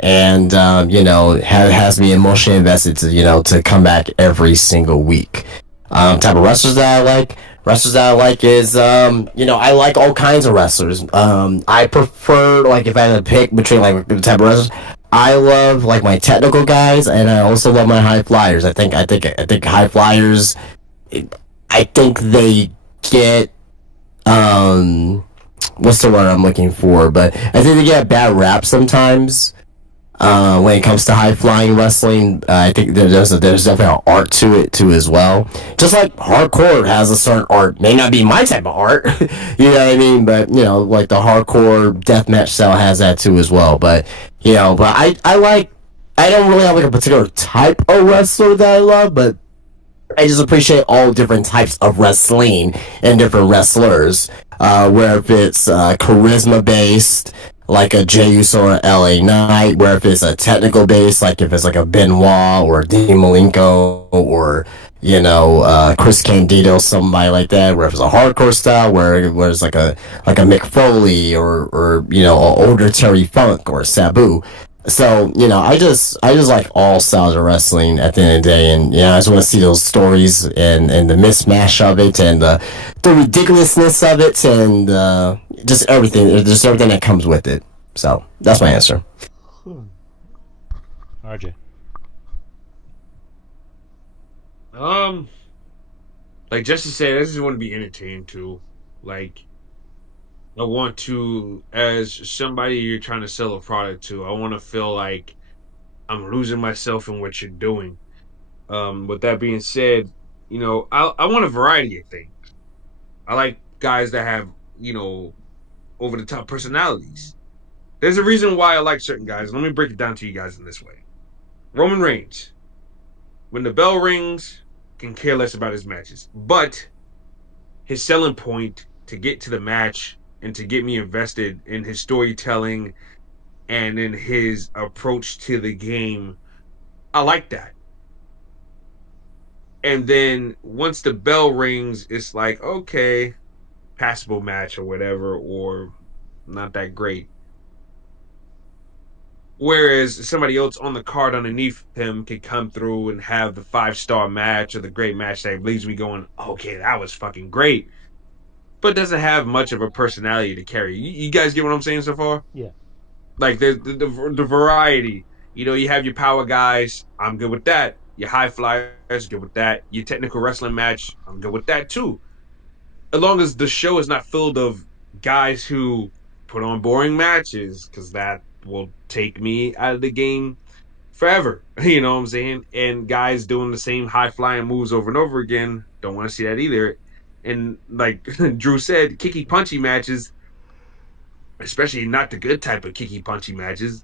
and has to be emotionally invested to come back every single week. Type of wrestlers that I like. Wrestlers that I like is, I like all kinds of wrestlers. I prefer, like, if I had to pick between, like, the type of wrestlers, I love, like, my technical guys, and I also love my high flyers. I think high flyers, I think they get, what's the word I'm looking for? But I think they get a bad rap sometimes. When it comes to high flying wrestling, I think there's definitely an art to it too as well. Just like hardcore has a certain art, may not be my type of art, you know what I mean? But like the hardcore deathmatch style has that too as well. But I don't really have like a particular type of wrestler that I love, but I just appreciate all different types of wrestling and different wrestlers. Where if it's charisma based, like a Jey Uso or LA Knight, where if it's a technical base, like if it's like a Benoit or Dean Malenko or Chris Candido, somebody like that, where if it's a hardcore style, where it's like a Mick Foley or an older Terry Funk or Sabu. So I just like all styles of wrestling at the end of the day, and I just want to see those stories and the mismatch of it and the ridiculousness of it and just everything that comes with it. So that's my answer. RJ. Like just to say, I just want to be entertained too. Like I want to, as somebody you're trying to sell a product to, I want to feel like I'm losing myself in what you're doing. With that being said, I want a variety of things. I like guys that have, over the top personalities. There's a reason why I like certain guys. Let me break it down to you guys in this way. Roman Reigns, when the bell rings, can care less about his matches. But his selling point to get to the match and to get me invested in his storytelling and in his approach to the game, I like that. And then once the bell rings, it's like, okay, passable match or whatever, or not that great. Whereas somebody else on the card underneath him can come through and have the 5-star match or the great match that leaves me going, okay, that was fucking great. But doesn't have much of a personality to carry. You guys get what I'm saying so far? Yeah. Like the variety. You know, you have your power guys. I'm good with that. Your high flyers, good with that. Your technical wrestling match, I'm good with that too. As long as the show is not filled of guys who put on boring matches, because that will take me out of the game forever. You know what I'm saying? And guys doing the same high flying moves over and over again, don't want to see that either. And like Drew said, kicky punchy matches, especially not the good type of kicky punchy matches.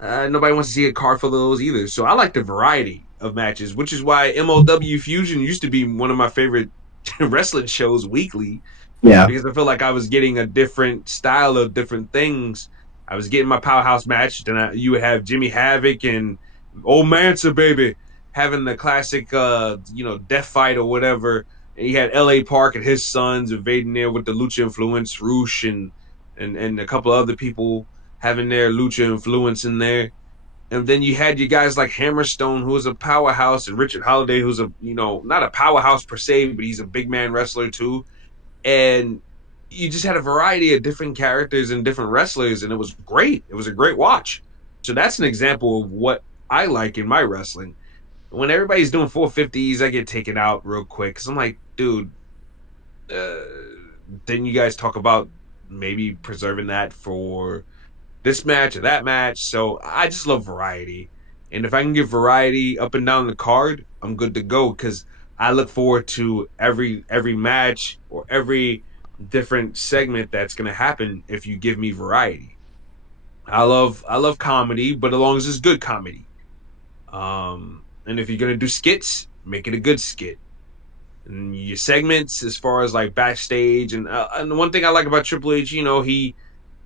Nobody wants to see a card full of those either. So I like the variety of matches, which is why MLW Fusion used to be one of my favorite wrestling shows weekly. Yeah. Because I feel like I was getting a different style of different things. I was getting my powerhouse match. Then you would have Jimmy Havoc and Old Mansa, baby, having the classic, death fight or whatever. And he had L.A. Park and his sons invading there with the Lucha influence, Roosh and a couple other people having their Lucha influence in there. And then you had you guys like Hammerstone, who was a powerhouse, and Richard Holiday, who's not a powerhouse per se, but he's a big man wrestler too. And you just had a variety of different characters and different wrestlers, and it was great. It was a great watch. So that's an example of what I like in my wrestling. When everybody's doing 450s, I get taken out real quick because I'm like, dude, didn't you guys talk about maybe preserving that for this match or that match? So I just love variety. And if I can get variety up and down the card, I'm good to go because I look forward to every match or every different segment that's going to happen if you give me variety. I love comedy, but as long as it's good comedy. And if you're going to do skits, make it a good skit. And your segments as far as like backstage and the one thing I like about Triple H, he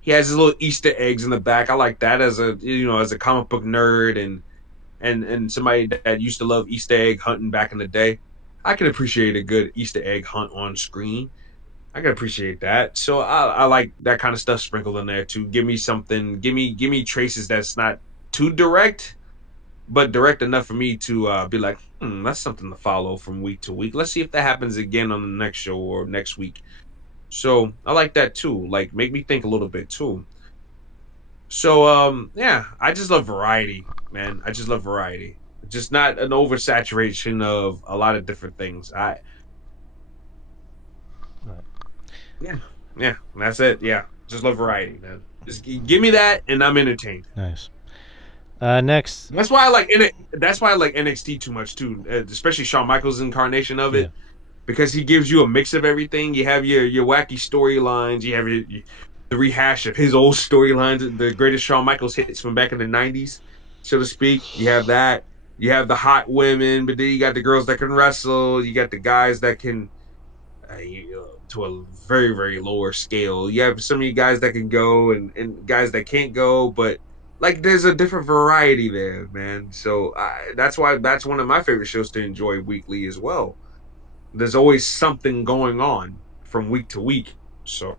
has his little Easter eggs in the back. I like that as a comic book nerd and somebody that used to love Easter egg hunting back in the day. I can appreciate a good Easter egg hunt on screen. I can appreciate that. So I like that kind of stuff sprinkled in there to give me something, give me traces that's not too direct, but direct enough for me to be like, that's something to follow from week to week. Let's see if that happens again on the next show or next week. So I like that too. Like make me think a little bit too. So I just love variety, man. I just love variety. Just not an oversaturation of a lot of different things. Yeah, that's it. Yeah, just love variety, man. Just give me that, and I'm entertained. Nice. Next. That's why I like NXT too much too, especially Shawn Michaels' incarnation of it, because he gives you a mix of everything. You have your wacky storylines. You have the rehash of his old storylines, the greatest Shawn Michaels hits from back in the '90s, so to speak. You have that. You have the hot women, but then you got the girls that can wrestle. You got the guys that can, to a very, very lower scale. You have some of you guys that can go and guys that can't go, but like there's a different variety there, man. So that's why that's one of my favorite shows to enjoy weekly as well. There's always something going on from week to week. So,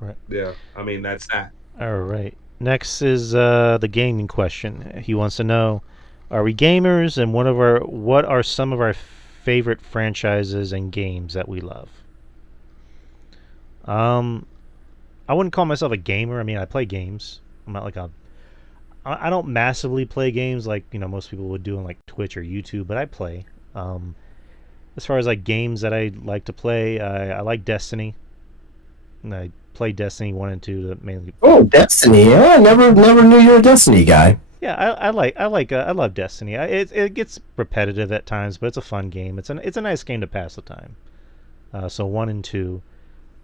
right. Yeah, I mean, that's that. All right. Next is the gaming question. He wants to know, are we gamers, and what are some of our favorite franchises and games that we love? I wouldn't call myself a gamer. I mean, I play games. I'm not like I don't massively play games like, most people would do on like Twitch or YouTube, but I play. As far as like games that I like to play, I like Destiny. And I play Destiny 1 and 2 mainly. Oh, Destiny! Yeah, I never knew you were a Destiny guy. Yeah, I love Destiny. It gets repetitive at times, but it's a fun game. It's a nice game to pass the time. So 1 and 2.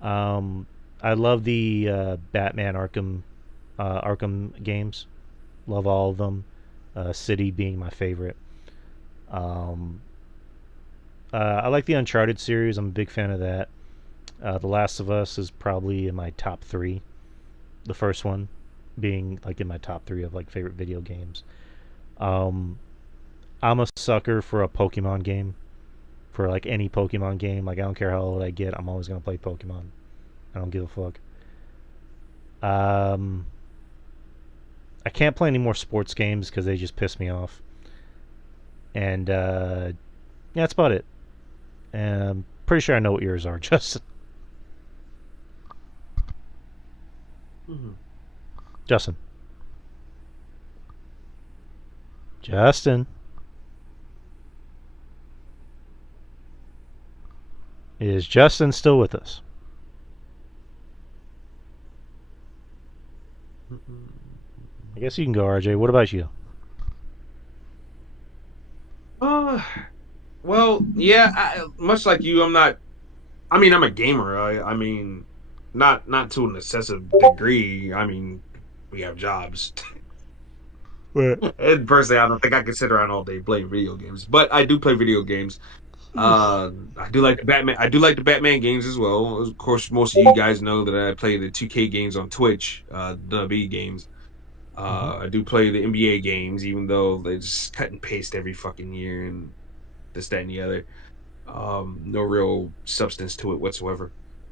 I love the Batman Arkham Arkham games. Love all of them. City being my favorite. I like the Uncharted series. I'm a big fan of that. The Last of Us is probably in my top 3. The first one being like in my top 3 of like favorite video games. I'm a sucker for a Pokemon game. For like any Pokemon game. Like I don't care how old I get, I'm always gonna play Pokemon. I don't give a fuck. I can't play any more sports games because they just piss me off. And yeah, that's about it. And I'm pretty sure I know what yours are, Justin. Justin. Justin. Is Justin still with us? I guess you can go, RJ. What about you? Well, yeah. Much like you, I'm not. I mean, I'm a gamer. I mean, not to an excessive degree. I mean, we have jobs. And personally, I don't think I can sit around all day playing video games. But I do play video games. I do like the Batman. I do like the Batman games as well. Of course, most of you guys know that I play the 2K games on Twitch, the WWE games. I do play the NBA games, even though they just cut and paste every fucking year and this, that, and the other. No real substance to it whatsoever.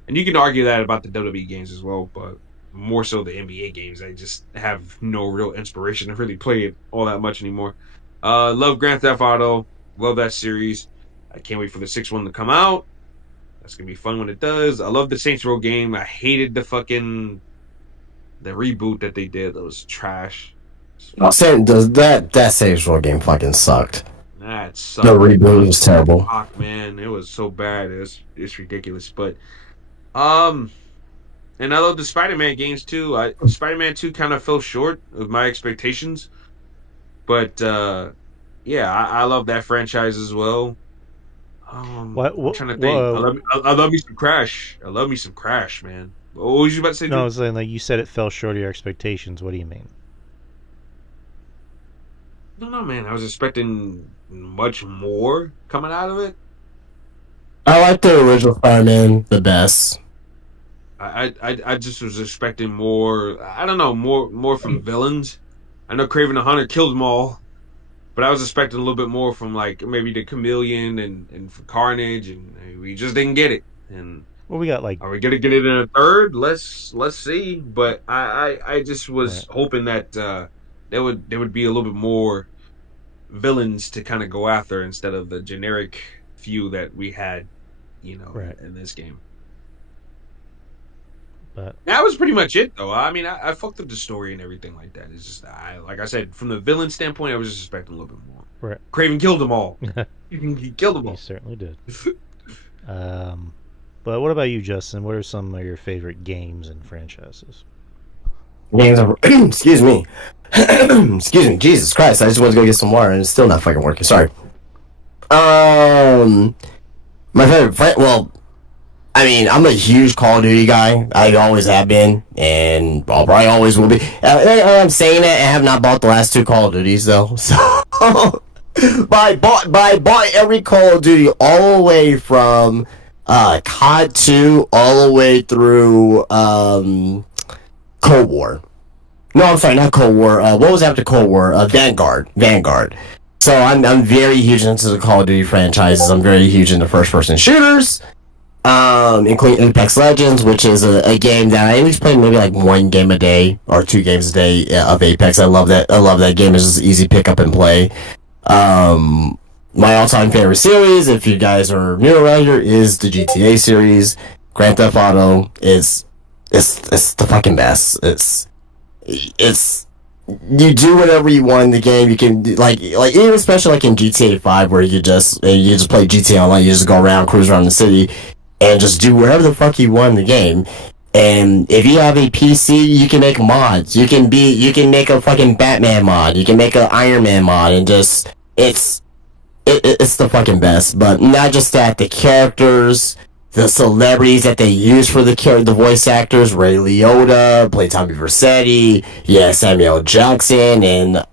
And you can argue that about the WWE games as well, but more so the NBA games. I just have no real inspiration to really play it all that much anymore. Love Grand Theft Auto. Love that series. I can't wait for the 6th one to come out. That's gonna be fun when it does. I love the Saints Row game. I hated the reboot that they did. That was trash. That Saints Row game fucking sucked. That sucked. The reboot was terrible. Fuck, man, it was so bad. It's ridiculous. But and I love the Spider-Man games too. Spider-Man 2 kind of fell short of my expectations. But yeah, I love that franchise as well. I'm trying to think. I love me some Crash. I love me some Crash, man. What was you about to say? No, I was saying like you said it fell short of your expectations. What do you mean? No, man. I was expecting much more coming out of it. I like the original Spider-Man the best. I just was expecting more. I don't know, more from villains. I know Kraven the Hunter killed them all. But I was expecting a little bit more from like maybe the Chameleon and from Carnage, and we just didn't get it. And well, we got like, are we gonna get it in a third? Let's see. But I just was hoping that there would be a little bit more villains to kind of go after instead of the generic few that we had, in this game. But that was pretty much it, though. I mean, I fucked up the story and everything like that. It's just, like I said, from the villain standpoint, I was just expecting a little bit more. Right. Kraven killed them all. He killed them all. He certainly did. But what about you, Justin? What are some of your favorite games and franchises? Excuse me. Excuse me. Jesus Christ! I just wanted to go get some water and it's still not fucking working. Sorry. My favorite. Well, I mean, I'm a huge Call of Duty guy. I always have been, and I'll probably always will be. I'm saying that I have not bought the last 2 Call of Duties though. So, but I bought every Call of Duty all the way from COD 2 all the way through Cold War. No, I'm sorry, not Cold War. What was after Cold War? Vanguard. So I'm very huge into the Call of Duty franchises. I'm very huge into first-person shooters. Including Apex Legends, which is a game that I at least play maybe like 1 game a day or 2 games a day of Apex. I love that game. It's just easy pick up and play. My all-time favorite series, if you guys are new around here, is the GTA series. Grand Theft Auto is the fucking best. It's you do whatever you want in the game. You can like even especially like in GTA 5 where you just play GTA Online. You just go around, cruise around the city, and just do whatever the fuck you want in the game. And if you have a PC, you can make mods. You can make a fucking Batman mod. You can make an Iron Man mod, and it's the fucking best. But not just that, the characters, the celebrities that they use for the voice actors, Ray Liotta, played Tommy Vercetti, yeah, Samuel Jackson, and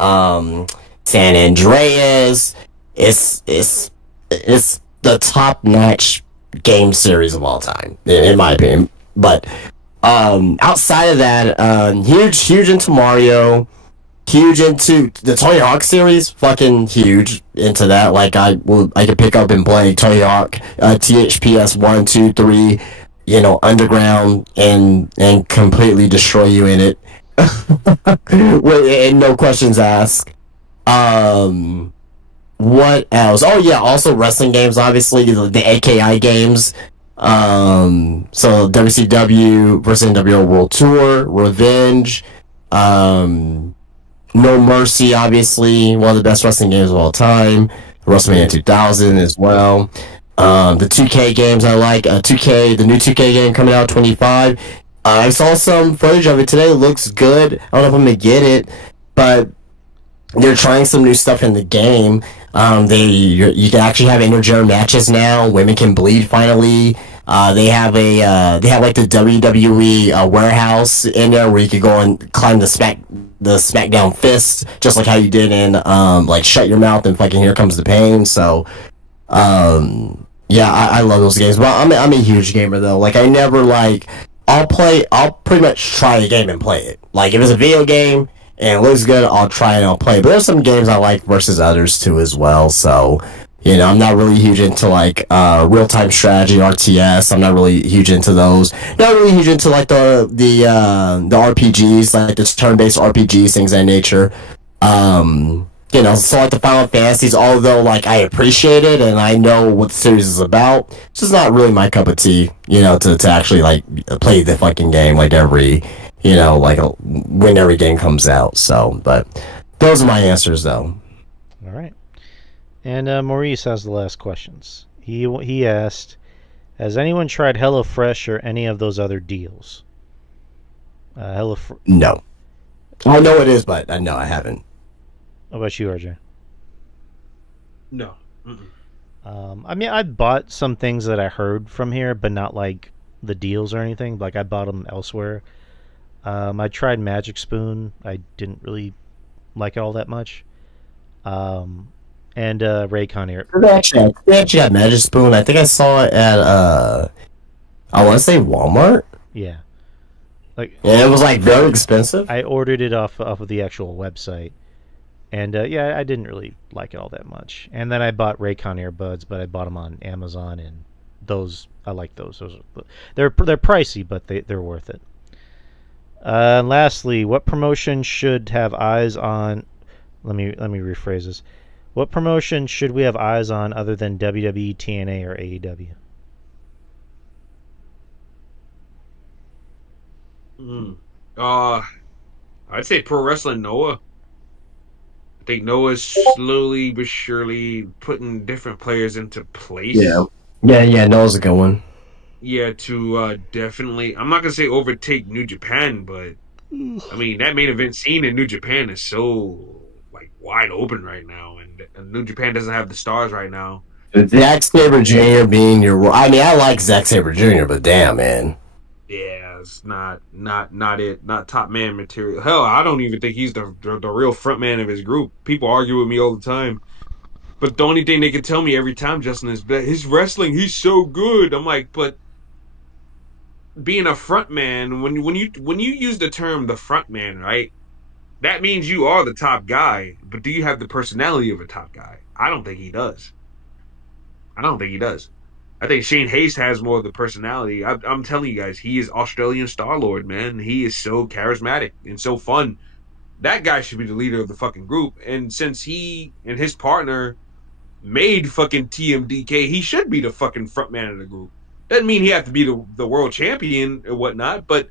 San Andreas. It's the top notch game series of all time, in my opinion. But outside of that, huge into Mario, huge into the Tony Hawk series, fucking huge into that. Like I could pick up and play Tony Hawk, THPS 1, 2, 3, Underground, and completely destroy you in it, and no questions asked. What else? Oh yeah, also wrestling games, obviously the AKI games. So WCW versus NWO World Tour, Revenge, No Mercy, obviously one of the best wrestling games of all time. WrestleMania 2000 as well. The 2K games I like. 2K, the new 2K game coming out 25. I saw some footage of it today. It looks good. I don't know if I'm gonna get it, but they're trying some new stuff in the game. You can actually have intergender matches now. Women can bleed finally. They have like the WWE warehouse in there where you could go and climb the SmackDown fist, just like how you did in like Shut Your Mouth and fucking Here Comes the Pain. So yeah, I love those games. But I'm a huge gamer though. Like I never like I'll pretty much try a game and play it. Like if it's a video game and it looks good, I'll try and I'll play. But there's some games I like versus others too as well. So, I'm not really huge into like real-time strategy, RTS. I'm not really huge into those. Not really huge into like the RPGs, like the turn-based RPGs, things of that nature. So like the Final Fantasies, although like I appreciate it and I know what the series is about, it's just not really my cup of tea, to actually like play the fucking game like every when every game comes out. So, but those are my answers, though. All right. And Maurice has the last questions. He asked, has anyone tried HelloFresh or any of those other deals? No. I know it is, but no, I haven't. How about you, RJ? No. I mean, I bought some things that I heard from here, but not like the deals or anything. Like I bought them elsewhere. I tried Magic Spoon. I didn't really like it all that much. And Raycon here. They actually had Magic Spoon. I think I saw it at I want to say Walmart. Yeah. And it was like very expensive. I ordered it off of the actual website, and I didn't really like it all that much. And then I bought Raycon earbuds, but I bought them on Amazon, and those I like those. They're pricey, but they're worth it. Lastly, what promotion should have eyes on? Let me rephrase this. What promotion should we have eyes on other than WWE, TNA, or AEW? I'd say Pro Wrestling Noah. I think Noah's slowly but surely putting different players into place. Yeah. Noah's a good one. Yeah, to definitely, I'm not gonna say overtake New Japan, but I mean that main event scene in New Japan is so like wide open right now, and New Japan doesn't have the stars right now. Zack Sabre Jr. being I mean, I like Zack Sabre Jr., but damn, man. Yeah, it's not it, not top man material. Hell, I don't even think he's the real front man of his group. People argue with me all the time. But the only thing they can tell me every time, Justin, is that his wrestling, he's so good. I'm like, but being a front man, when you use the term the front man, right? That means you are the top guy, but do you have the personality of a top guy? I don't think he does. I think Shane Hayes has more of the personality. I'm telling you guys, he is Australian Star-Lord, man. He is so charismatic and so fun. That guy should be the leader of the fucking group. And since he and his partner made fucking TMDK, he should be the fucking front man of the group. Doesn't mean he have to be the world champion or whatnot, but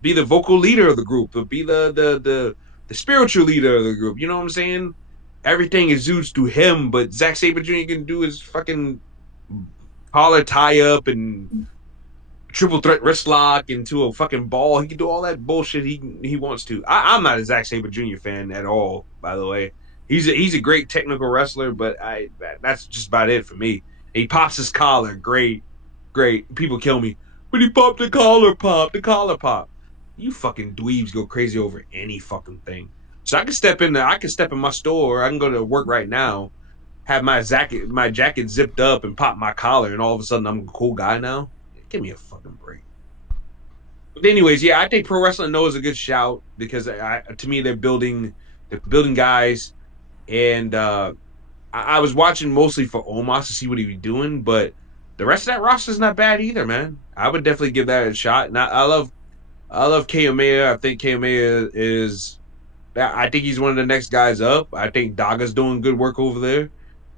be the vocal leader of the group, or be the spiritual leader of the group. You know what I'm saying? Everything exudes to him, but Zack Sabre Jr. can do his fucking collar tie up and triple threat wrist lock into a fucking ball. He can do all that bullshit he wants to. I'm not a Zack Sabre Jr. fan at all, by the way. He's a great technical wrestler, but that's just about it for me. He pops his collar, great. Great. People kill me. But he popped the collar pop. The collar pop. You fucking dweebs go crazy over any fucking thing. So I can step in there. I can step in my store. I can go to work right now, have my jacket zipped up, and pop my collar, and all of a sudden I'm a cool guy now. Give me a fucking break. But anyways, yeah, I think Pro Wrestling Noah is a good shout because to me they're building guys, and I was watching mostly for Omos to see what he was doing, but the rest of that roster is not bad either, man. I would definitely give that a shot. And I love Kamehameha. I think Kamehameha is. I think he's one of the next guys up. I think Daga's doing good work over there.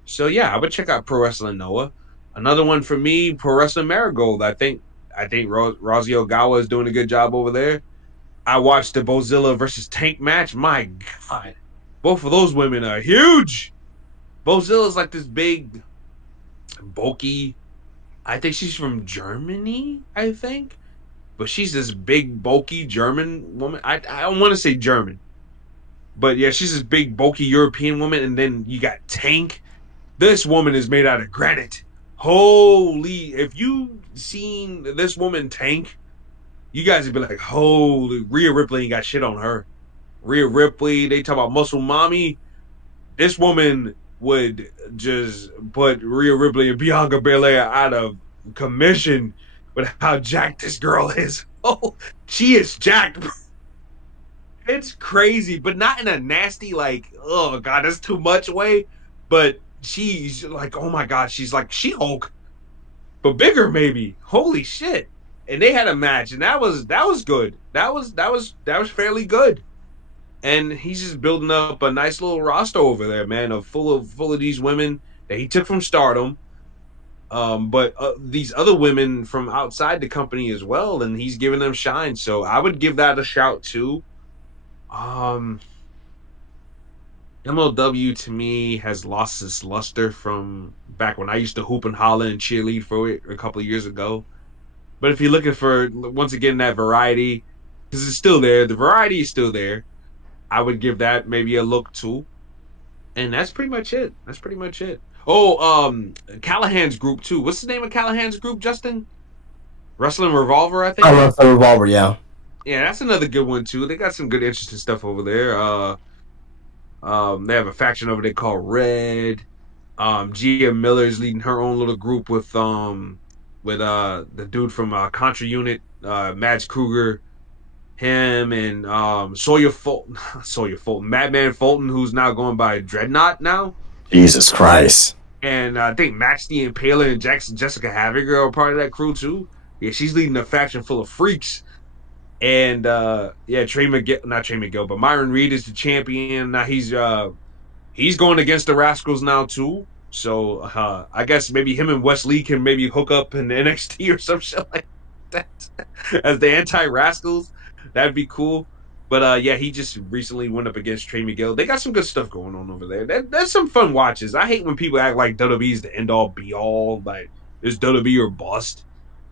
So yeah, I would check out Pro Wrestling Noah. Another one for me, Pro Wrestling Marigold. I think Rosie Ogawa is doing a good job over there. I watched the Bozilla versus Tank match. My God, both of those women are huge. Bozilla's like this big, bulky. I think she's from Germany. I think, but she's this big, bulky German woman. I don't want to say German, but yeah, she's this big, bulky European woman. And then you got Tank. This woman is made out of granite. Holy! If you seen this woman Tank, you guys would be like, holy! Rhea Ripley ain't got shit on her. Rhea Ripley. They talk about muscle mommy. This woman would just put Rhea Ripley and Bianca Belair out of commission with how jacked this girl is. Oh, she is jacked. It's crazy, but not in a nasty, like, oh God, that's too much way. But she's like, oh my God, she's like She-Hulk, but bigger maybe. Holy shit. And they had a match, and that was good. That was fairly good. And he's just building up a nice little roster over there, man, of full of these women that he took from Stardom, but these other women from outside the company as well, and he's giving them shine. So I would give that a shout too. Um, MLW to me has lost its luster from back when I used to hoop and holler and cheerlead for it a couple of years ago. But if you're looking for once again that variety, because it's still there, the variety is still there. I would give that maybe a look too. And that's pretty much it. That's pretty much it. Oh, Callahan's group too. What's the name of Callahan's group, Justin? Wrestling Revolver, I think. I love the Revolver, yeah. Yeah, that's another good one too. They got some good interesting stuff over there. They have a faction over there called Red. Gia Miller's leading her own little group with the dude from Contra Unit, Mads Kruger, him and Sawyer Fulton, Madman Fulton, who's now going by Dreadnought now. Jesus Christ. And I think Max the Impaler and Jessica Havoc are part of that crew too. Yeah, she's leading a faction full of freaks. And yeah, not Trey Miguel, but Myron Reed is the champion. Now he's going against the Rascals now too. So I guess maybe him and Wes Lee can maybe hook up in the NXT or some shit like that as the anti-Rascals. That'd be cool. But yeah, he just recently went up against Trey Miguel. They got some good stuff going on over there. There's some fun watches. I hate when people act like WWE's the end-all, be-all. Like, it's WWE or bust.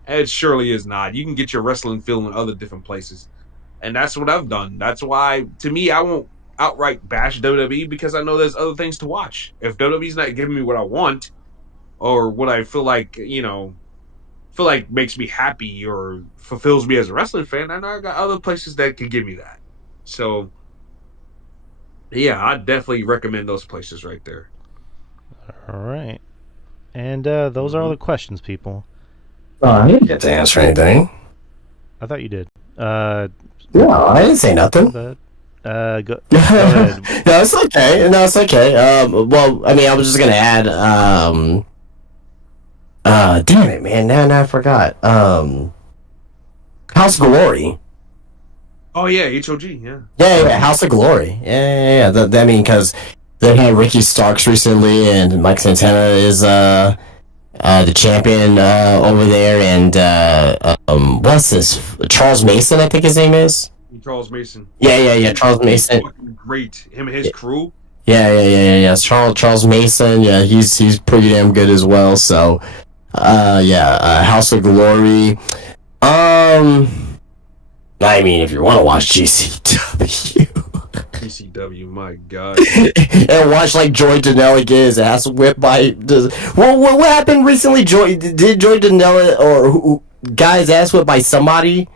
It surely is not. You can get your wrestling feel in other different places. And that's what I've done. That's why, to me, I won't outright bash WWE because I know there's other things to watch. If WWE's not giving me what I want or what I feel like, makes me happy or fulfills me as a wrestling fan, I know I got other places that can give me that. So, yeah, I definitely recommend those places right there. All right. And those are all the questions, people. I didn't get to answer anything. I thought you did. No, I didn't say nothing. Go ahead. No, it's okay. Well, I mean, I was just gonna add. Damn it, man! Now I forgot. House of Glory. Oh yeah, HOG. Yeah. Yeah. House of Glory. Yeah. I mean, because they had Ricky Starks recently, and Mike Santana is the champion over there, and what's this? Charles Mason, I think his name is. Charles Mason. Yeah. Charles Mason. Great. Him and his crew. Yeah. Charles Mason. Yeah, he's pretty damn good as well. So, House of Glory. I mean, if you want to watch GCW, PCW, my God. And watch like Joey Janela get his ass whipped by. What happened recently? Did Joey Janela or who got his ass whipped by somebody?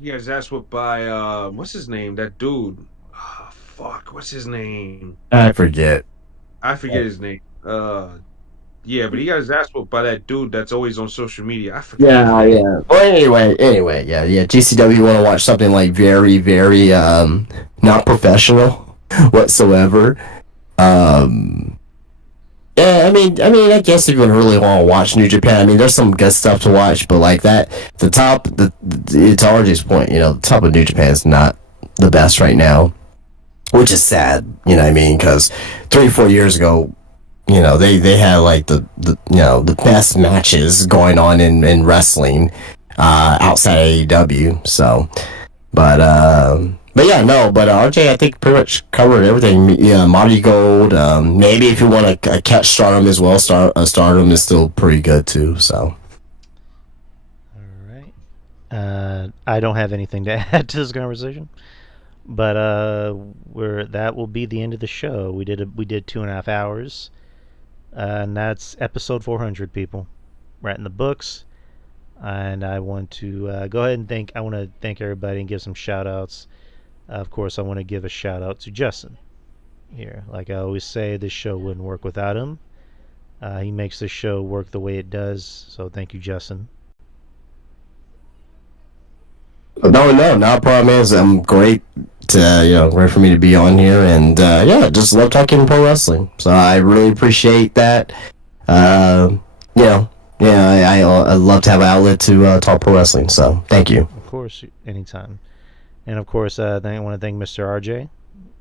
He has ass whipped by what's his name? That dude. Oh, fuck, what's his name? I forget. I forget his name. Yeah, but he got his ass whooped by that dude that's always on social media. I forget his Yeah, name. yeah. Well, anyway, yeah. GCW want to watch something like very, very not professional whatsoever. Yeah, I guess if you really want to watch New Japan, I mean, there's some good stuff to watch, but like that, to RJ's point, the top of New Japan is not the best right now, which is sad. You know what I mean? Because 3-4 years ago, they had like the best matches going on in wrestling outside AEW. So, but yeah, no. But RJ, I think pretty much covered everything. Yeah, Marty Gold. Maybe if you want to catch Stardom as well, Stardom is still pretty good too. So. All right. I don't have anything to add to this conversation, but that will be the end of the show. We did 2.5 hours. And that's episode 400, people. Right in the books. And I want to go ahead and thank everybody and give some shout outs. Of course, I want to give a shout out to Justin here. Like I always say, this show wouldn't work without him. He makes this show work the way it does. So thank you, Justin. No, not a problem. Is I'm great to great for me to be on here, and just love talking pro wrestling. So I really appreciate that. I love to have an outlet to talk pro wrestling. So thank you. Of course, anytime. And of course, I want to thank Mr.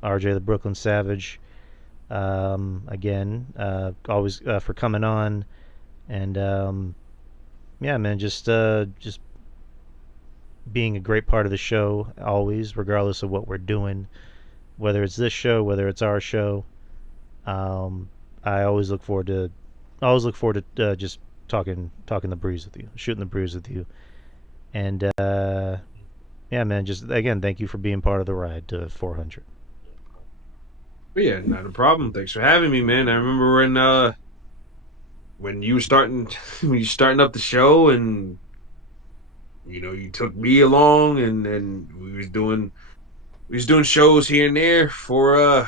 RJ the Brooklyn Savage, again, always for coming on, and man, just being a great part of the show always, regardless of what we're doing, whether it's this show, whether it's our show. I always look forward to just talking the breeze with you, shooting the breeze with you, and yeah, man, just again, thank you for being part of the ride to 400. But yeah, not a problem. Thanks for having me, man. I remember when you were starting up the show, and you took me along, and we was doing shows here and there for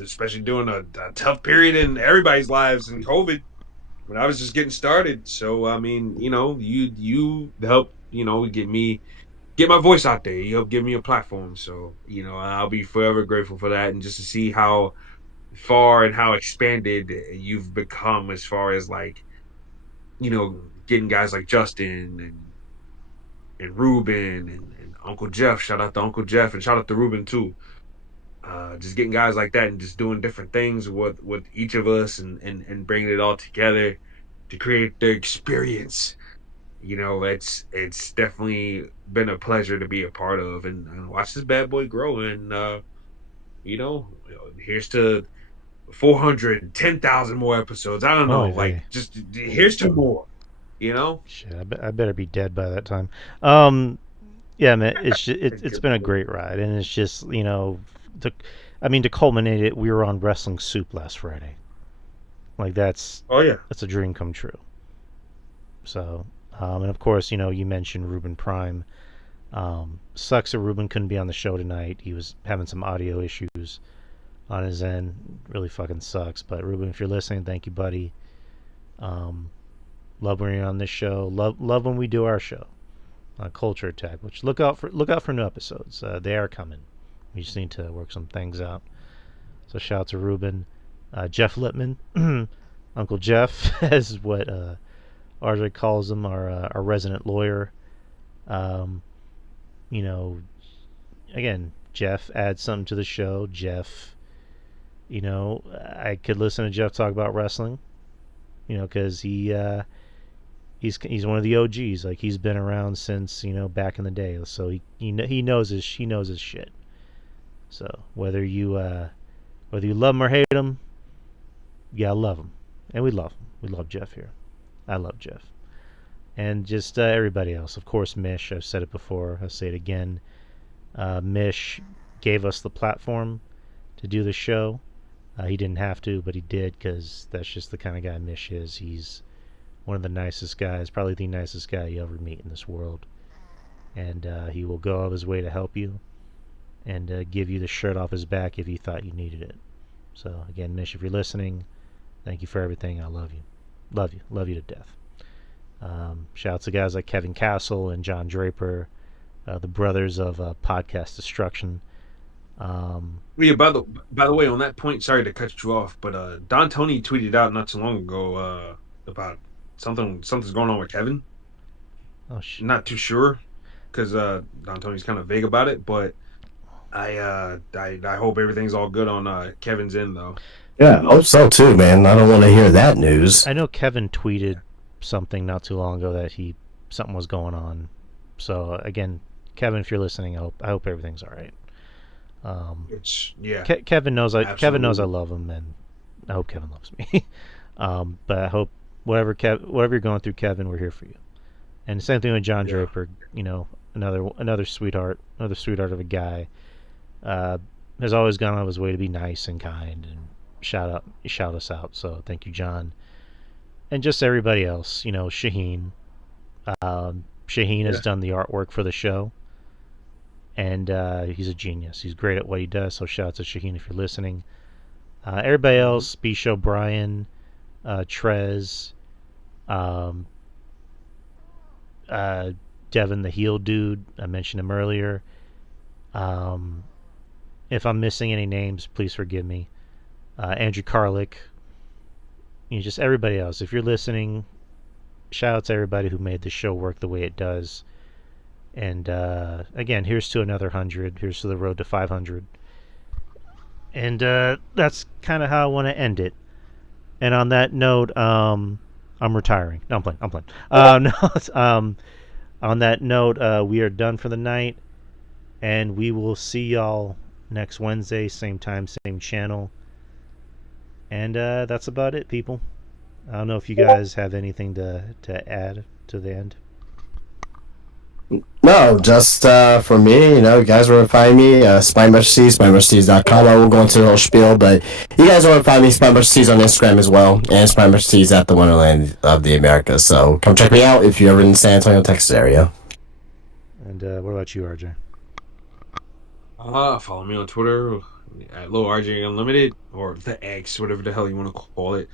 especially during a tough period in everybody's lives in COVID when I was just getting started. So I mean, you helped get my voice out there. You helped give me a platform. So I'll be forever grateful for that, and just to see how far and how expanded you've become as far as like getting guys like Justin and Ruben and Uncle Jeff. Shout out to Uncle Jeff, and shout out to Ruben too. Just getting guys like that and just doing different things with each of us, and bringing it all together to create the experience. It's definitely been a pleasure to be a part of, and watch this bad boy grow. And here's to 400, 10,000 more episodes. I don't know, just here's to more. Shit, I better be dead by that time. Yeah, man, it's been a great ride, and it's just to culminate it, we were on Wrestling Soup last Friday. Like that's a dream come true. So, and of course, you mentioned Ruben Prime. Sucks that Ruben couldn't be on the show tonight. He was having some audio issues on his end. Really fucking sucks. But Ruben, if you're listening, thank you, buddy. Love when you're on this show. Love when we do our show, Culture Attack. Which look out for new episodes. They are coming. We just need to work some things out. So shout out to Ruben, Jeff Lippman, Uncle Jeff, as what RJ calls him, our resident lawyer. Again, Jeff adds something to the show. Jeff, I could listen to Jeff talk about wrestling, because he's one of the OGs. Like he's been around since back in the day. So he knows his shit. So whether you love him or hate him, you gotta love him, and we love him. We love Jeff here. I love Jeff, and just everybody else. Of course, Mish. I've said it before. I'll say it again. Mish gave us the platform to do the show. He didn't have to, but he did because that's just the kind of guy Mish is. He's one of the nicest guys, probably the nicest guy you ever meet in this world. And he will go out of his way to help you and give you the shirt off his back if you thought you needed it. So, again, Mish, if you're listening, thank you for everything. I love you. Love you. Love you to death. Shout out to guys like Kevin Castle and John Draper, the brothers of Podcast Destruction. Yeah, by the way, on that point, sorry to cut you off, but Don Tony tweeted out not too long ago about something's going on with Kevin. Oh shit! Not too sure because Don Tony's kind of vague about it, but I hope everything's all good on Kevin's end though. Yeah, I hope so too, man. I don't want to hear that news. I know Kevin tweeted something not too long ago that something was going on. So again, Kevin, if you're listening, I hope everything's all right. Yeah. Kevin knows I Absolutely. love him, and I hope Kevin loves me. But I hope whatever you're going through, Kevin, we're here for you. And same thing with John Yeah. Draper. You know, another sweetheart of a guy. Has always gone out of his way to be nice and kind and shout us out. So thank you, John, and just everybody else. You know, Shaheen. Shaheen has done the artwork for the show. And he's a genius. He's great at what he does. So shout out to Shaheen if you're listening. Everybody else, Bisho, Brian, Trez, Devin the Heel Dude. I mentioned him earlier. If I'm missing any names, please forgive me. Andrew Carlick. You know, just everybody else. If you're listening, shout out to everybody who made the show work the way it does. And again, here's to another 100. Here's to the road to 500. And that's kind of how I want to end it. And on that note, I'm retiring. No, I'm playing. On that note, we are done for the night. And we will see y'all next Wednesday, same time, same channel. And that's about it, people. I don't know if you guys have anything to add to the end. No, just for me, you know, you guys want to find me, SpineBusterTees, SpineBusterTees.com. I won't go into the whole spiel, but you guys want to find me, SpineBusterTees on Instagram as well, and SpineBusterTees at the Wonderland of the Americas. So come check me out if you're ever in the San Antonio, Texas area. And what about you, RJ? Follow me on Twitter at LowRJ Unlimited or the X, whatever the hell you want to call it.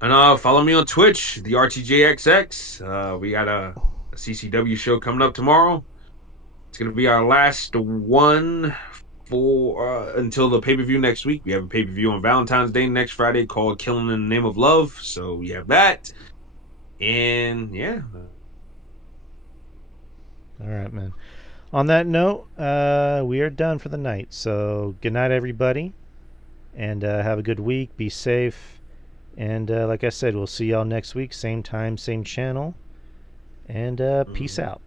And follow me on Twitch, the RTJXX. We got a CCW show coming up tomorrow. It's gonna be our last one for until the pay-per-view next week. We have a pay-per-view on Valentine's Day next Friday called Killing in the Name of Love. So we have that. And yeah. All right, man. On that note, we are done for the night. So good night, everybody, and have a good week. Be safe, and like I said, we'll see y'all next week, same time, same channel, and peace out.